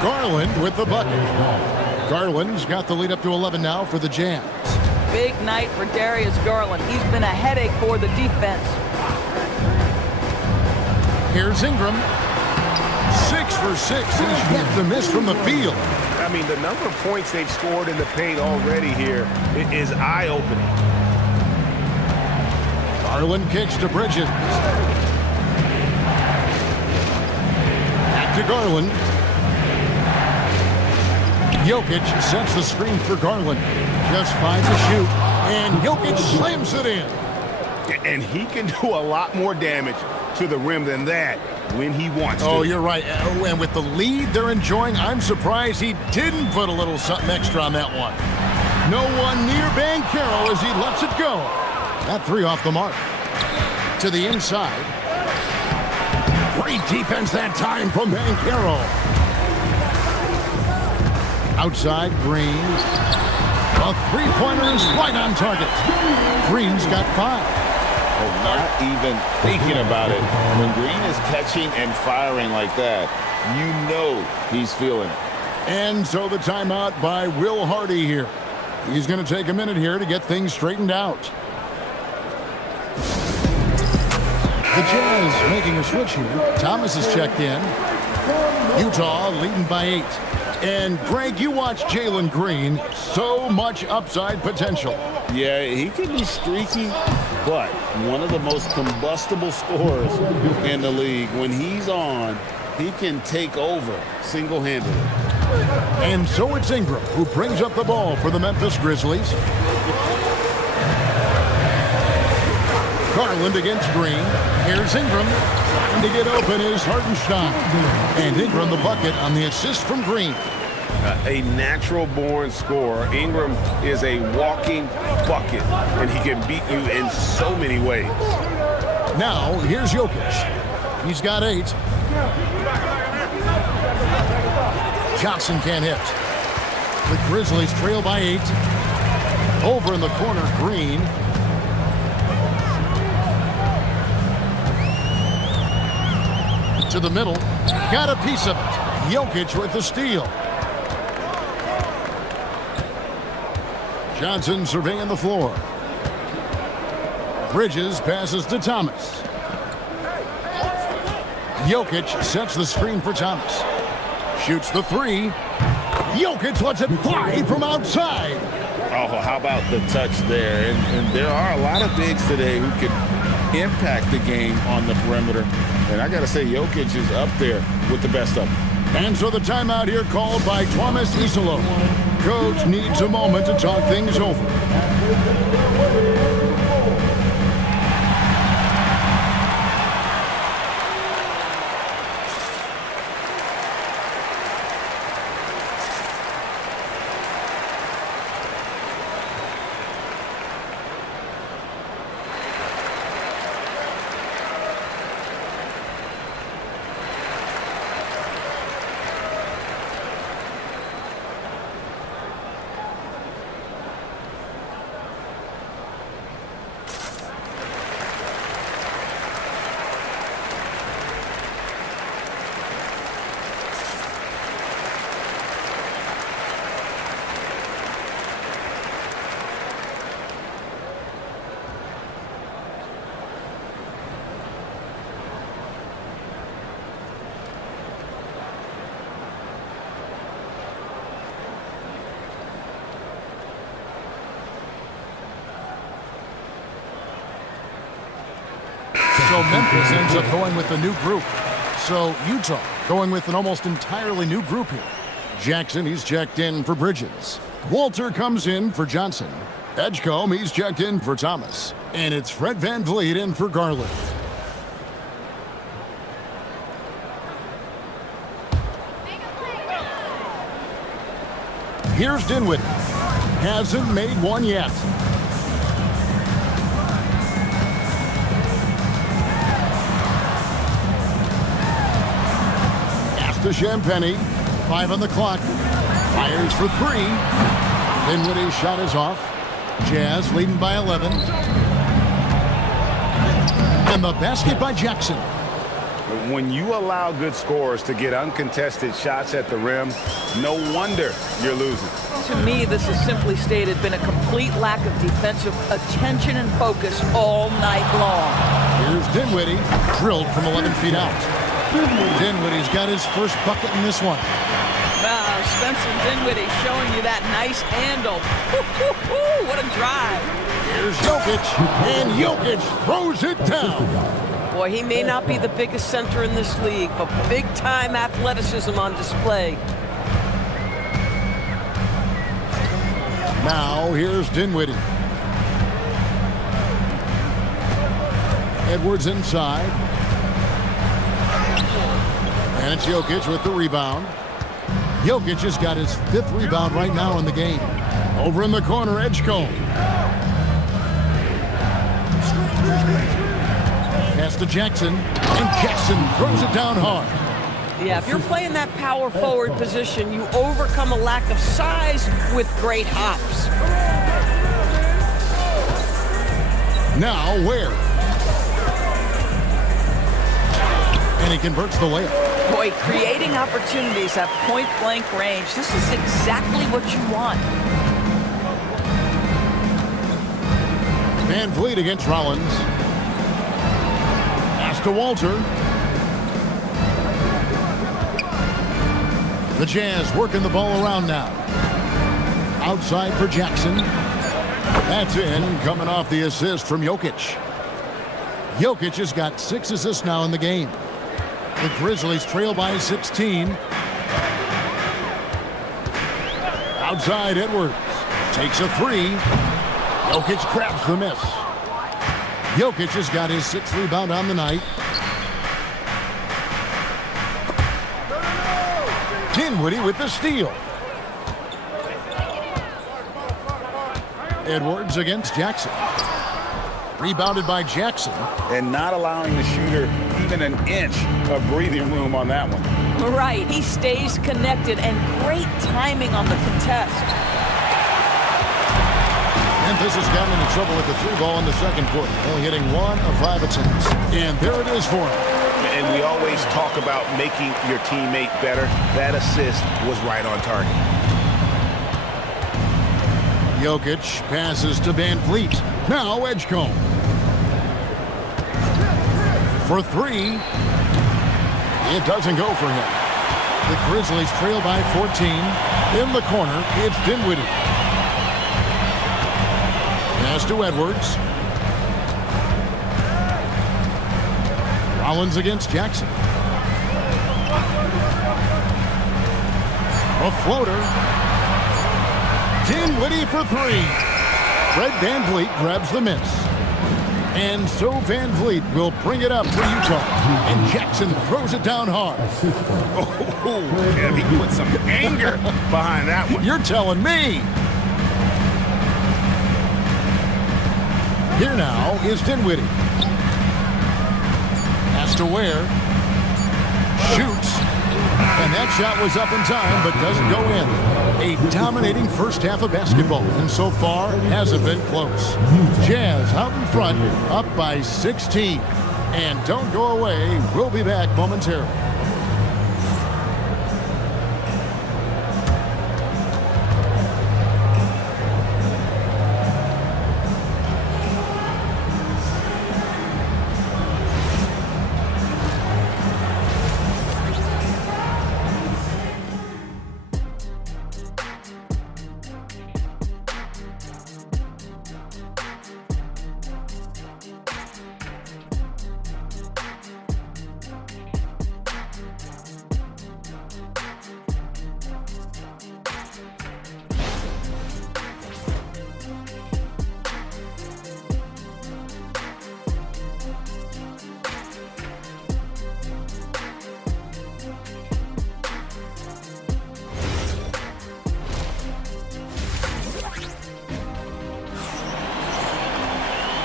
Garland with the bucket. Garland's got the lead up to 11 now for the Jazz. Big night for Darius Garland. He's been a headache for the defense. Here's Ingram. 6 for 6. He's yet to miss from the field. I mean, the number of points they've scored in the paint already here is eye-opening. Garland kicks to Bridges. Back to Garland. Jokic sets the screen for Garland. Just finds a shoot. And Jokic slams it in. And he can do a lot more damage to the rim than that when he wants to. Oh, you're right. And with the lead they're enjoying, I'm surprised he didn't put a little something extra on that one. No one near Banchero as he lets it go. That three off the mark. To the inside. Great defense that time from Banchero. Outside, Green. A three-pointer is right on target. Green's got 5. Oh, not even thinking about it. When Green is catching and firing like that, you know he's feeling it. And so the timeout by Will Hardy here. He's going to take a minute here to get things straightened out. The Jazz making a switch here. Thomas is checked in. Utah leading by 8. And, Greg, you watch Jalen Green. So much upside potential. Yeah, he can be streaky, but one of the most combustible scorers in the league. When he's on, he can take over single-handedly. And so it's Ingram who brings up the ball for the Memphis Grizzlies. Garland against Green. Here's Ingram. And to get open is Hartenstein. And Ingram the bucket on the assist from Green. A natural-born scorer. Ingram is a walking bucket, and he can beat you in so many ways. Now, here's Jokic. He's got 8. Johnson can't hit. The Grizzlies trail by 8. Over in the corner, Green. To the middle. Got a piece of it. Jokic with the steal. Johnson surveying the floor. Bridges passes to Thomas. Jokic sets the screen for Thomas. Shoots the 3. Jokic lets it fly from outside. Oh, how about the touch there? And there are a lot of bigs today who can impact the game on the perimeter. And I got to say, Jokic is up there with the best of them. And so the timeout here called by Thomas Isolo. Coach needs a moment to talk things over. So Memphis ends up going with a new group. So Utah going with an almost entirely new group here. Jackson, he's checked in for Bridges. Walter comes in for Johnson. Edgecombe, he's checked in for Thomas. And it's Fred VanVleet in for Garland. Here's Dinwiddie. Hasn't made one yet. To Champagny, 5 on the clock. Fires for 3. Dinwiddie's shot is off. Jazz leading by 11. And the basket by Jackson. When you allow good scorers to get uncontested shots at the rim, no wonder you're losing. To me, this has simply stated been a complete lack of defensive attention and focus all night long. Here's Dinwiddie, drilled from 11 feet out. Dinwiddie's got his first bucket in this one. Wow, Spencer Dinwiddie showing you that nice handle. What a drive. Here's Jokic, and Jokic throws it down. Boy, he may not be the biggest center in this league, but big-time athleticism on display. Now, here's Dinwiddie. Edwards inside. And it's Jokic with the rebound. Jokic has got his 5th rebound right now in the game. Over in the corner, Edgecombe. Pass to Jackson, and Jackson throws it down hard. Yeah, if you're playing that power forward position, you overcome a lack of size with great hops. Now Ware. And he converts the layup. Boy, creating opportunities at point-blank range, this is exactly what you want. Van Vliet against Rollins. Pass to Walter. The Jazz working the ball around now. Outside for Jackson. That's in, coming off the assist from Jokic. Jokic has got 6 assists now in the game. The Grizzlies trail by 16. Outside, Edwards takes a 3. Jokic grabs the miss. Jokic has got his 6th rebound on the night. Dinwiddie with the steal. Edwards against Jackson. Rebounded by Jackson. And not allowing the shooter even an inch of breathing room on that one. Right, he stays connected, and great timing on the contest. Memphis has gotten into trouble with the 3 ball in the second quarter, only hitting 1 of 5 attempts. And there it is for him. And we always talk about making your teammate better. That assist was right on target. Jokic passes to Van Vliet. Now Edgecombe. For 3. It doesn't go for him. The Grizzlies trail by 14. In the corner, it's Dinwiddie. Pass to Edwards. Rollins against Jackson. A floater. Dinwiddie for 3. Fred Van Vliet grabs the miss. And so Van Vliet will bring it up for Utah. And Jackson throws it down hard. Oh, yeah, he put some anger behind that one. You're telling me. Here now is Dinwiddie. Pass to Ware. Shoots. And that shot was up in time, but doesn't go in. A dominating first half of basketball, and so far hasn't been close. Jazz out in front, up by 16. And don't go away. We'll be back momentarily.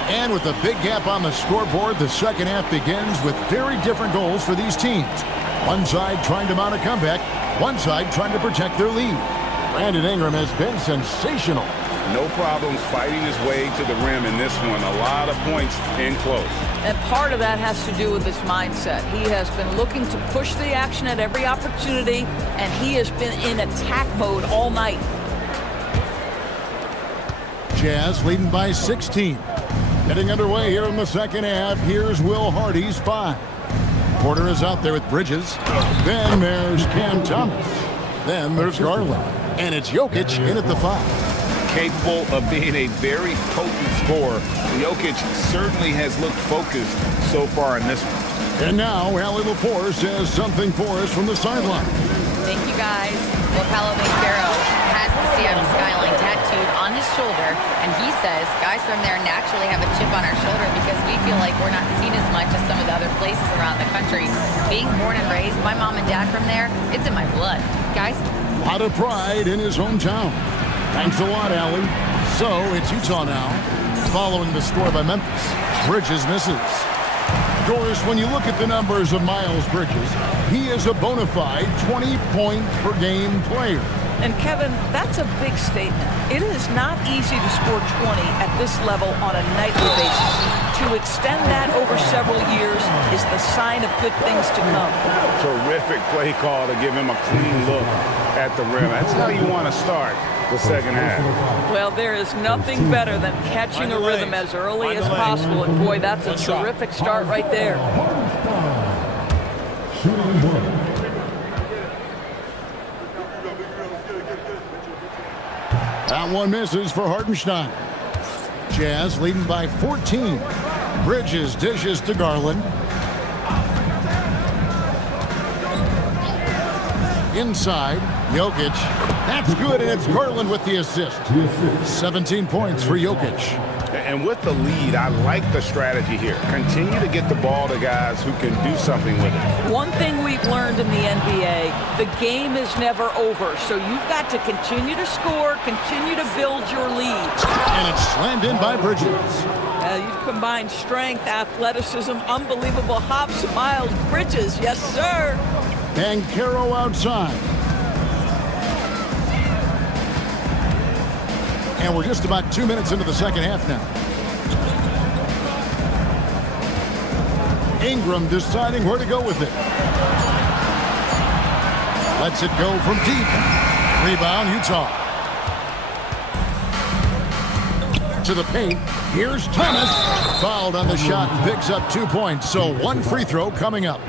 And with a big gap on the scoreboard, the second half begins with very different goals for these teams. One side trying to mount a comeback, one side trying to protect their lead. Brandon Ingram has been sensational. No problems fighting his way to the rim in this one. A lot of points in close. And part of that has to do with his mindset. He has been looking to push the action at every opportunity, and he has been in attack mode all night. Jazz leading by 16. Getting underway here in the second half. Here's Will Hardy's 5. Porter is out there with Bridges. Then there's Cam Thomas. Then there's Garland. And it's Jokic in at the 5. Capable of being a very potent scorer. Jokic certainly has looked focused so far in this one. And now, Allie LaForce has something for us from the sideline. Thank you, guys. Well, Paolo Banchero has the Seattle skyline tattooed on his shoulder shoulder. And he says guys from there naturally have a chip on our shoulder because we feel like we're not seen as much as some of the other places around the country. Being born and raised, my mom and dad from there, it's in my blood. Guys? A lot of pride in his hometown. Thanks a lot, Allie. So it's Utah now, following the score by Memphis. Bridges misses. Doris, when you look at the numbers of Miles Bridges, he is a bona fide 20-point-per-game player. And Kevin, that's a big statement. It is not easy to score 20 at this level on a nightly basis. To extend that over several years is the sign of good things to come. Terrific play call to give him a clean look at the rim. That's how you want to start the second half. Well, there is nothing better than catching a rhythm as early as possible. And boy, that's a terrific start right there. That one misses for Hartenstein. Jazz leading by 14. Bridges dishes to Garland. Inside, Jokic. That's good, and it's Garland with the assist. 17 points for Jokic. And with the lead, I like the strategy here. Continue to get the ball to guys who can do something with it. One thing we've learned in the NBA, the game is never over. So you've got to continue to score, continue to build your lead. And it's slammed in by Bridges. You combine strength, athleticism, unbelievable hops. Miles Bridges, yes, sir. And Caro outside. And we're just about 2 minutes into the second half now. Ingram deciding where to go with it. Lets it go from deep. Rebound, Utah. To the paint. Here's Thomas. Fouled on the shot. Picks up 2 points. So one free throw coming up.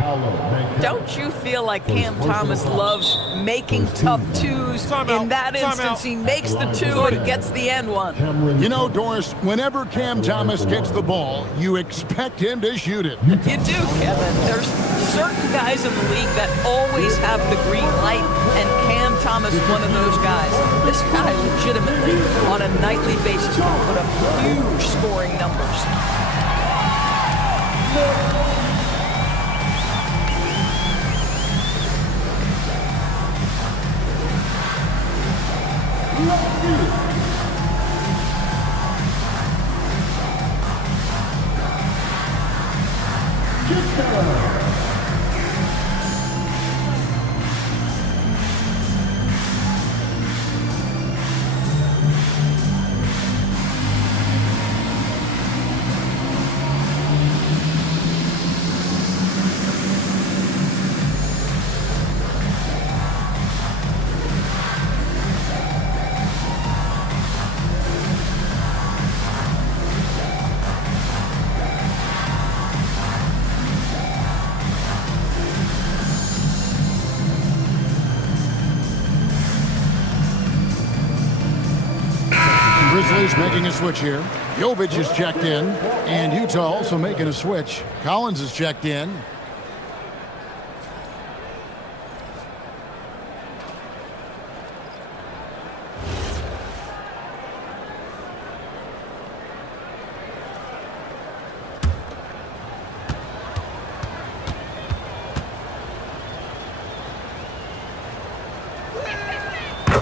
Don't you feel like Cam Thomas loves making tough twos? In that instance, he makes the two and gets the end one. You know, Doris, whenever Cam Thomas gets the ball, you expect him to shoot it. You do, Kevin. There's certain guys in the league that always have the green light, and Cam Thomas is one of those guys. This guy legitimately, on a nightly basis, can put up huge scoring numbers. Grizzlies making a switch here. Jovic is checked in, and Utah also making a switch. Collins is checked in.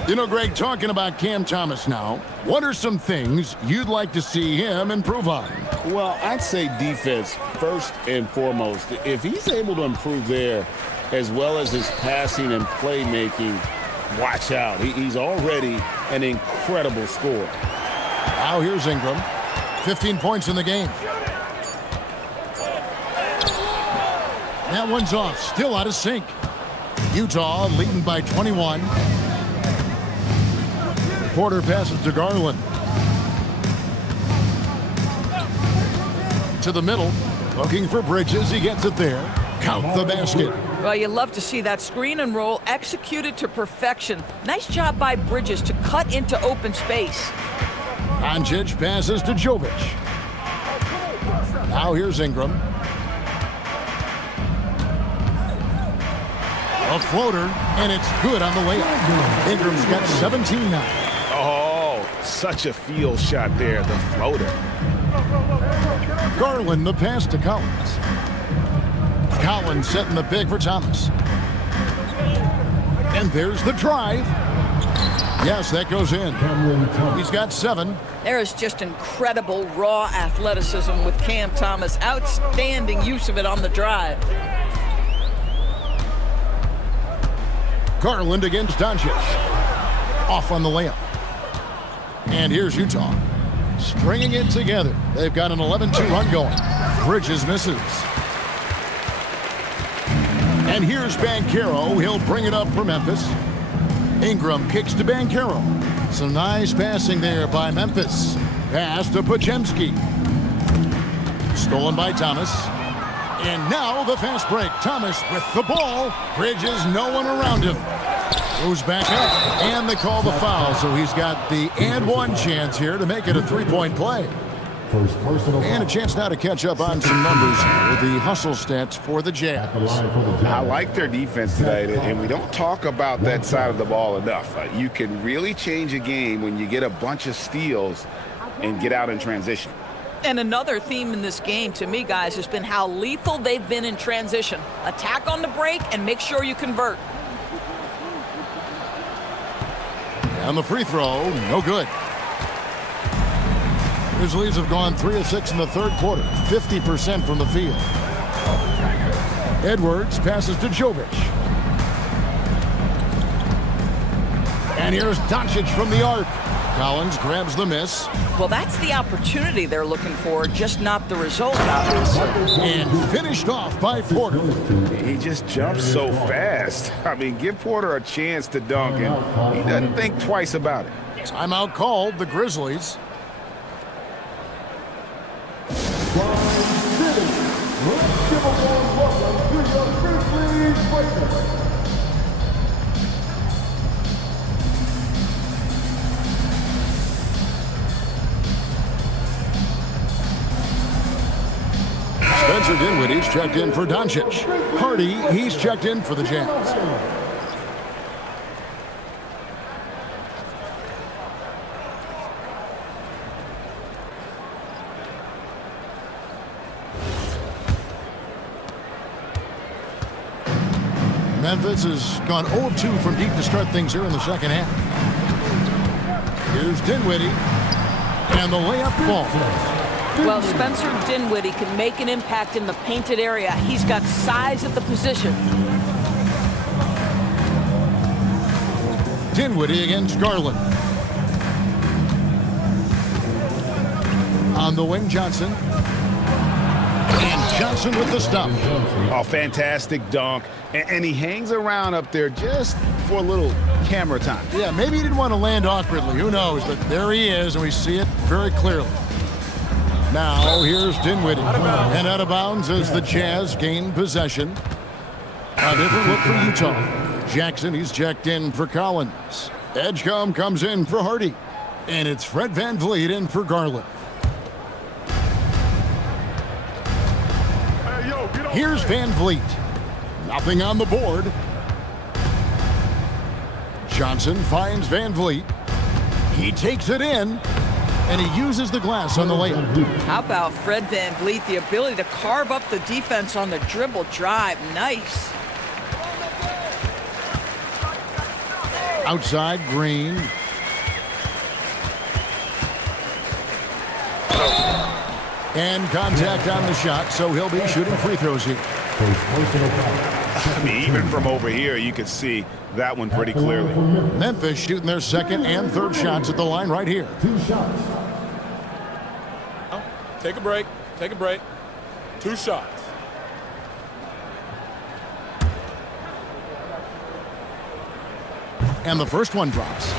You know, Greg, talking about Cam Thomas now, what are some things you'd like to see him improve on? Well, I'd say defense first and foremost. If he's able to improve there, as well as his passing and playmaking, watch out. He's already an incredible scorer. Now here's Ingram. 15 points in the game. That one's off. Still out of sync. Utah leading by 21. Porter passes to Garland. To the middle. Looking for Bridges. He gets it there. Count the basket. Well, you love to see that screen and roll executed to perfection. Nice job by Bridges to cut into open space. Doncic passes to Jovic. Now here's Ingram. A floater, and it's good on the layup. Ingram's got 17 now. Oh, Such a field shot there, the floater. Garland the pass to Collins. Collins setting the pick for Thomas. And there's the drive. Yes, that goes in. He's got 7. There is just incredible raw athleticism with Cam Thomas. Outstanding use of it on the drive. Garland against Doncic. Off on the layup. And here's Utah. Stringing it together. They've got an 11-2 run going. Bridges misses. And here's Banchero. He'll bring it up for Memphis. Ingram kicks to Banchero. Some nice passing there by Memphis. Pass to Podziemski. Stolen by Thomas. And now the fast break. Thomas with the ball. Bridges, no one around him. Goes back up, and they call the foul. So he's got the and one chance here to make it a 3-point play. And a chance now to catch up on some numbers with the hustle stats for the Jazz. I like their defense tonight, and we don't talk about that side of the ball enough. You can really change a game when you get a bunch of steals and get out in transition. And another theme in this game, to me, guys, has been how lethal they've been in transition. Attack on the break and make sure you convert. And the free throw, no good. Grizzlies have gone 3 of 6 in the third quarter, 50% from the field. Edwards passes to Jovic. And here's Doncic from the arc. Collins grabs the miss. Well, that's the opportunity they're looking for, just not the result, obviously. And finished off by Porter. He just jumps so fast. I mean, give Porter a chance to dunk, and he doesn't think twice about it. Timeout called, the Grizzlies. Let's give a warm welcome to the Grizzlies Breakers. Spencer Dinwiddie's checked in for Doncic. Hardy, he's checked in for the Jazz. Memphis has gone 0 of 2 from deep to start things here in the second half. Here's Dinwiddie, and the layup falls. Well, Spencer Dinwiddie can make an impact in the painted area. He's got size at the position. Dinwiddie against Garland. On the wing, Johnson. And Johnson with the stop. Oh, fantastic dunk. And he hangs around up there just for a little camera time. Yeah, maybe he didn't want to land awkwardly. Who knows? But there he is, and we see it very clearly. Now, here's Dinwiddie. And out of bounds as the Jazz gain possession. A different look for Utah. Jackson, he's checked in for Collins. Edgecombe comes in for Hardy. And it's Fred VanVleet in for Garland. Here's VanVleet. Nothing on the board. Johnson finds VanVleet. He takes it in. And he uses the glass on the layup. How about Fred VanVleet, the ability to carve up the defense on the dribble drive. Nice. Outside, Green. And contact on the shot, so he'll be shooting free throws here. I mean, even from over here, you can see that one pretty clearly. Memphis shooting their second and third shots at the line right here. 2 shots. Take a break. Take a break. 2 shots. And the first one drops.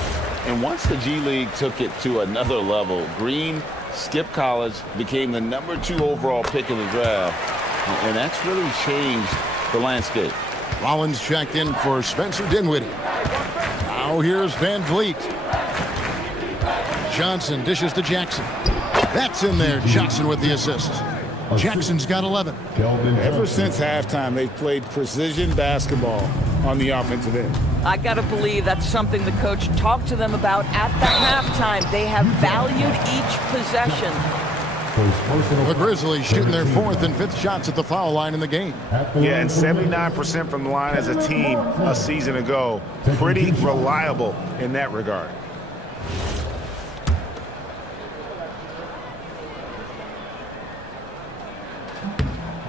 And once the G League took it to another level, Green skipped college, became the #2 overall pick in the draft. And that's really changed the landscape. Rollins checked in for Spencer Dinwiddie. Now here's VanVleet. Johnson dishes to Jackson. That's in there. Johnson with the assist. Jackson's got 11. Ever since halftime, they've played precision basketball on the offensive end. I got to believe that's something the coach talked to them about at the halftime. They have valued each possession. The Grizzlies shooting their 4th and 5th shots at the foul line in the game. Yeah, and 79% from the line as a team a season ago. Pretty reliable in that regard.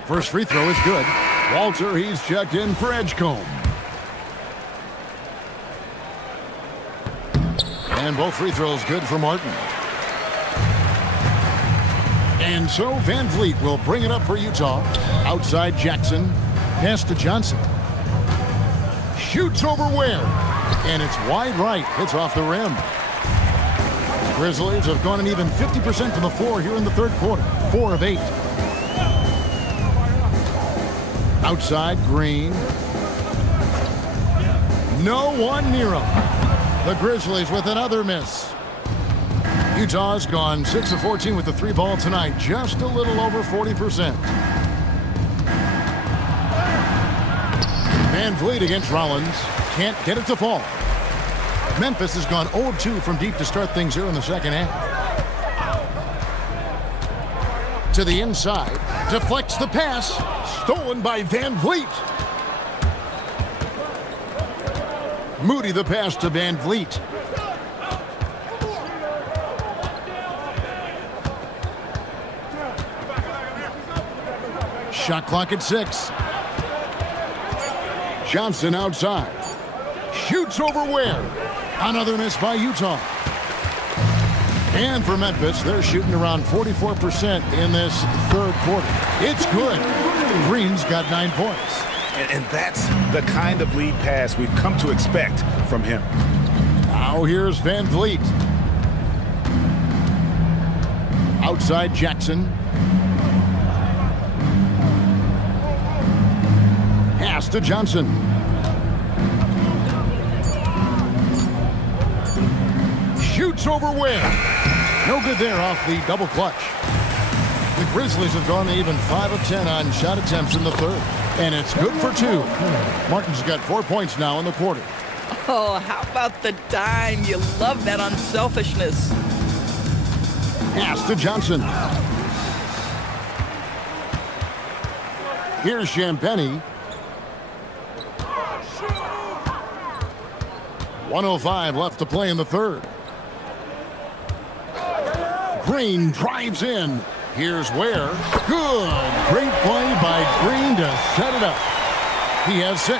First free throw is good. Walter, he's checked in for Edgecombe. And both free throws good for Martin. And so Van Vliet will bring it up for Utah. Outside Jackson. Pass to Johnson. Shoots over Ware. And it's wide right. Hits off the rim. Grizzlies have gone an even 50% from the floor here in the third quarter. 4 of 8. Outside Green. No one near him. The Grizzlies with another miss. Utah's gone 6 of 14 with the 3 ball tonight, just a little over 40%. Van Vliet against Rollins. Can't get it to fall. Memphis has gone 0 of 2 from deep to start things here in the second half. To the inside. Deflects the pass. Stolen by Van Vliet. Moody the pass to Van Vliet. Shot clock at 6. Johnson outside. Shoots over Ware. Another miss by Utah. And for Memphis, they're shooting around 44% in this third quarter. It's good. Green's got 9 points. And that's the kind of lead pass we've come to expect from him. Now here's Van Vliet. Outside Jackson. Pass to Johnson. Shoots over Ware. No good there off the double clutch. The Grizzlies have gone even 5 of 10 on shot attempts in the third. And it's good for 2. Martin's got 4 points now in the quarter. Oh, how about the dime? You love that unselfishness. Pass to Johnson. Here's Champagnie. 1:05 left to play in the third. Green drives in. Here's Ware. Good. Great play by Green to set it up. He has 6.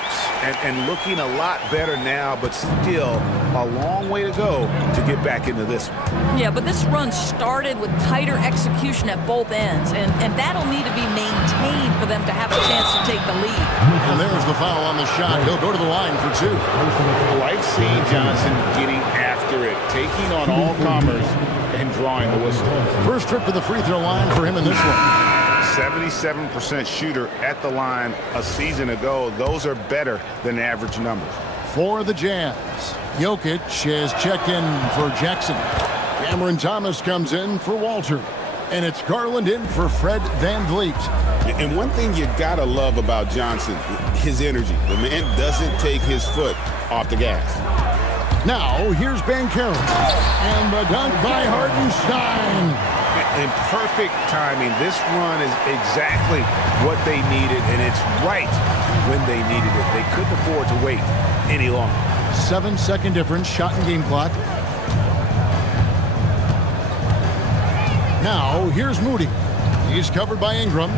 And looking a lot better now, but still a long way to go to get back into this one. Yeah, but this run started with tighter execution at both ends, and that'll need to be maintained for them to have a chance to take the lead. And there's the foul on the shot. He'll go to the line for 2. I like seeing Johnson getting after it, taking on all comers and drawing the whistle. First trip to the free throw line for him in this one. 77% shooter at the line a season ago. Those are better than average numbers. For the Jazz, Jokic has checked in for Jackson. Cameron Thomas comes in for Walter. And it's Garland in for Fred Van Vliet. And one thing you gotta love about Johnson, his energy. The man doesn't take his foot off the gas. Now, here's Banchero. And the dunk by Hartenstein. In perfect timing. This run is exactly what they needed, and it's right when they needed it. They couldn't afford to wait any longer. 7-second difference, shot and game clock. Now, here's Moody. He's covered by Ingram.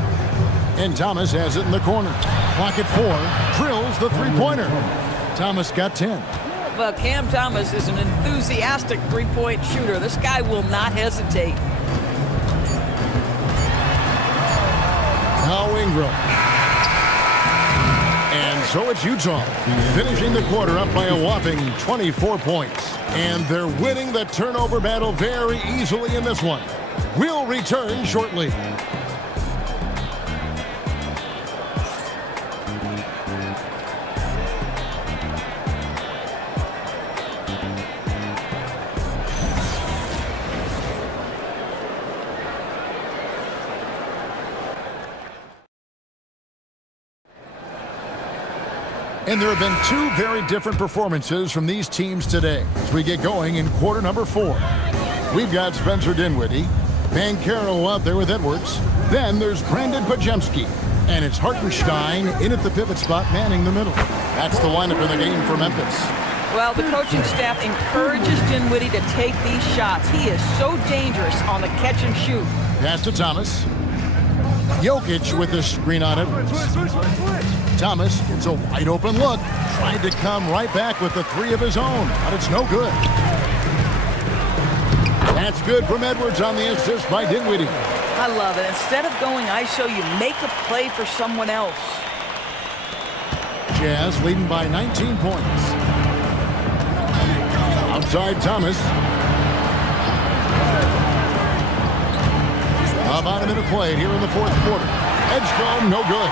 And Thomas has it in the corner. Clock at 4. Drills the three-pointer. Thomas got 10. But Cam Thomas is an enthusiastic three-point shooter. This guy will not hesitate. Now Ingram. And so it's Utah, finishing the quarter up by a whopping 24 points. And they're winning the turnover battle very easily in this one. We'll return shortly. And there have been two very different performances from these teams today as we get going in quarter number 4. We've got Spencer Dinwiddie, Banchero out there with Edwards. Then there's Brandon Podziemski. And it's Hartenstein in at the pivot spot, manning the middle. That's the lineup in the game for Memphis. Well, the coaching staff encourages Dinwiddie to take these shots. He is so dangerous on the catch and shoot. Pass to Thomas. Jokic with the screen on Edwards. Thomas gets a wide open look. Tried to come right back with the 3 of his own, but it's no good. That's good from Edwards on the assist by Dinwiddie. I love it. Instead of going ISO, you make a play for someone else. Jazz leading by 19 points. Outside Thomas. About a minute played here in the 4th quarter. Edgecombe, no good.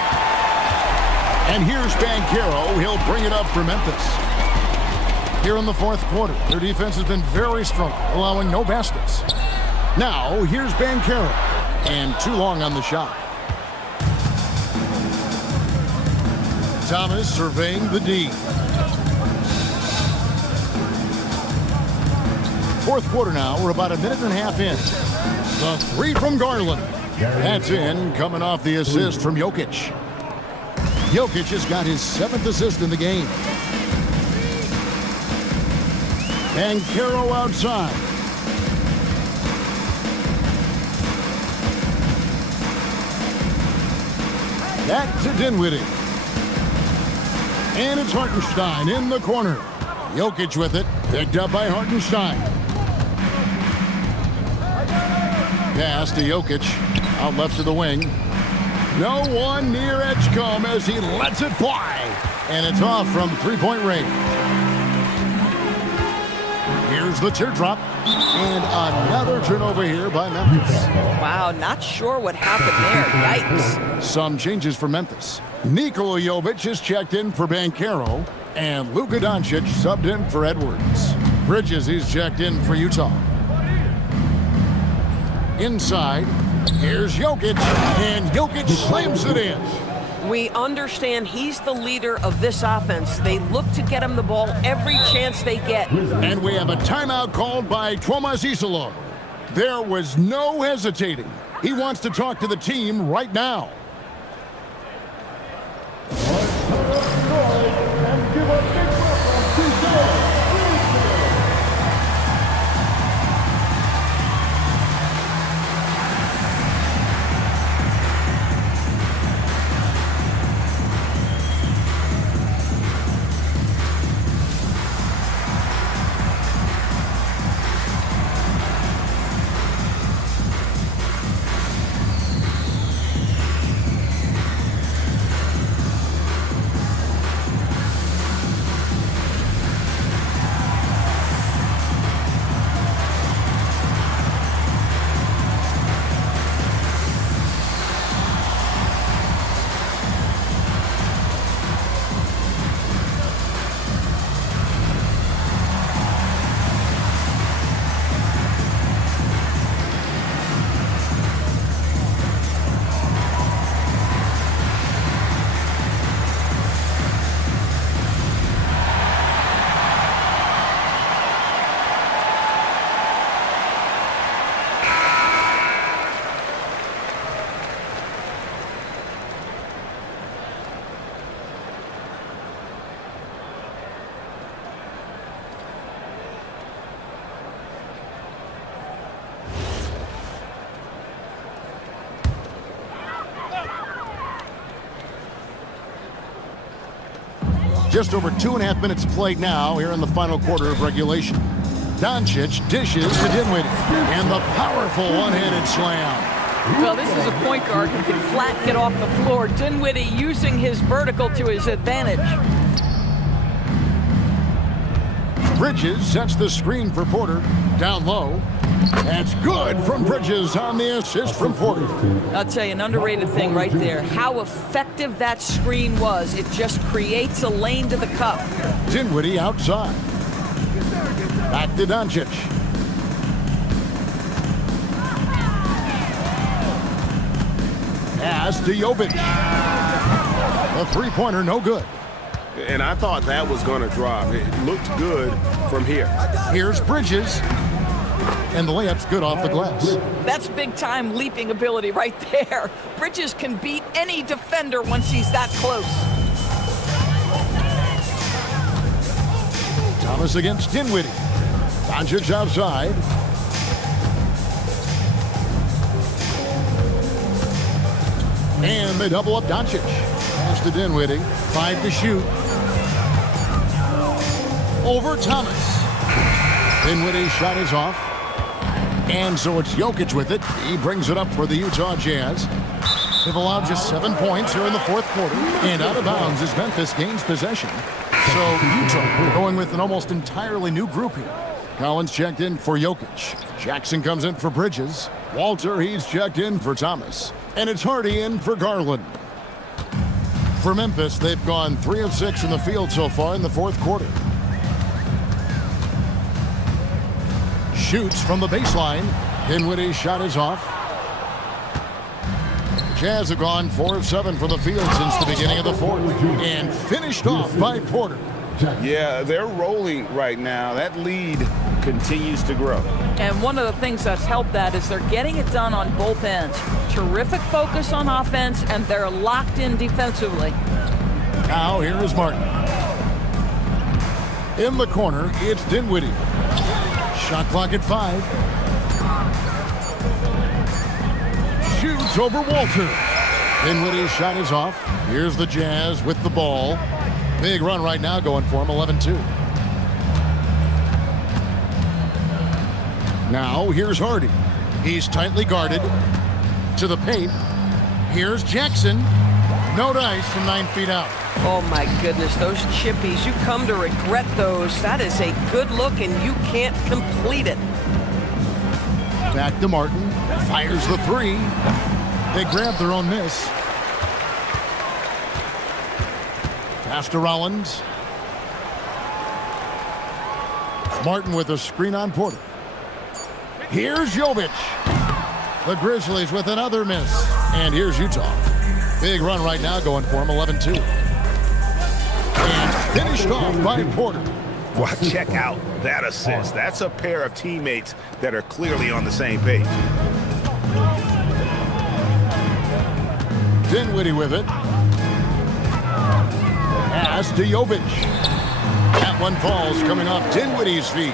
And here's Banchero. He'll bring it up for Memphis. Here in the 4th quarter, their defense has been very strong, allowing no baskets. Now, here's Banchero. And too long on the shot. Thomas surveying the D. 4th quarter now. We're about a minute and a half in. The 3 from Garland. That's in, coming off the assist from Jokic. Jokic has got his 7th assist in the game. Banchero outside. Back to Dinwiddie. And it's Hartenstein in the corner. Jokic with it, picked up by Hartenstein. Pass to Jokic, out left to the wing. No one near Edgecombe as he lets it fly. And it's off from 3-point range. Here's the teardrop. And another turnover here by Memphis. Wow, not sure what happened there. Yikes. Some changes for Memphis. Nikola Jovic is checked in for Banchero. And Luka Doncic subbed in for Edwards. Bridges is checked in for Utah. Inside, here's Jokic, and Jokic slams it in. We understand he's the leader of this offense. They look to get him the ball every chance they get. And we have a timeout called by Tomas Isolo. There was no hesitating. He wants to talk to the team right now. Just over 2.5 minutes played now here in the final quarter of regulation. Doncic dishes to Dinwiddie. And the powerful one-handed slam. Well, this is a point guard who can flat get off the floor. Dinwiddie using his vertical to his advantage. Bridges sets the screen for Porter. Down low. That's good from Bridges on the assist from Porter. I'll tell you, an underrated thing right there. How effective that screen was. It just creates a lane to the cup. Dinwiddie outside. Back to Doncic. Pass to Jovic. The three-pointer no good. And I thought that was going to drop. It looked good from here. Here's Bridges. And the layup's good off the glass. That's big-time leaping ability right there. Bridges can beat any defender once he's that close. Thomas against Dinwiddie. Doncic outside. And they double up Doncic. Pass to Dinwiddie. 5 to shoot. Over Thomas. Dinwiddie's shot is off. And so it's Jokic with it. He brings it up for the Utah Jazz. They've allowed just 7 points here in the fourth quarter. And out of bounds as Memphis gains possession. So Utah going with an almost entirely new group here. Collins checked in for Jokic. Jackson comes in for Bridges. Walter, he's checked in for Thomas. And it's Hardy in for Garland. For Memphis, they've gone 3 of 6 from the field so far in the fourth quarter. Shoots from the baseline. Dinwiddie's shot is off. Jazz have gone 4 of 7 from the field since the beginning of the fourth. And finished off by Porter. Yeah, they're rolling right now. That lead continues to grow. And one of the things that's helped that is they're getting it done on both ends. Terrific focus on offense, and they're locked in defensively. Now here is Martin. In the corner, it's Dinwiddie. Shot clock at 5. Shoots over Walter. Dinwiddie's shot is off. Here's the Jazz with the ball. Big run right now going for him, 11-2. Now here's Hardy. He's tightly guarded. To the paint. Here's Jackson. No dice from 9 feet out. Oh my goodness, those chippies, you come to regret those. That is a good look and you can't complete it. Back to Martin. Fires the 3. They grab their own miss. Pass to Rollins. Martin with a screen on Porter. Here's Jovic. The Grizzlies with another miss. And here's Utah. Big run right now going for him, 11-2. And finished off by Porter. Well, check out that assist. That's a pair of teammates that are clearly on the same page. Dinwiddie with it. Pass to Jovic. That one falls coming off Dinwiddie's feet.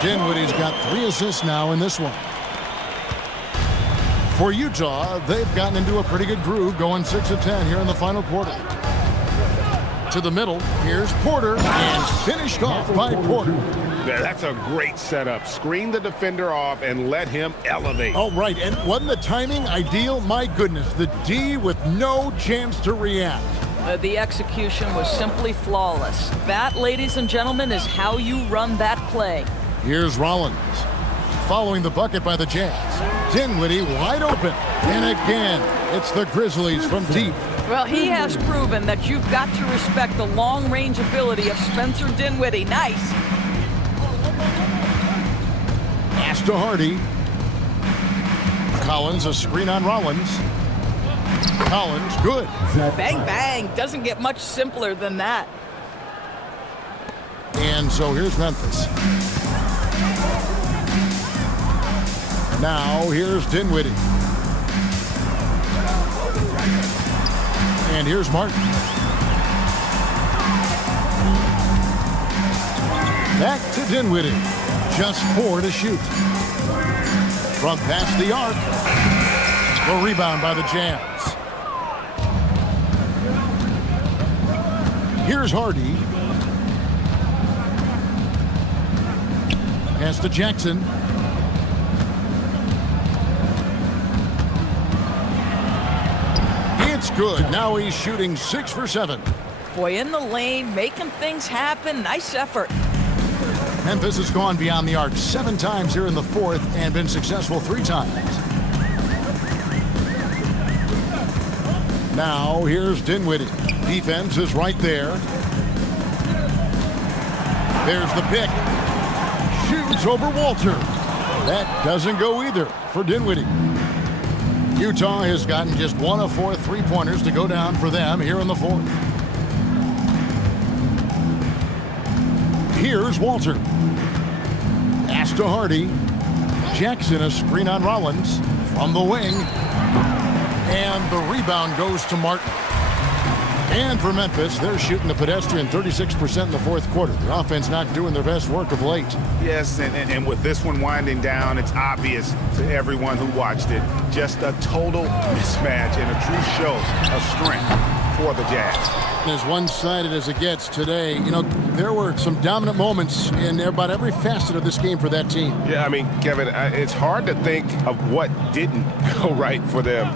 Dinwiddie's got 3 assists now in this one. For Utah, they've gotten into a pretty good groove, going 6 of 10 here in the final quarter. To the middle, here's Porter, and finished off by Porter. That's a great setup. Screen the defender off and let him elevate. Oh, right, and wasn't the timing ideal? My goodness, the D with no chance to react. The execution was simply flawless. That, ladies and gentlemen, is how you run that play. Here's Rollins. Following the bucket by the Jazz. Dinwiddie wide open. And again, it's the Grizzlies from deep. Well, he has proven that you've got to respect the long-range ability of Spencer Dinwiddie. Nice. Pass to Hardy. Collins, a screen on Rollins. Collins, good. Bang, bang. Doesn't get much simpler than that. And so here's Memphis. Now here's Dinwiddie. And here's Martin. Back to Dinwiddie. Just 4 to shoot. From past the arc. The rebound by the Jazz. Here's Hardy. Pass to Jackson. It's good. Now he's shooting 6 for 7. Boy, in the lane, making things happen. Nice effort. Memphis has gone beyond the arc 7 times here in the fourth and been successful 3 times. Now here's Dinwiddie. Defense is right there. There's the pick. Shoots over Walter. That doesn't go either for Dinwiddie. Utah has gotten just 1 of 4 3-pointers to go down for them here in the fourth. Here's Walter. Pass to Hardy. Jackson, a screen on Rollins from the wing. And the rebound goes to Martin. And for Memphis, they're shooting the pedestrian 36% in the fourth quarter. The offense not doing their best work of late. Yes, and with this one winding down, it's obvious to everyone who watched it. Just a total mismatch and a true show of strength for the Jazz. As one-sided as it gets today, you know, there were some dominant moments in about every facet of this game for that team. Yeah, I mean, Kevin, it's hard to think of what didn't go right for them.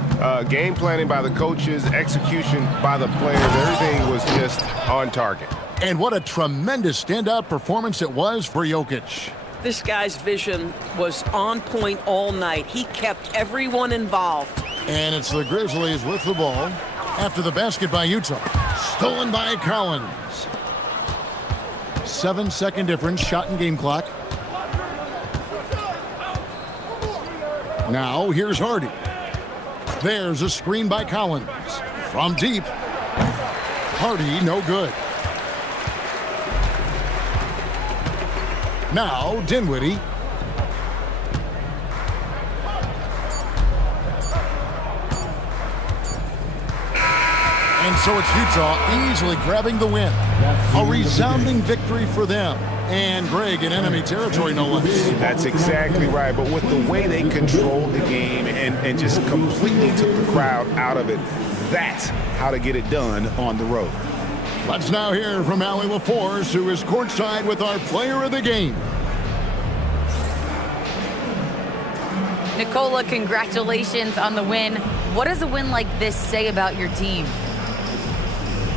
Game planning by the coaches, execution by the players, everything was just on target. And what a tremendous standout performance it was for Jokic. This guy's vision was on point all night. He kept everyone involved. And it's the Grizzlies with the ball after the basket by Utah. Stolen by Collins. 7-second difference, shot and game clock. Now here's Hardy. There's a screen by Collins. From deep. Hardy, no good. Now Dinwiddie. And so it's Utah easily grabbing the win. A resounding victory for them. And Greg in enemy territory, no less. That's exactly right. But with the way they controlled the game and just completely took the crowd out of it, that's how to get it done on the road. Let's now hear from Allie LaForce, who is courtside with our player of the game. Nikola, congratulations on the win. What does a win like this say about your team?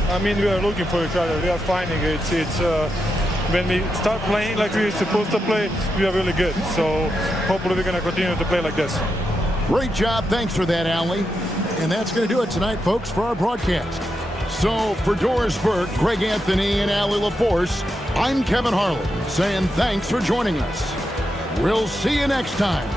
I mean, we are looking for each other. We are finding it. When we start playing like we're supposed to play, we are really good. So hopefully we're going to continue to play like this. Great job. Thanks for that, Allie. And that's going to do it tonight, folks, for our broadcast. So for Doris Burke, Greg Anthony, and Allie LaForce, I'm Kevin Harlan saying thanks for joining us. We'll see you next time.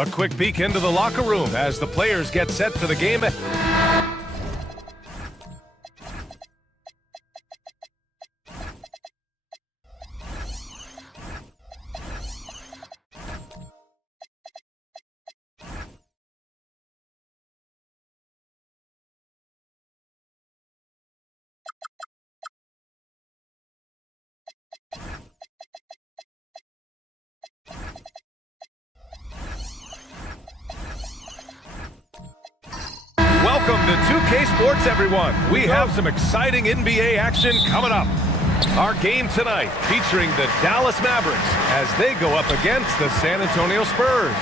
A quick peek into the locker room as the players get set for the game. Welcome to 2K Sports, everyone. We have some exciting NBA action coming up. Our game tonight featuring the Dallas Mavericks as they go up against the San Antonio Spurs.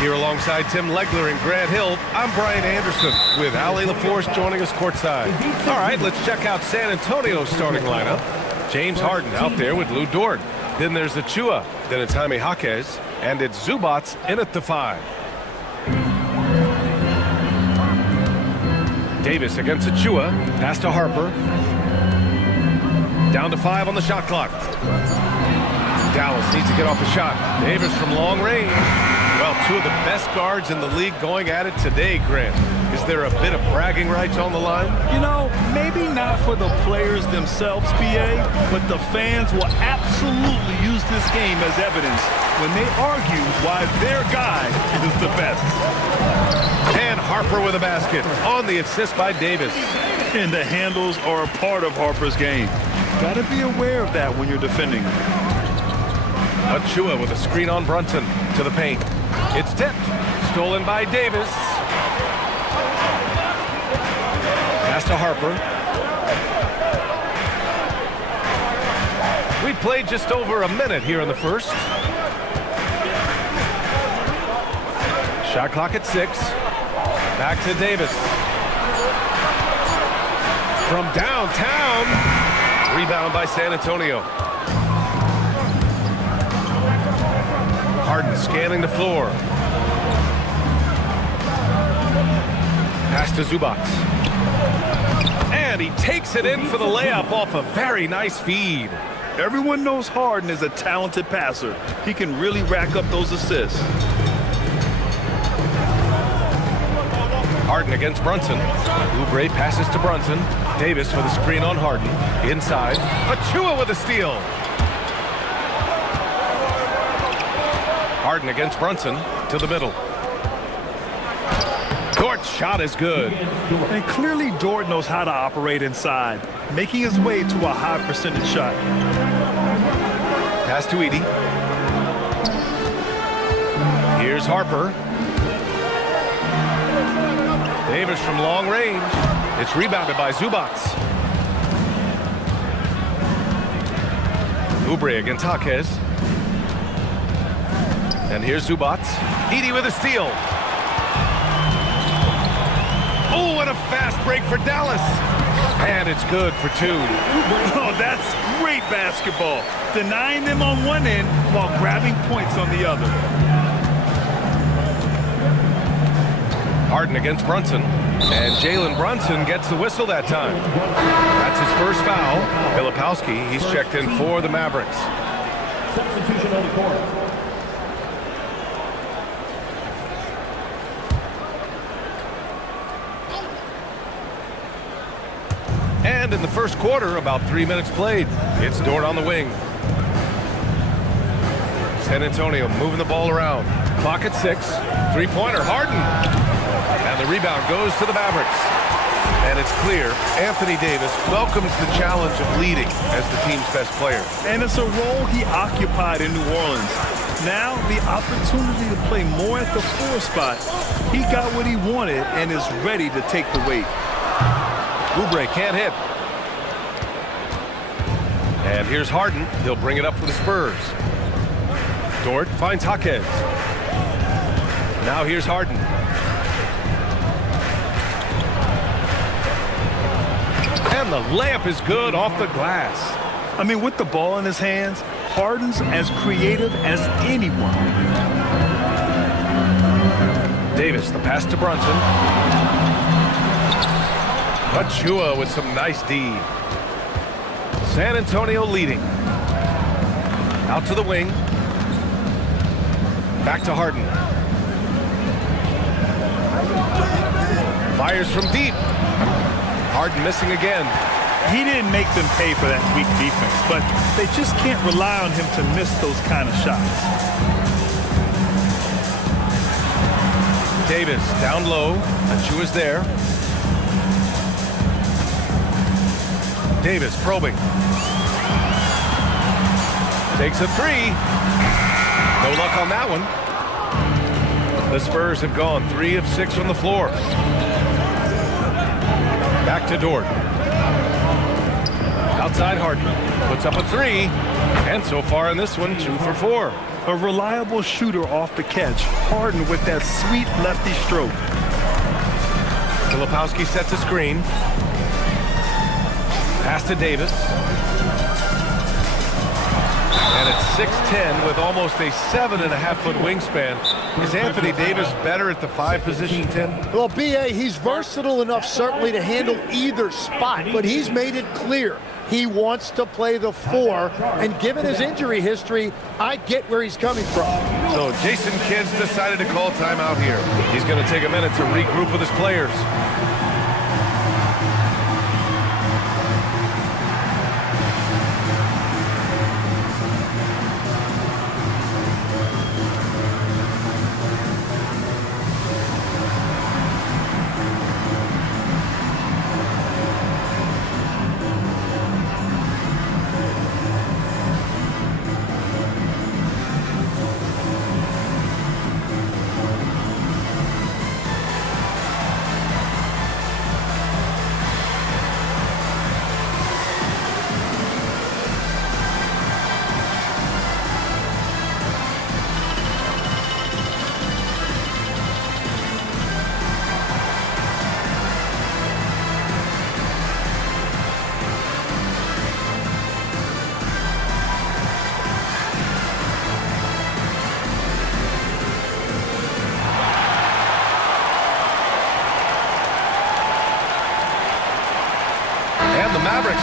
Here alongside Tim Legler and Grant Hill, I'm Brian Anderson with Ali LaForce joining us courtside. All right, let's check out San Antonio's starting lineup. James Harden out there with Lou Dort. Then there's Achua, then it's Jaime Jaquez, and it's Zubats in at the 5. Davis against Achua, pass to Harper. Down to 5 on the shot clock. Dallas needs to get off a shot. Davis from long range. Well, two of the best guards in the league going at it today, Grant. Is there a bit of bragging rights on the line? You know, maybe not for the players themselves, BA, but the fans will absolutely use this game as evidence when they argue why their guy is the best. And Harper with a basket on the assist by Davis. And the handles are a part of Harper's game. Got to be aware of that when you're defending. Achua with a screen on Brunson to the paint. It's tipped. Stolen by Davis. Pass to Harper. We played just over a minute here in the first. Shot clock at 6. Back to Davis. From downtown. Rebound by San Antonio. Harden scanning the floor. Pass to Zubats. And he takes it in for the layup off a very nice feed. Everyone knows Harden is a talented passer. He can really rack up those assists. Harden against Brunson. Oubre passes to Brunson. Davis with a screen on Harden. Inside. Achua with a steal. Harden against Brunson to the middle. Dort's shot is good. And clearly Dort knows how to operate inside, making his way to a high percentage shot. Pass to Edey. Here's Harper. Davis from long range. It's rebounded by Zubac. Oubre against Jaquez. And here's Zubac. Edey with a steal. Oh, and a fast break for Dallas. And it's good for two. Oh, that's great basketball. Denying them on one end while grabbing points on the other. Harden against Brunson. And Jalen Brunson gets the whistle that time. That's his first foul. Filipowski, he's checked in for the Mavericks. Substitution on the court. And in the first quarter, about 3 minutes played. It's Dort on the wing. San Antonio moving the ball around. Clock at 6. Three-pointer, Harden. And the rebound goes to the Mavericks. And it's clear Anthony Davis welcomes the challenge of leading as the team's best player. And it's a role he occupied in New Orleans. Now the opportunity to play more at the 4 spot. He got what he wanted and is ready to take the weight. Oubre can't hit. And here's Harden. He'll bring it up for the Spurs. Dort finds Jaquez. Now here's Harden. And the layup is good off the glass. I mean, with the ball in his hands, Harden's as creative as anyone. Davis, the pass to Brunson. Achua with some nice D. San Antonio leading. Out to the wing. Back to Harden. Fires from deep. Harden missing again. He didn't make them pay for that weak defense, but they just can't rely on him to miss those kind of shots. Davis down low. Achua's there. Davis probing. Takes a three. No luck on that one. The Spurs have gone 3 of 6 from the floor. Back to Dort. Outside Harden. Puts up a 3. And so far in this one, 2 for 4. A reliable shooter off the catch. Harden with that sweet lefty stroke. Filipowski sets a screen. Pass to Davis. And it's 6'10" with almost a 7.5-foot wingspan. Is Anthony Davis better at the 5 position, Tim? Well, B.A., he's versatile enough certainly to handle either spot, but he's made it clear he wants to play the 4, and given his injury history, I get where he's coming from. So Jason Kidd's decided to call timeout here. He's going to take a minute to regroup with his players.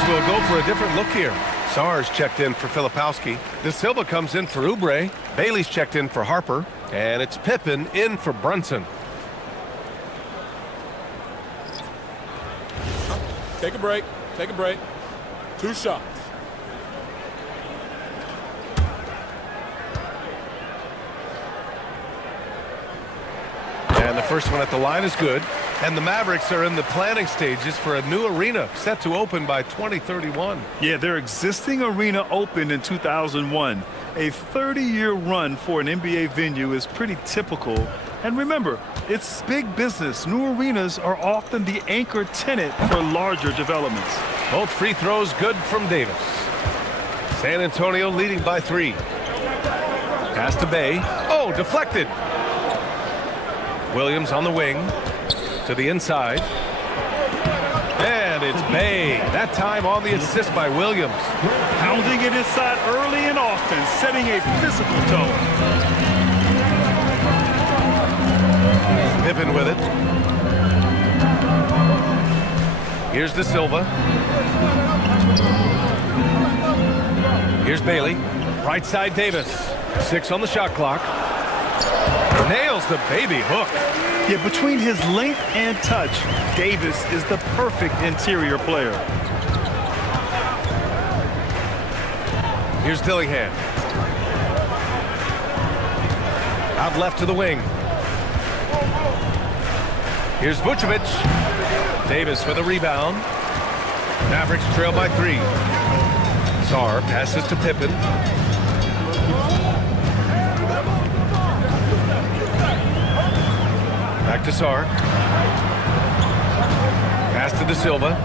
Will go for a different look here. Sars checked in for Filipowski. De Silva comes in for Oubre. Bailey's checked in for Harper. And it's Pippen in for Brunson. Take a break. Take a break. 2 shots. And the first one at the line is good. And the Mavericks are in the planning stages for a new arena set to open by 2031. Yeah, their existing arena opened in 2001. A 30-year run for an NBA venue is pretty typical. And remember, it's big business. New arenas are often the anchor tenant for larger developments. Both free throws good from Davis. San Antonio leading by 3. Pass to Bay. Oh, deflected. Williams on the wing. To the inside. And it's Bay. That time on the assist by Williams. Pounding it inside early and often, setting a physical tone. Pippen with it. Here's De Silva. Here's Bailey. Right side Davis. 6 on the shot clock. Nails the baby hook. Yeah, between his length and touch, Davis is the perfect interior player. Here's Dillingham. Out left to the wing. Here's Vucevic. Davis with a rebound. Mavericks trail by 3. Sarr passes to Pippen. Back to Sarr. Pass to De Silva.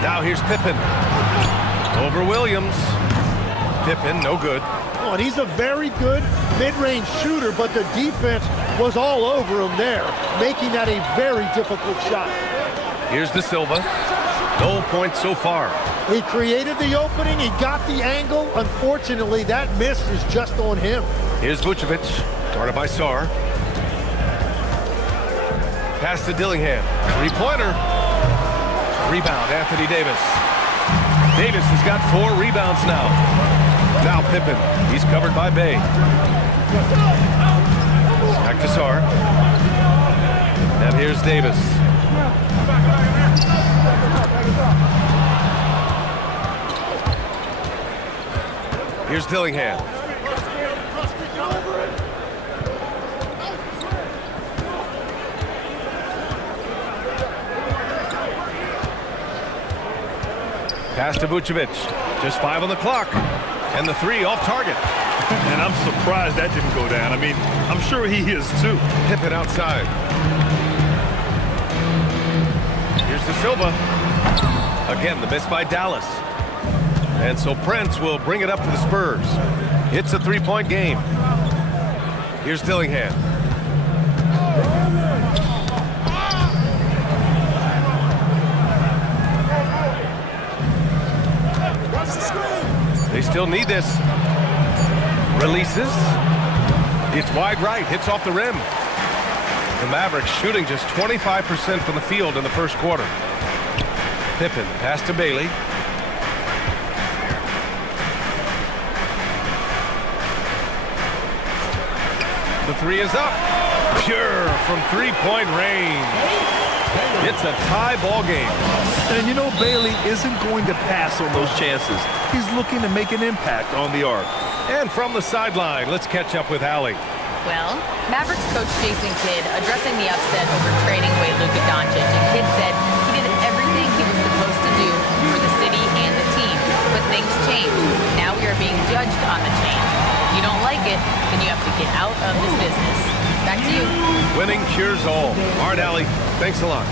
Now here's Pippen. Over Williams. Pippen, no good. Oh, and he's a very good mid-range shooter, but the defense was all over him there, making that a very difficult shot. Here's De Silva. No points so far. He created the opening. He got the angle. Unfortunately, that miss is just on him. Here's Vucevic. Guarded by Sarr. Pass to Dillingham. 3-pointer. Rebound, Anthony Davis. Davis has got 4 rebounds now. Now Pippen. He's covered by Bay. Back to Sarr. And here's Davis. Here's Dillingham. Pass to Vucevic. Just 5 on the clock. And the 3 off target. And I'm surprised that didn't go down. I mean, I'm sure he is too. Pippen outside. Here's De Silva. Again, the miss by Dallas. And so Prince will bring it up for the Spurs. It's a 3-point game. Here's Dillingham. They still need this. Releases. It's wide right. Hits off the rim. The Mavericks shooting just 25% from the field in the first quarter. Pippen, pass to Bailey. The 3 is up. Pure from 3-point range. It's a tie ball game. And you know, Bailey isn't going to pass on those chances. He's looking to make an impact on the arc. And from the sideline, let's catch up with Allie. Well, Mavericks coach Jason Kidd addressing the upset over trading away Luka Doncic. And Kidd said he did everything he was supposed to do for the city and the team. But things changed. Now we are being judged on the change. If you don't like it, then you have to get out of this business. Back to you. Winning cures all. All right, Allie. Thanks a lot.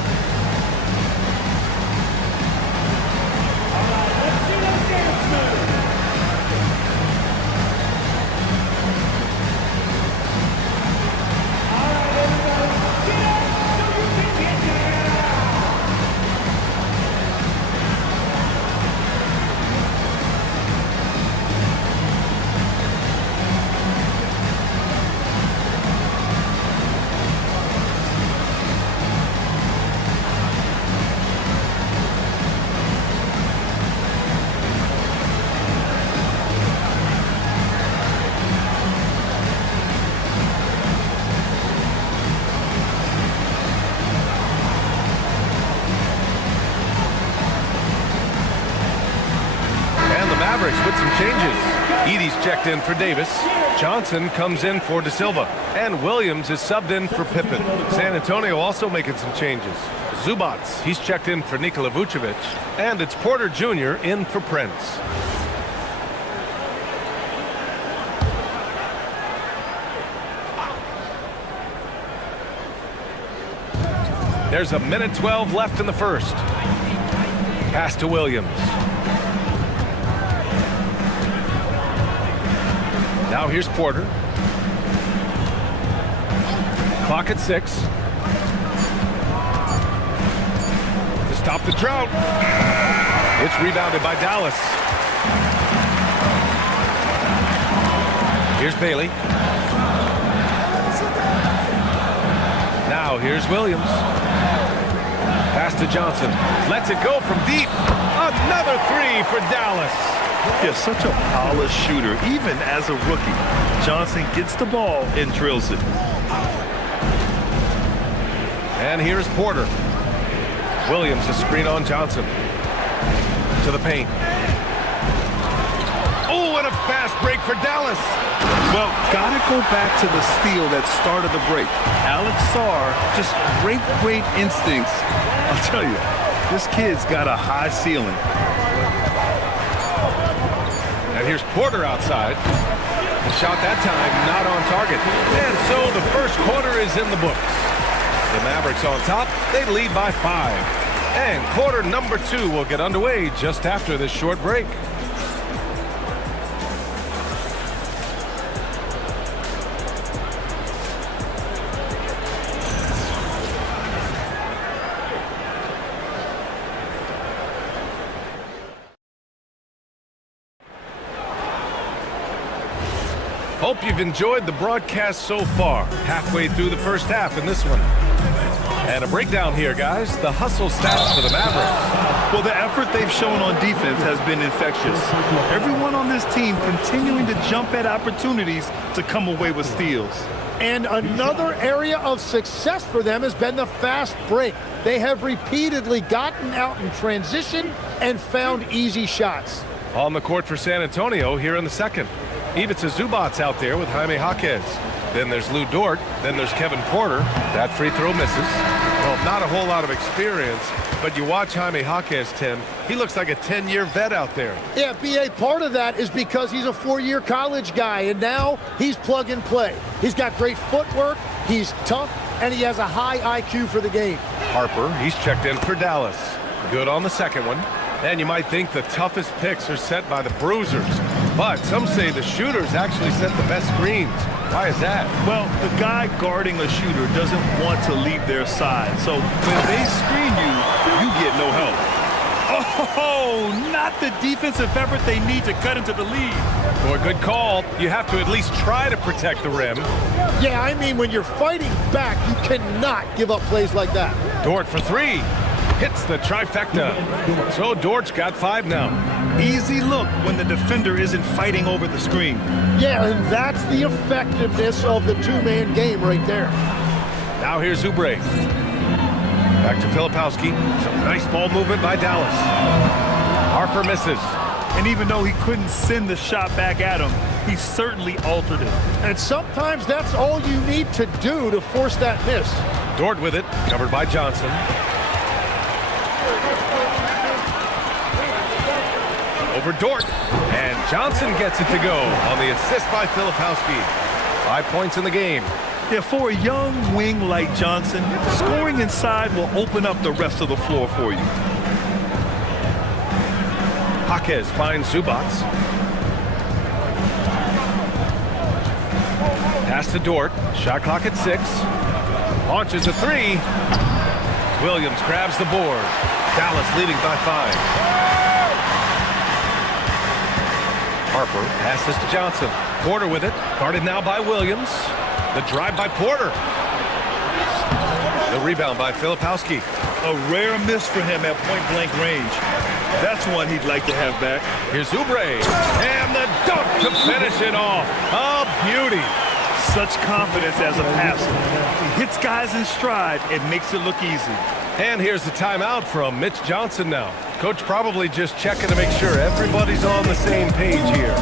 Mavericks with some changes. Edey's checked in for Davis. Johnson comes in for De Silva. And Williams is subbed in for Pippen. San Antonio also making some changes. Zubac, he's checked in for Nikola Vucevic. And it's Porter Jr. in for Prince. There's a minute 12 left in the first. Pass to Williams. Now here's Porter. Clock at 6. To stop the drought. It's rebounded by Dallas. Here's Bailey. Now here's Williams. Pass to Johnson. Lets it go from deep. Another three for Dallas. Yeah, such a polished shooter, even as a rookie. Johnson gets the ball and drills it. And here's Porter. Williams a screen on Johnson. To the paint. Oh, and a fast break for Dallas. Well, gotta go back to the steal that started the break. Alex Sarr, just great instincts. I'll tell you, this kid's got a high ceiling. And here's Porter outside. The shot that time not on target. And so the first quarter is in the books. The Mavericks on top. They lead by 5. And quarter number 2 will get underway just after this short break. Hope you've enjoyed the broadcast so far. Halfway through the first half in this one. And a breakdown here, guys. The hustle stats for the Mavericks. Well, the effort they've shown on defense has been infectious. Everyone on this team continuing to jump at opportunities to come away with steals. And another area of success for them has been the fast break. They have repeatedly gotten out in transition and found easy shots. On the court for San Antonio here in the second. Ivica Zubac out there with Jaime Jaquez. Then there's Lou Dort. Then there's Kevin Porter. That free throw misses. Well, not a whole lot of experience, but you watch Jaime Jaquez, Tim. He looks like a 10-year vet out there. Yeah, B.A., part of that is because he's a 4-year college guy, and now he's plug and play. He's got great footwork, he's tough, and he has a high IQ for the game. Harper, he's checked in for Dallas. Good on the second one. And you might think the toughest picks are set by the bruisers. But some say the shooters actually set the best screens. Why is that? Well, the guy guarding a shooter doesn't want to leave their side. So when they screen you, you get no help. Oh, not the defensive effort they need to cut into the lead. Boy, good call. You have to at least try to protect the rim. Yeah, I mean, when you're fighting back, you cannot give up plays like that. Dort for 3. Hits the trifecta. So Dort's got 5 now. Easy look when the defender isn't fighting over the screen. Yeah, and that's the effectiveness of the two-man game right there. Now here's Oubre. Back to Filipowski. Some nice ball movement by Dallas. Harper misses. And even though he couldn't send the shot back at him, he certainly altered it. And sometimes that's all you need to do to force that miss. Dort with it, covered by Johnson. Over Dort, and Johnson gets it to go on the assist by Filipowski. 5 points in the game. Yeah, for a young wing like Johnson, scoring inside will open up the rest of the floor for you. Jaquez finds Zubac. Pass to Dort. Shot clock at 6. Launches a 3. Williams grabs the board. Dallas leading by 5. Harper passes to Johnson. Porter with it. Guarded now by Williams. The drive by Porter. The rebound by Filipowski. A rare miss for him at point-blank range. That's one he'd like to have back. Here's Oubre. And the dunk to finish it off. A beauty. Such confidence as a passer. He hits guys in stride and makes it look easy. And here's the timeout from Mitch Johnson now. Coach probably just checking to make sure everybody's on the same page here.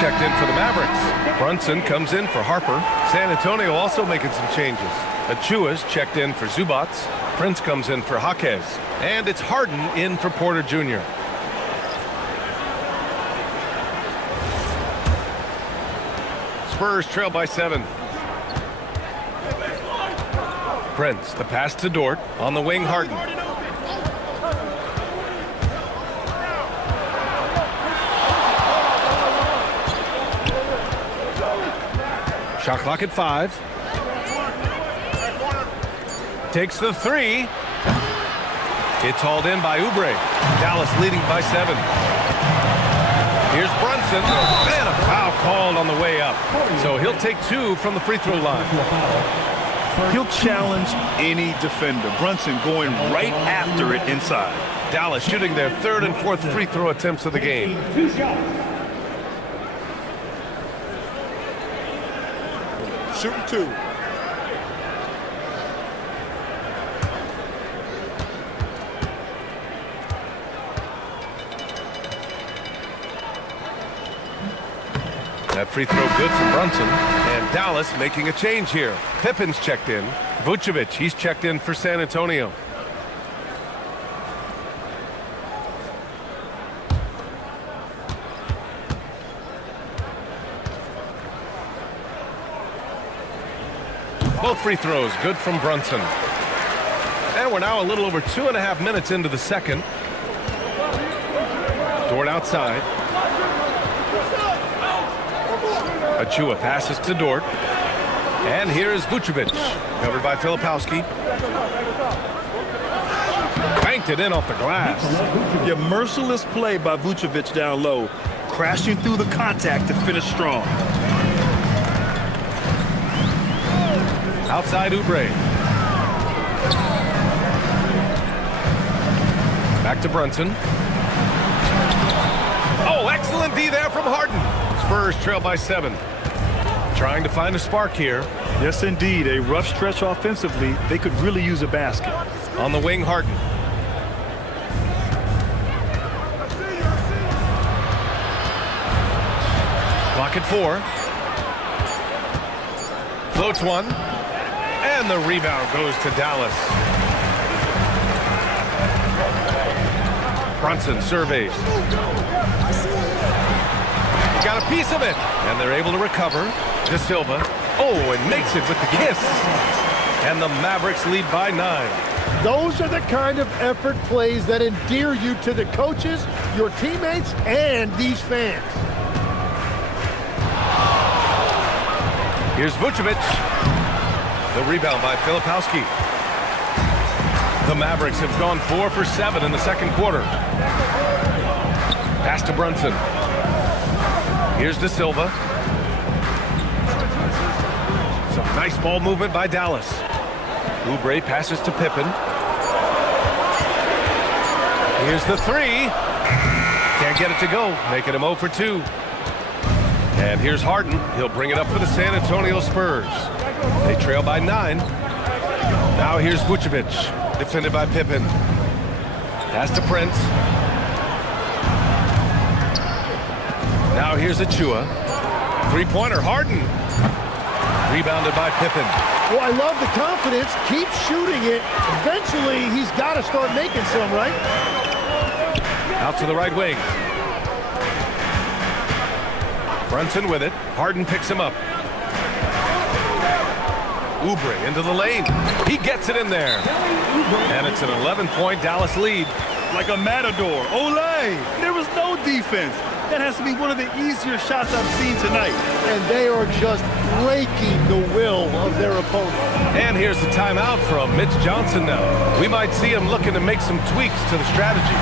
Checked in for the Mavericks. Brunson comes in for Harper. San Antonio also making some changes. Achua's checked in for Zubac. Prince comes in for Jaquez. And it's Harden in for Porter Jr. Spurs trail by 7. Prince, the pass to Dort. On the wing, Harden. Shot clock at 5. Takes the 3. It's hauled in by Oubre. Dallas leading by 7. Here's Brunson. And a foul called on the way up. So he'll take 2 from the free throw line. He'll challenge any defender. Brunson going right after it inside. Dallas shooting their 3rd and 4th free throw attempts of the game. Shooting 2. That free throw good from Brunson. And Dallas making a change here. Pippen's checked in. Vucevic, he's checked in for San Antonio. Both free throws good from Brunson. And we're now a little over 2.5 minutes into the second. Dort outside. Achua passes to Dort. And here's Vucevic. Covered by Filipowski. Banked it in off the glass. Your merciless play by Vucevic down low. Crashing through the contact to finish strong. Outside Oubre. Back to Brunson. Oh, excellent D there from Harden. Spurs trail by 7. Trying to find a spark here. Yes, indeed. A rough stretch offensively. They could really use a basket. On the wing, Harden. Clock at 4. Floats one. And the rebound goes to Dallas. Brunson surveys. Got a piece of it. And they're able to recover. De Silva. Oh, and makes it with the kiss. And the Mavericks lead by 9. Those are the kind of effort plays that endear you to the coaches, your teammates, and these fans. Here's Vucevic. The rebound by Filipowski. The Mavericks have gone 4 for 7 in the second quarter. Pass to Brunson. Here's De Silva. Some nice ball movement by Dallas. Oubre passes to Pippen. Here's the 3. Can't get it to go, making him 0 for 2. And here's Harden. He'll bring it up for the San Antonio Spurs. They trail by 9. Now here's Vucevic, defended by Pippen. Pass to Prince. Now here's Achua. Three-pointer, Harden. Rebounded by Pippen. Well, I love the confidence. Keep shooting it. Eventually, he's got to start making some, right? Out to the right wing. Brunson with it. Harden picks him up. Oubre into the lane. He gets it in there. And it's an 11-point Dallas lead. Like a matador. Olay! There was no defense. That has to be one of the easier shots I've seen tonight. And they are just breaking the will of their opponent. And here's the timeout from Mitch Johnson now. We might see him looking to make some tweaks to the strategy.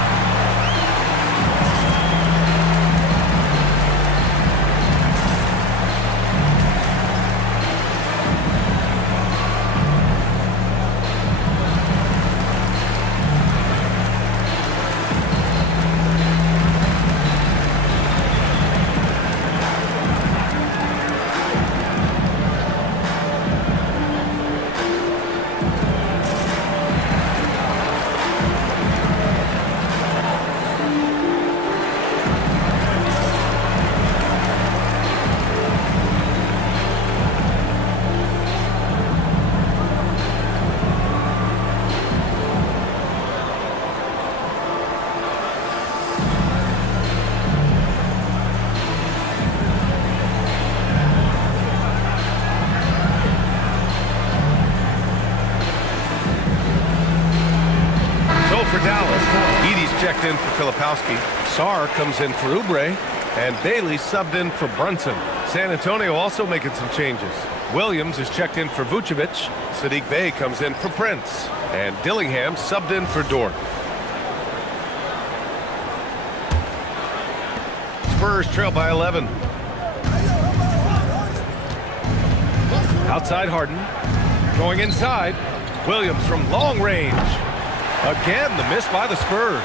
For Dallas, Edey's checked in for Filipowski. Sarr comes in for Oubre, and Bailey subbed in for Brunson. San Antonio also making some changes. Williams is checked in for Vucevic. Saddiq Bey comes in for Prince, and Dillingham subbed in for Dort. Spurs trail by 11. Outside Harden, going inside. Williams from long range. Again, the miss by the Spurs.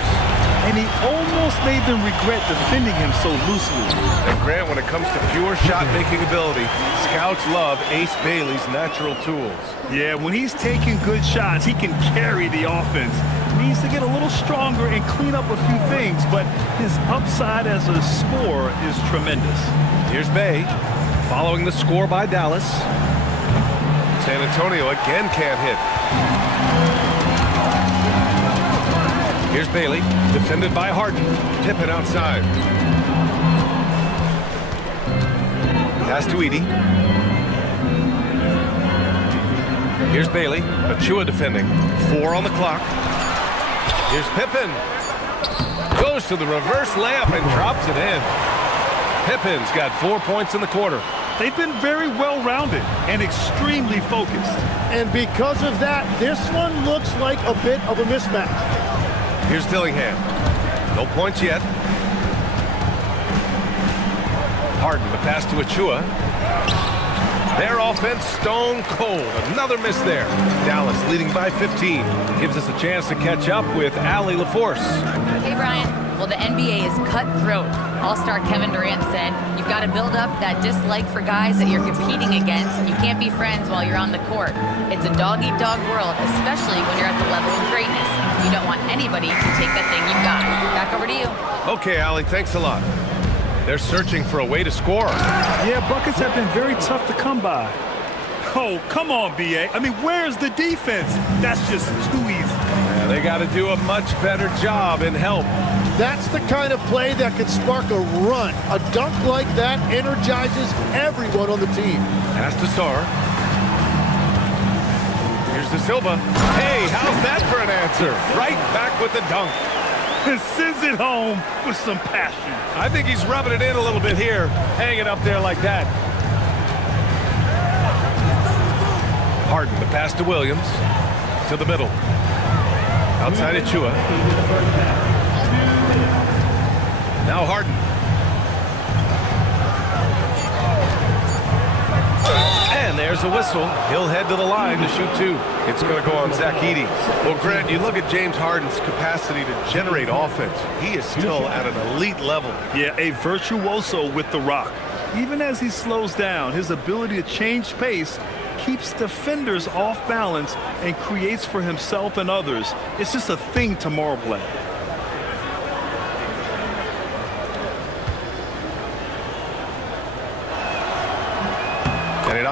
And he almost made them regret defending him so loosely. And Grant, when it comes to pure shot-making ability, scouts love Ace Bailey's natural tools. Yeah, when he's taking good shots, he can carry the offense. Needs to get a little stronger and clean up a few things, but his upside as a scorer is tremendous. Here's Bey, following the score by Dallas. San Antonio again can't hit. Here's Bailey, defended by Harden. Pippen outside. Pass to Edey. Here's Bailey. Achua defending. 4 on the clock. Here's Pippen. Goes to the reverse layup and drops it in. Pippen's got 4 points in the quarter. They've been very well-rounded and extremely focused. And because of that, this one looks like a bit of a mismatch. Here's Dillingham. No points yet. Harden, the pass to Achua. Their offense stone cold. Another miss there. Dallas leading by 15. Gives us a chance to catch up with Allie LaForce. Hey, Brian. Well, the NBA is cutthroat. All-star Kevin Durant said, you've got to build up that dislike for guys that you're competing against, and you can't be friends while you're on the court. It's a dog-eat-dog world, especially when you're at the level of greatness. You don't want anybody to take that thing you've got. Back over to you. Okay, Allie, thanks a lot. They're searching for a way to score. Yeah, buckets have been very tough to come by. Oh, come on, B.A. I mean, where's the defense? That's just too easy. Yeah, they got to do a much better job in help. That's the kind of play that can spark a run. A dunk like that energizes everyone on the team. Pass to Sarr. Here's De Silva. Hey, how's that for an answer? Right back with the dunk. And sends it home with some passion. I think he's rubbing it in a little bit here. Hang it up there like that. Harden, the pass to Williams. To the middle. Outside Achua. Now Harden. And there's a whistle. He'll head to the line to shoot 2. It's going to go on Zach Edey. Well, Grant, you look at James Harden's capacity to generate offense. He is still at an elite level. Yeah, a virtuoso with the rock. Even as he slows down, his ability to change pace keeps defenders off balance and creates for himself and others. It's just a thing to marvel at.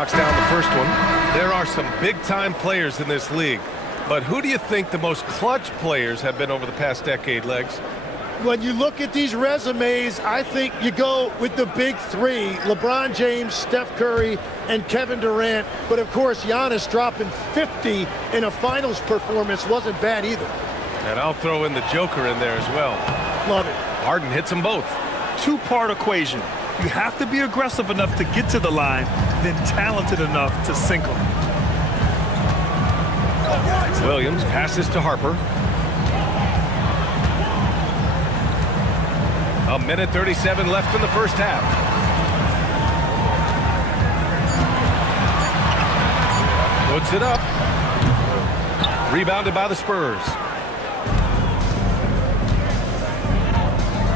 knocks down the first one. There are some big-time players in this league, but who do you think the most clutch players have been over the past decade, Legs? When you look at these resumes, I think you go with the big three, LeBron James, Steph Curry, and Kevin Durant. But of course, Giannis dropping 50 in a finals performance wasn't bad either. And I'll throw in the Joker in there as well. Love it. Harden hits them both. Two-part equation. You have to be aggressive enough to get to the line, then talented enough to sink them. Williams passes to Harper. A minute 37 left in the first half. Puts it up. Rebounded by the Spurs.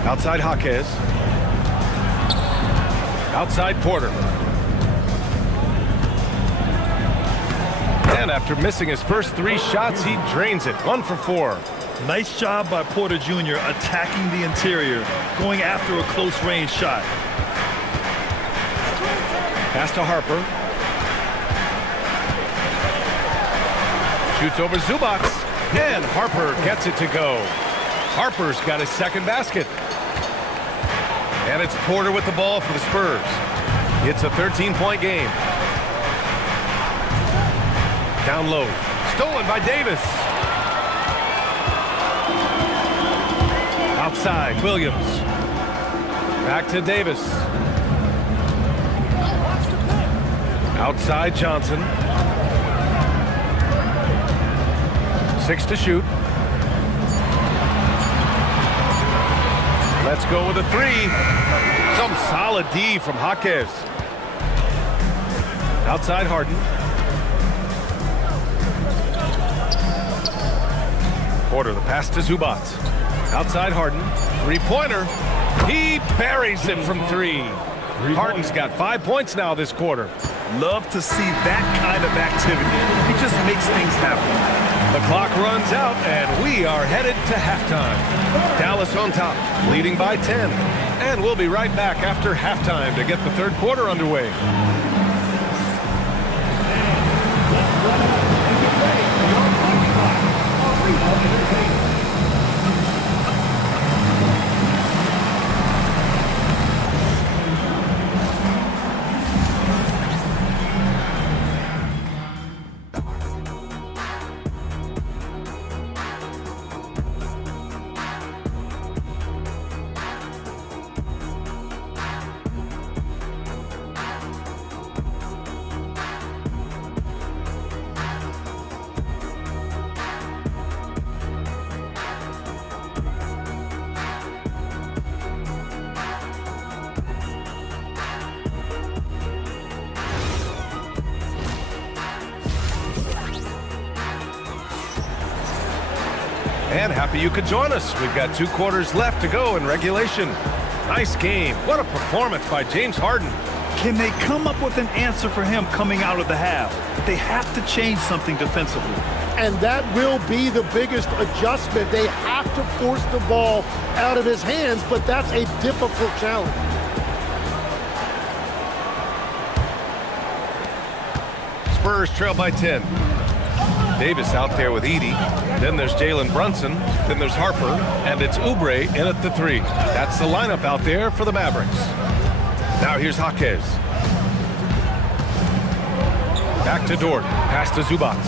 Outside Jaquez. Outside Porter. And after missing his first 3 shots, he drains it. 1 for 4. Nice job by Porter Jr. attacking the interior, going after a close-range shot. Pass to Harper. Shoots over Zubac. And Harper gets it to go. Harper's got his second basket. And it's Porter with the ball for the Spurs. It's a 13-point game. Down low. Stolen by Davis. Outside, Williams. Back to Davis. Outside, Johnson. 6 to shoot. Let's go with a 3. Some solid D from Jaquez. Outside Harden. Porter, the pass to Zubac. Outside Harden. 3-pointer. He buries him from 3. Harden's got 5 points now this quarter. Love to see that kind of activity. He just makes things happen. The clock runs out, and we are headed to halftime. Dallas on top, leading by 10. And we'll be right back after halftime to get the third quarter underway. And happy you could join us. We've got 2 quarters left to go in regulation. Nice game. What a performance by James Harden. Can they come up with an answer for him coming out of the half? They have to change something defensively. And that will be the biggest adjustment. They have to force the ball out of his hands, but that's a difficult challenge. Spurs trail by 10. Davis out there with Edey. Then there's Jalen Brunson. Then there's Harper. And it's Oubre in at the 3. That's the lineup out there for the Mavericks. Now here's Jaquez. Back to Dort. Pass to Zubac.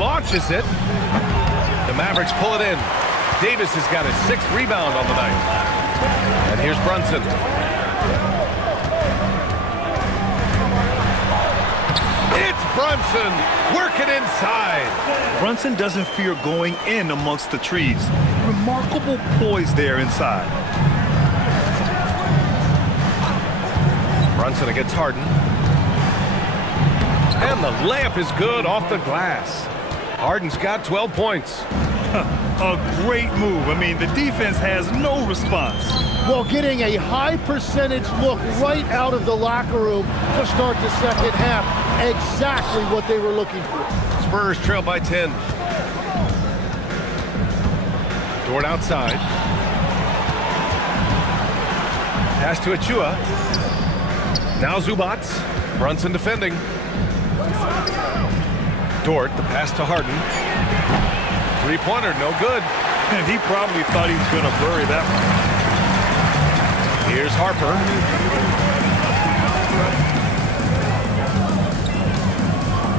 Launches it. The Mavericks pull it in. Davis has got his 6th rebound on the night. And here's Brunson. Brunson working inside. Brunson doesn't fear going in amongst the trees. Remarkable poise there inside. Brunson against Harden. And the layup is good off the glass. Harden's got 12 points. A great move. I mean, the defense has no response. Well, getting a high percentage look right out of the locker room to start the second half. Exactly what they were looking for. Spurs trail by 10. Dort outside. Pass to Achua. Now Zubats. Brunson defending. Dort, the pass to Harden. Three-pointer, no good. And he probably thought he was going to bury that one. Here's Harper.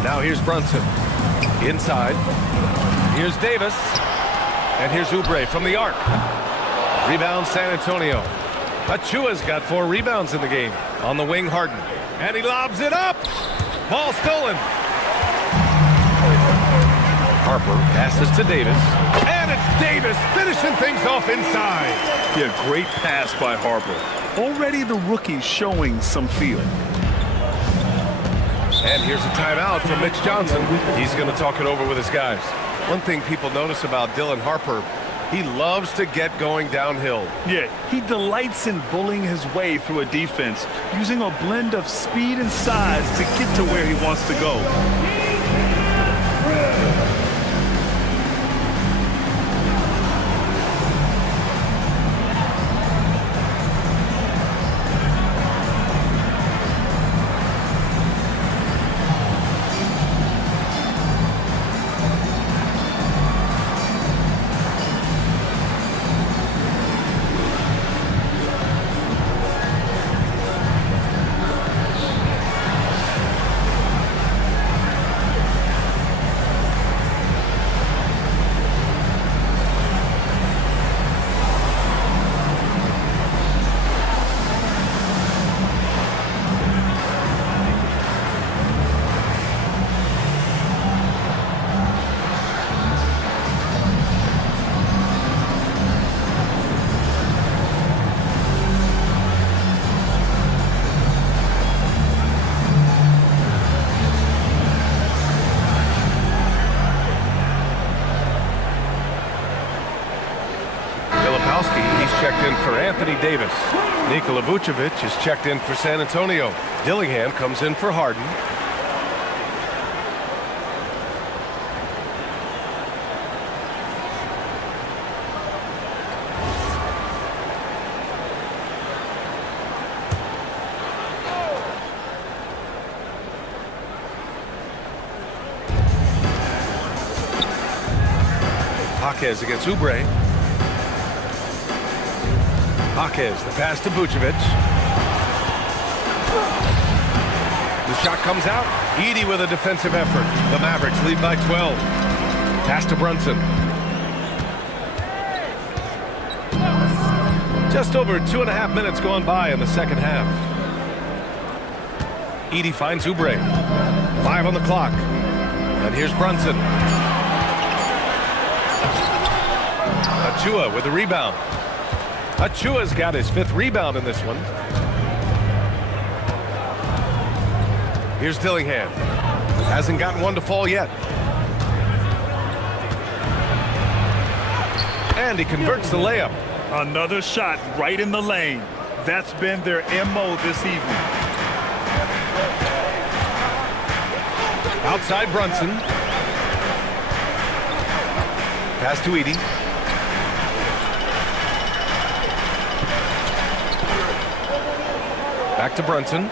Now here's Brunson. Inside. Here's Davis. And here's Oubre from the arc. Rebound San Antonio. Achua's got 4 rebounds in the game. On the wing, Harden. And he lobs it up. Ball stolen. Harper passes to Davis. And it's Davis finishing things off inside. Yeah, great pass by Harper. Already the rookie showing some feel. And here's a timeout from Mitch Johnson. He's going to talk it over with his guys. One thing people notice about Dylan Harper, he loves to get going downhill. Yeah, he delights in bullying his way through a defense, using a blend of speed and size to get to where he wants to go. Checked in for Anthony Davis. Nikola Vucevic is checked in for San Antonio. Dillingham comes in for Harden. Jaquez against Oubre. Jaquez, the pass to Vucevic. The shot comes out. Edey with a defensive effort. The Mavericks lead by 12. Pass to Brunson. Just over 2.5 minutes gone by in the second half. Edey finds Oubre. 5 on the clock. And here's Brunson. Achua with the rebound. Achua's got his 5th rebound in this one. Here's Dillingham. Hasn't gotten one to fall yet. And he converts the layup. Another shot right in the lane. That's been their MO this evening. Outside Brunson. Pass to Edey. Back to Brunson.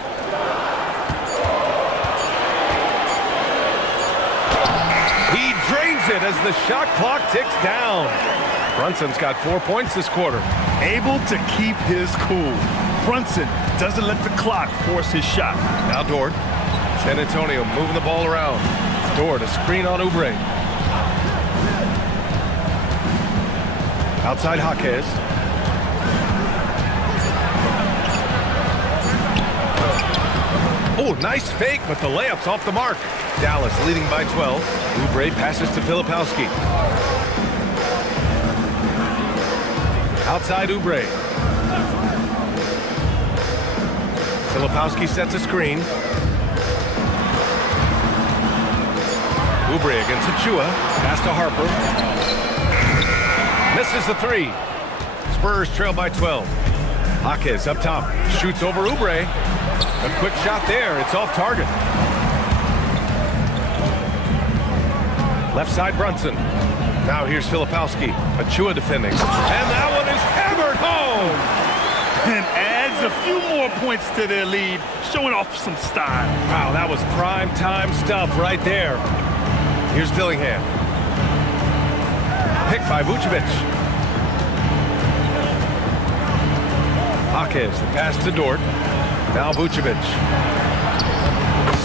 He drains it as the shot clock ticks down. Brunson's got 4 points this quarter. Able to keep his cool. Brunson doesn't let the clock force his shot. Now Dort. San Antonio moving the ball around. Dort, a screen on Oubre. Outside Jaquez. Oh, nice fake, but the layup's off the mark. Dallas leading by 12. Oubre passes to Filipowski. Outside Oubre. Filipowski sets a screen. Oubre against Achua. Pass to Harper. Misses the 3. Spurs trail by 12. Jaquez up top. Shoots over Oubre. A quick shot there. It's off target. Left side Brunson. Now here's Filipowski. Achua defending. And that one is hammered home. and adds a few more points to their lead, showing off some style. Wow, that was prime time stuff right there. Here's Dillingham. Picked by Vucevic. Jaquez, the pass to Dort. Now Vucevic.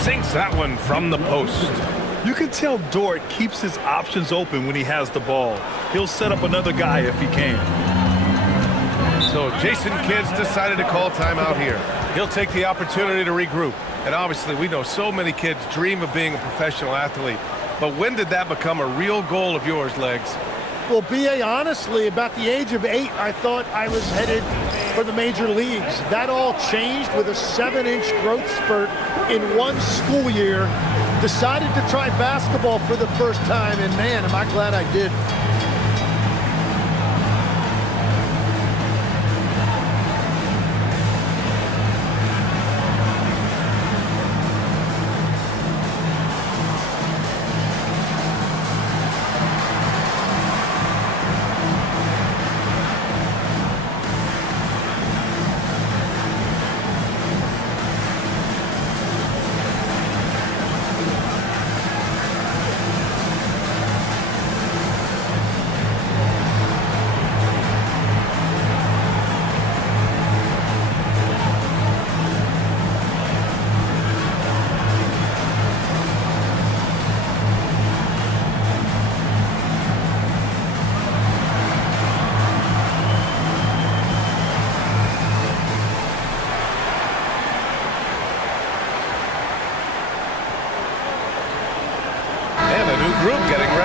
Sinks that one from the post. You can tell Dort keeps his options open when he has the ball. He'll set up another guy if he can. So Jason Kidd's decided to call timeout here. He'll take the opportunity to regroup. And obviously, we know so many kids dream of being a professional athlete. But when did that become a real goal of yours, Legs? Well, B.A., honestly, about the age of 8, I thought I was headed for the major leagues. That all changed with a 7-inch growth spurt in one school year. Decided to try basketball for the first time, and man, am I glad I did.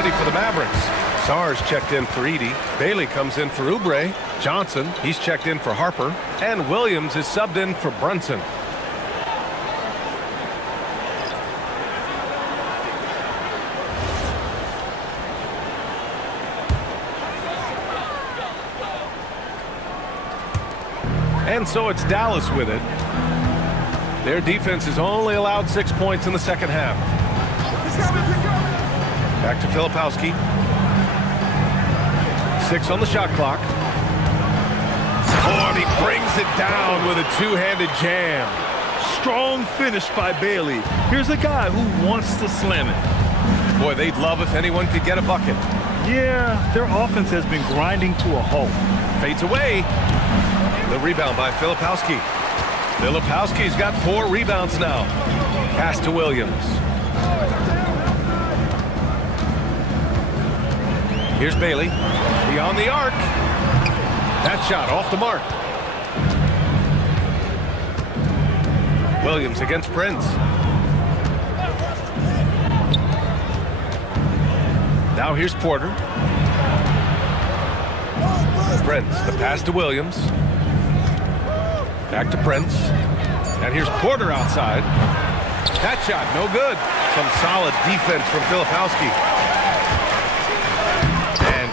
For the Mavericks. Sars checked in for Edey. Bailey comes in for Oubre. Johnson, he's checked in for Harper. And Williams is subbed in for Brunson. And so it's Dallas with it. Their defense has only allowed 6 points in the second half. Back to Filipowski. 6 on the shot clock. Oh, and he brings it down with a two-handed jam. Strong finish by Bailey. Here's a guy who wants to slam it. Boy, they'd love if anyone could get a bucket. Yeah, their offense has been grinding to a halt. Fades away. The rebound by Filipowski. Filipowski's got 4 rebounds now. Pass to Williams. Here's Bailey. Beyond the arc. That shot off the mark. Williams against Prince. Now here's Porter. Prince, the pass to Williams. Back to Prince. And here's Porter outside. That shot, no good. Some solid defense from Filipowski.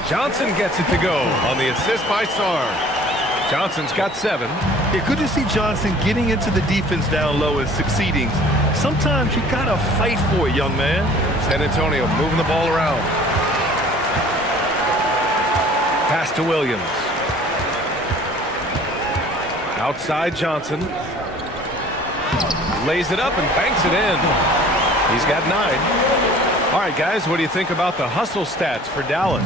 Johnson gets it to go on the assist by Sarr. Johnson's got 7. Yeah, good to see Johnson getting into the defense down low and succeeding. Sometimes you gotta fight for it, young man. San Antonio moving the ball around. Pass to Williams. Outside Johnson. Lays it up and banks it in. He's got 9. All right, guys, what do you think about the hustle stats for Dallas?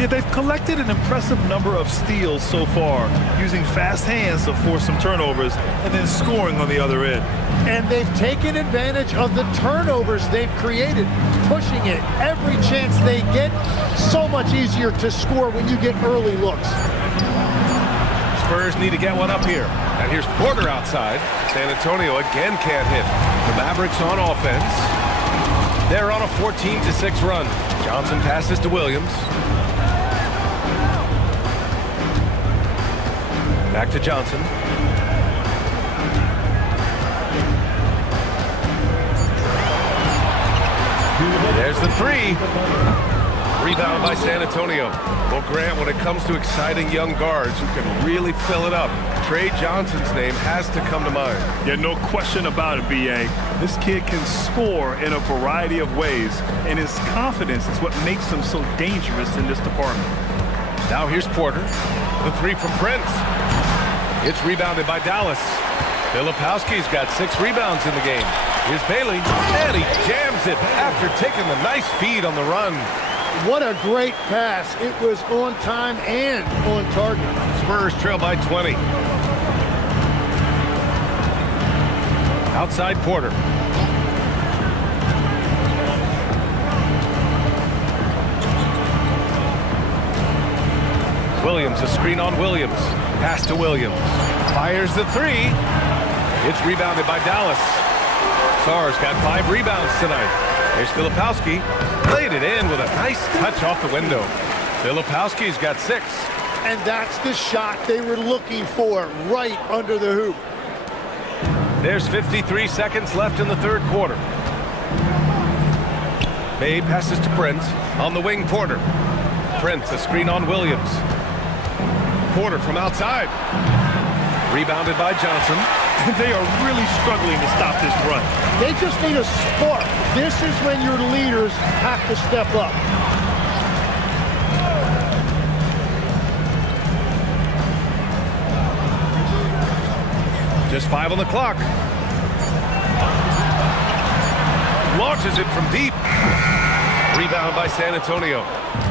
Yeah, they've collected an impressive number of steals so far, using fast hands to force some turnovers and then scoring on the other end. And they've taken advantage of the turnovers they've created, pushing it every chance they get. So much easier to score when you get early looks. Spurs need to get one up here. And here's Porter outside. San Antonio again can't hit. The Mavericks on offense. They're on a 14-6 run. Johnson passes to Williams. Back to Johnson. There's the 3. Rebound by San Antonio. Well, Grant, when it comes to exciting young guards who can really fill it up, Trey Johnson's name has to come to mind. Yeah, no question about it, B.A. This kid can score in a variety of ways, and his confidence is what makes him so dangerous in this department. Now here's Porter. The 3 from Prince. It's rebounded by Dallas. Filipowski's got 6 rebounds in the game. Here's Bailey, and he jams it after taking the nice feed on the run. What a great pass. It was on time and on target. Spurs trail by 20. Outside Porter. Williams, a screen on Williams. Pass to Williams. Fires the 3. It's rebounded by Dallas. Sarr's got 5 rebounds tonight. Here's Filipowski. Laid it in with a nice touch off the window. Filipowski's got 6. And that's the shot they were looking for, right under the hoop. There's 53 seconds left in the third quarter. Bay passes to Prince. On the wing, Porter. Prince, a screen on Williams. Porter from outside. Rebounded by Johnson. They are really struggling to stop this run. They just need a spark. This is when your leaders have to step up. Just 5 on the clock. Launches it from deep. Rebound by San Antonio.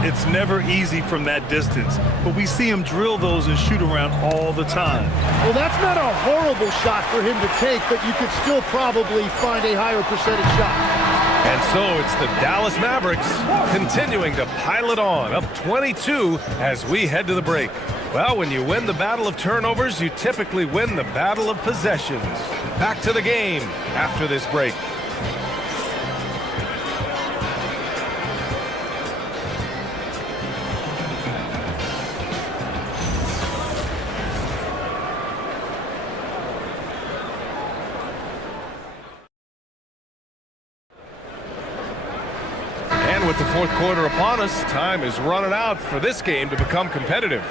It's never easy from that distance, but we see him drill those and shoot around all the time. Well, that's not a horrible shot for him to take, but you could still probably find a higher percentage shot. And so it's the Dallas Mavericks continuing to pile it on, up 22 as we head to the break. Well, when you win the battle of turnovers, you typically win the battle of possessions. Back to the game after this break. With the fourth quarter upon us, time is running out for this game to become competitive.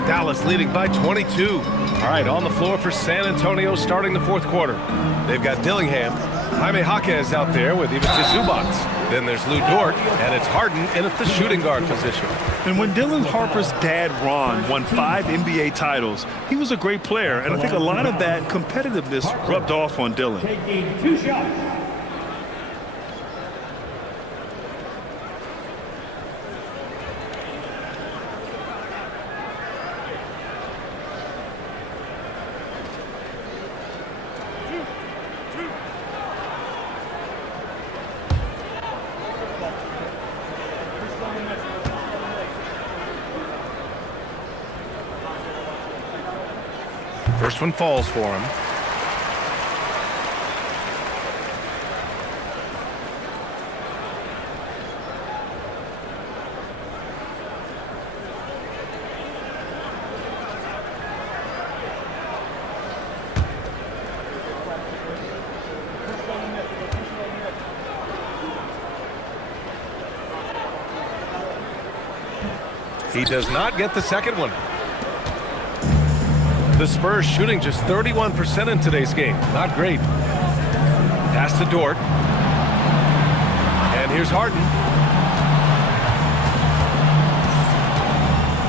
Dallas leading by 22. All right, on the floor for San Antonio starting the fourth quarter. They've got Dillingham. Jaime Jaquez out there with Ivica Zubac. Then there's Lou Dort, and it's Harden in at the shooting guard position. And when Dylan Harper's dad, Ron, won 5 NBA titles, he was a great player, and I think a lot of that competitiveness rubbed off on Dylan. Taking 2 shots. First one falls for him. He does not get the second one. The Spurs shooting just 31% in today's game. Not great. Pass to Dort. And here's Harden.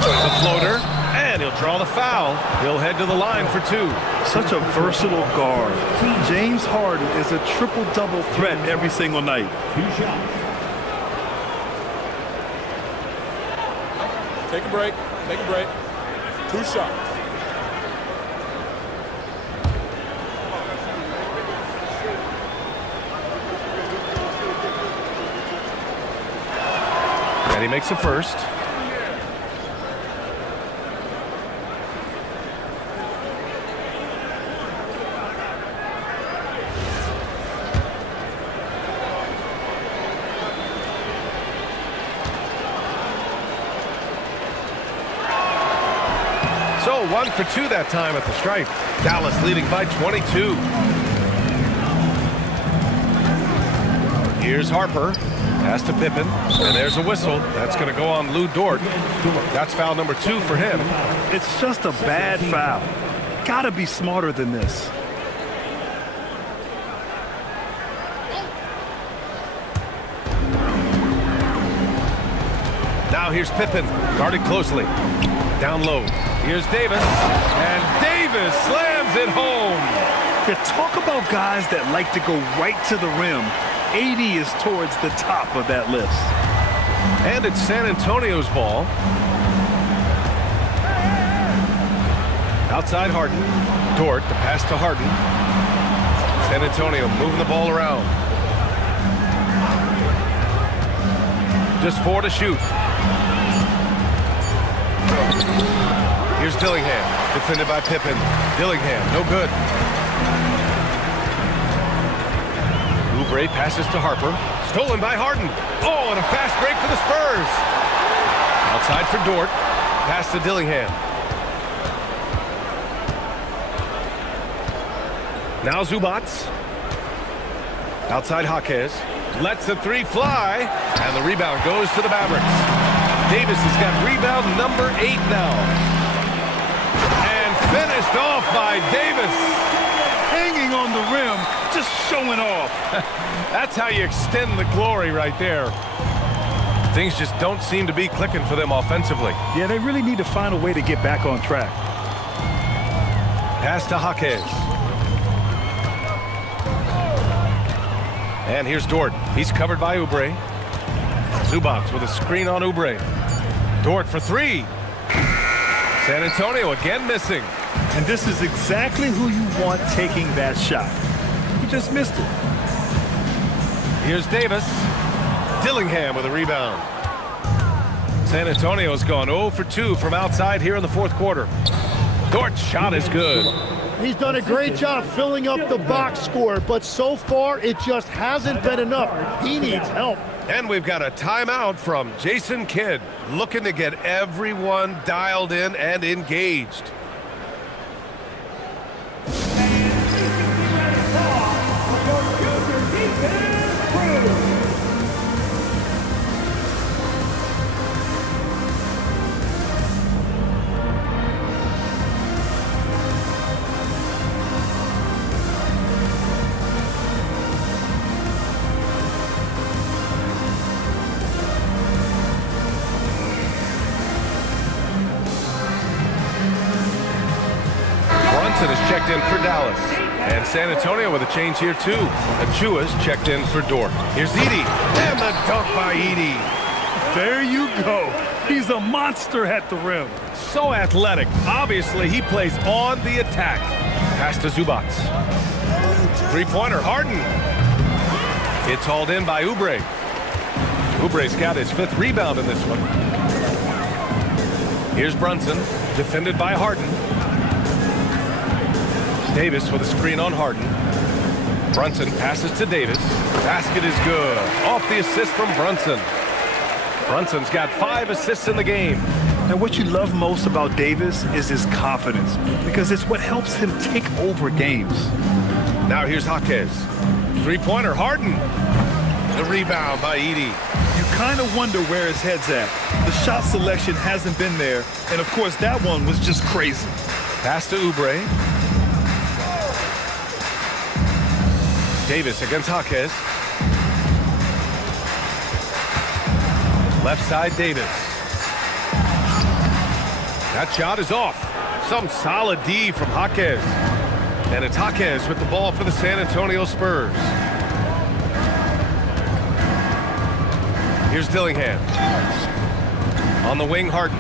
The floater. And he'll draw the foul. He'll head to the line for 2. Such a versatile guard. James Harden is a triple-double threat every single night. 2 shots. Take a break. Take a break. 2 shots. And he makes the first. So 1 for 2 that time at the stripe. Dallas leading by 22. Here's Harper. Pass to Pippen, and there's a whistle. That's going to go on Lou Dort. That's foul number 2 for him. It's just a bad foul. Gotta be smarter than this. Now here's Pippen, guarded closely. Down low. Here's Davis, and Davis slams it home. Yeah, talk about guys that like to go right to the rim. AD is towards the top of that list. And it's San Antonio's ball. Outside Harden. Dort, the pass to Harden. San Antonio moving the ball around. Just 4 to shoot. Here's Dillingham, defended by Pippen. Dillingham, no good. Oubre passes to Harper. Stolen by Harden. Oh, and a fast break for the Spurs. Outside for Dort. Pass to Dillingham. Now Zubats. Outside Jaquez. Lets the 3 fly. And the rebound goes to the Mavericks. Davis has got rebound number 8 now. And finished off by Davis. Hanging on the rim, just showing off. That's how you extend the glory right there. Things just don't seem to be clicking for them offensively. Yeah, they really need to find a way to get back on track. Pass to Jaquez. And here's Dort. He's covered by Oubre. Zubats with a screen on Oubre. Dort for 3. San Antonio again missing. And this is exactly who you want taking that shot. He just missed it. Here's Davis. Dillingham with a rebound. San Antonio's gone 0 for 2 from outside here in the 4th quarter. Dort's shot is good. He's done a great job filling up the box score, but so far it just hasn't been enough. He needs help. And we've got a timeout from Jason Kidd, looking to get everyone dialed in and engaged. Is checked in for Dallas. And San Antonio with a change here too. Achua's checked in for Dort. Here's Edey. And the dunk by Edey. There you go. He's a monster at the rim. So athletic. Obviously he plays on the attack. Pass to Zubats. 3-pointer Harden. It's hauled in by Oubre. Oubre's got his 5th rebound in this one. Here's Brunson. Defended by Harden. Davis with a screen on Harden. Brunson passes to Davis. Basket is good. Off the assist from Brunson. Brunson's got 5 assists in the game. And what you love most about Davis is his confidence, because it's what helps him take over games. Now here's Jaquez. 3-pointer Harden. The rebound by Edey. You kind of wonder where his head's at. The shot selection hasn't been there. And of course, that one was just crazy. Pass to Oubre. Davis against Jaquez. Left side, Davis. That shot is off. Some solid D from Jaquez. And it's Jaquez with the ball for the San Antonio Spurs. Here's Dillingham. On the wing, Harden.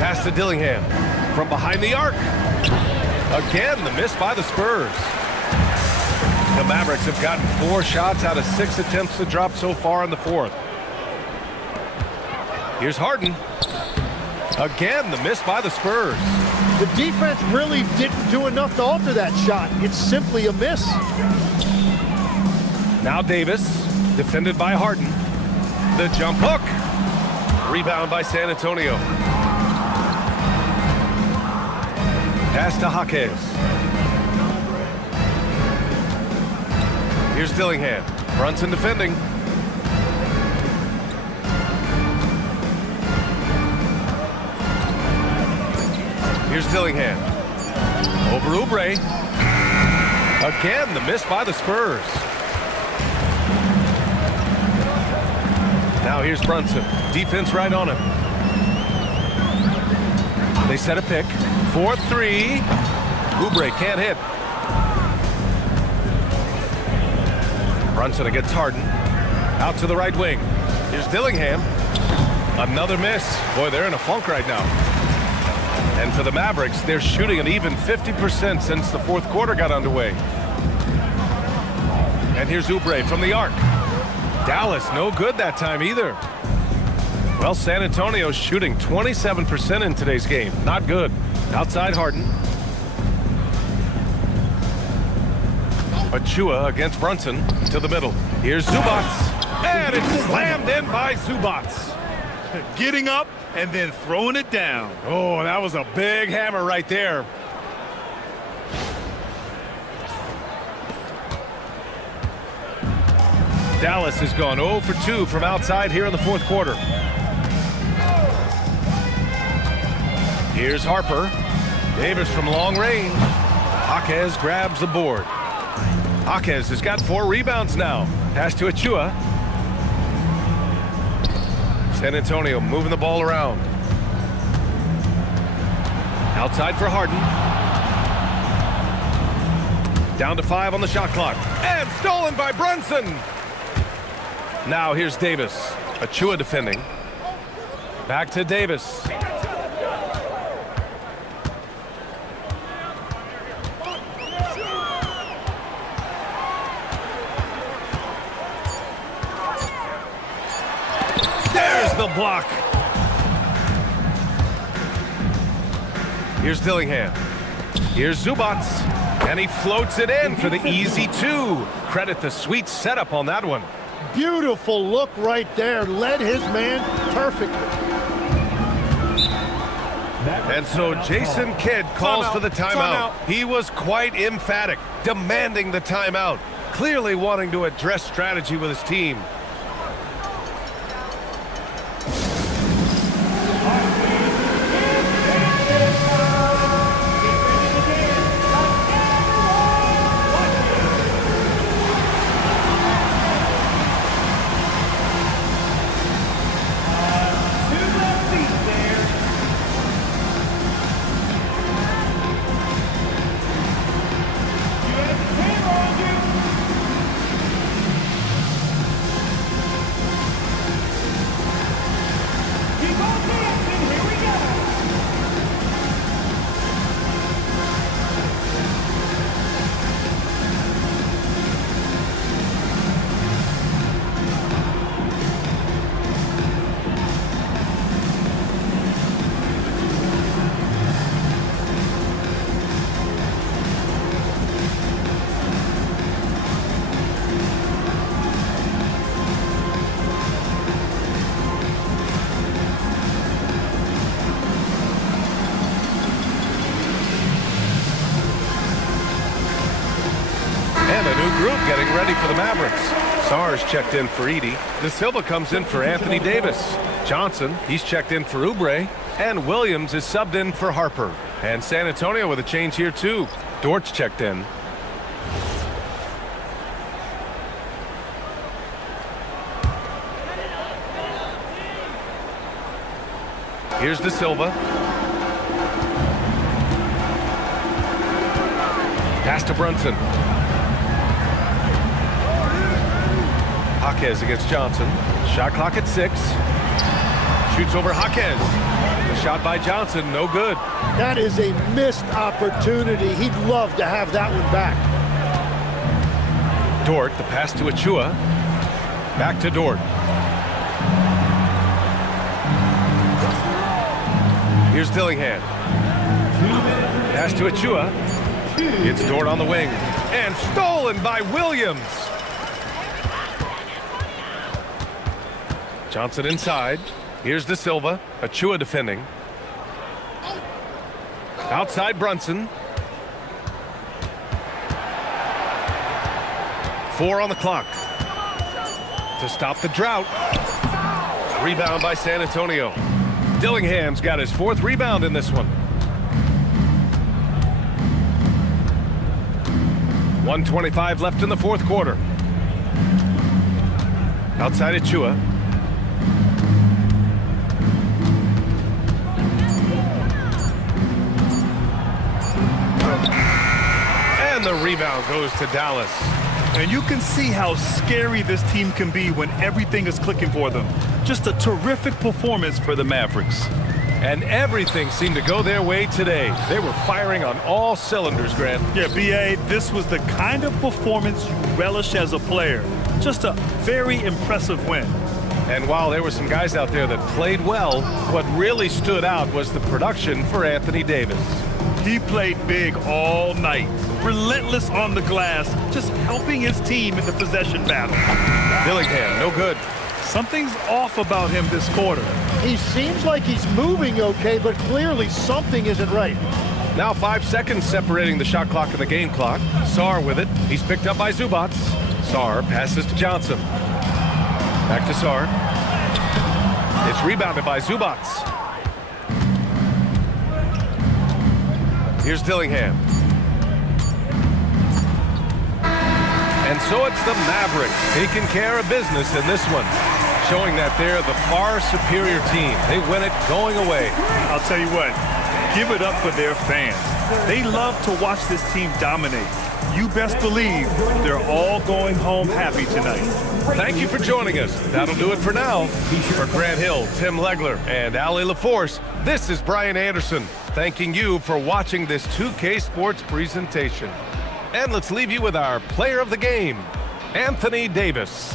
Pass to Dillingham. From behind the arc. Again, the miss by the Spurs. The Mavericks have gotten 4 shots out of 6 attempts to drop so far in the 4th. Here's Harden. Again, the miss by the Spurs. The defense really didn't do enough to alter that shot. It's simply a miss. Now Davis, defended by Harden. The jump hook. Rebound by San Antonio. Pass to Jaquez. Here's Dillingham. Brunson defending. Here's Dillingham. Over Oubre. Again, the miss by the Spurs. Now here's Brunson. Defense right on him. They set a pick. 4-3. Oubre can't hit. Brunson against Harden. Out to the right wing. Here's Dillingham. Another miss. Boy, they're in a funk right now. And for the Mavericks, they're shooting an even 50% since the fourth quarter got underway. And here's Oubre from the arc. Dallas, no good that time either. Well, San Antonio's shooting 27% in today's game. Not good. Outside Harden. Achua against Brunson to the middle. Here's Zubats. And it's slammed in by Zubats. Getting up and then throwing it down. Oh, that was a big hammer right there. Dallas has gone 0 for 2 from outside here in the fourth quarter. Here's Harper. Davis from long range. Jaquez grabs the board. Jaquez has got 4 rebounds now. Pass to Achua. San Antonio moving the ball around. Outside for Harden. Down to 5 on the shot clock. And stolen by Brunson. Now here's Davis. Achua defending. Back to Davis. There's the block. Here's Dillingham. Here's Zubats. And he floats it in for the easy 2. Credit the sweet setup on that one. Beautiful look right there. Led his man perfectly. And so Jason Kidd calls for the timeout. He was quite emphatic, demanding the timeout, clearly wanting to address strategy with his team. Getting ready for the Mavericks. Sars checked in for Edey. De Silva comes in for Anthony Davis. Johnson, he's checked in for Oubre. And Williams is subbed in for Harper. And San Antonio with a change here too. Dort's checked in. Here's De Silva. Pass to Brunson. Jaquez against Johnson. Shot clock at 6. Shoots over Jaquez. The shot by Johnson, no good. That is a missed opportunity. He'd love to have that one back. Dort, the pass to Achua. Back to Dort. Here's Dillingham. Pass to Achua. It's Dort on the wing. And stolen by Williams. Johnson inside. Here's De Silva. Achua defending. Outside Brunson. 4 on the clock. To stop the drought. Rebound by San Antonio. Dillingham's got his 4th rebound in this one. 1:25 left in the fourth quarter. Outside Achua. And the rebound goes to Dallas. And you can see how scary this team can be when everything is clicking for them. Just a terrific performance for the Mavericks. And everything seemed to go their way today. They were firing on all cylinders, Grant. Yeah, B.A., this was the kind of performance you relish as a player. Just a very impressive win. And while there were some guys out there that played well, what really stood out was the production for Anthony Davis. He played big all night, relentless on the glass, just helping his team in the possession battle. Dillingham, no good. Something's off about him this quarter. He seems like he's moving okay, but clearly something isn't right. Now 5 seconds separating the shot clock and the game clock. Sarr with it. He's picked up by Zubats. Sarr passes to Johnson. Back to Sarr. It's rebounded by Zubats. Here's Dillingham. And so it's the Mavericks taking care of business in this one, showing that they're the far superior team. They win it going away. I'll tell you what, give it up for their fans. They love to watch this team dominate. You best believe they're all going home happy tonight. Thank you for joining us. That'll do it for now. For Grant Hill, Tim Legler, and Allie LaForce, this is Brian Anderson, thanking you for watching this 2K Sports presentation. And let's leave you with our player of the game, Anthony Davis.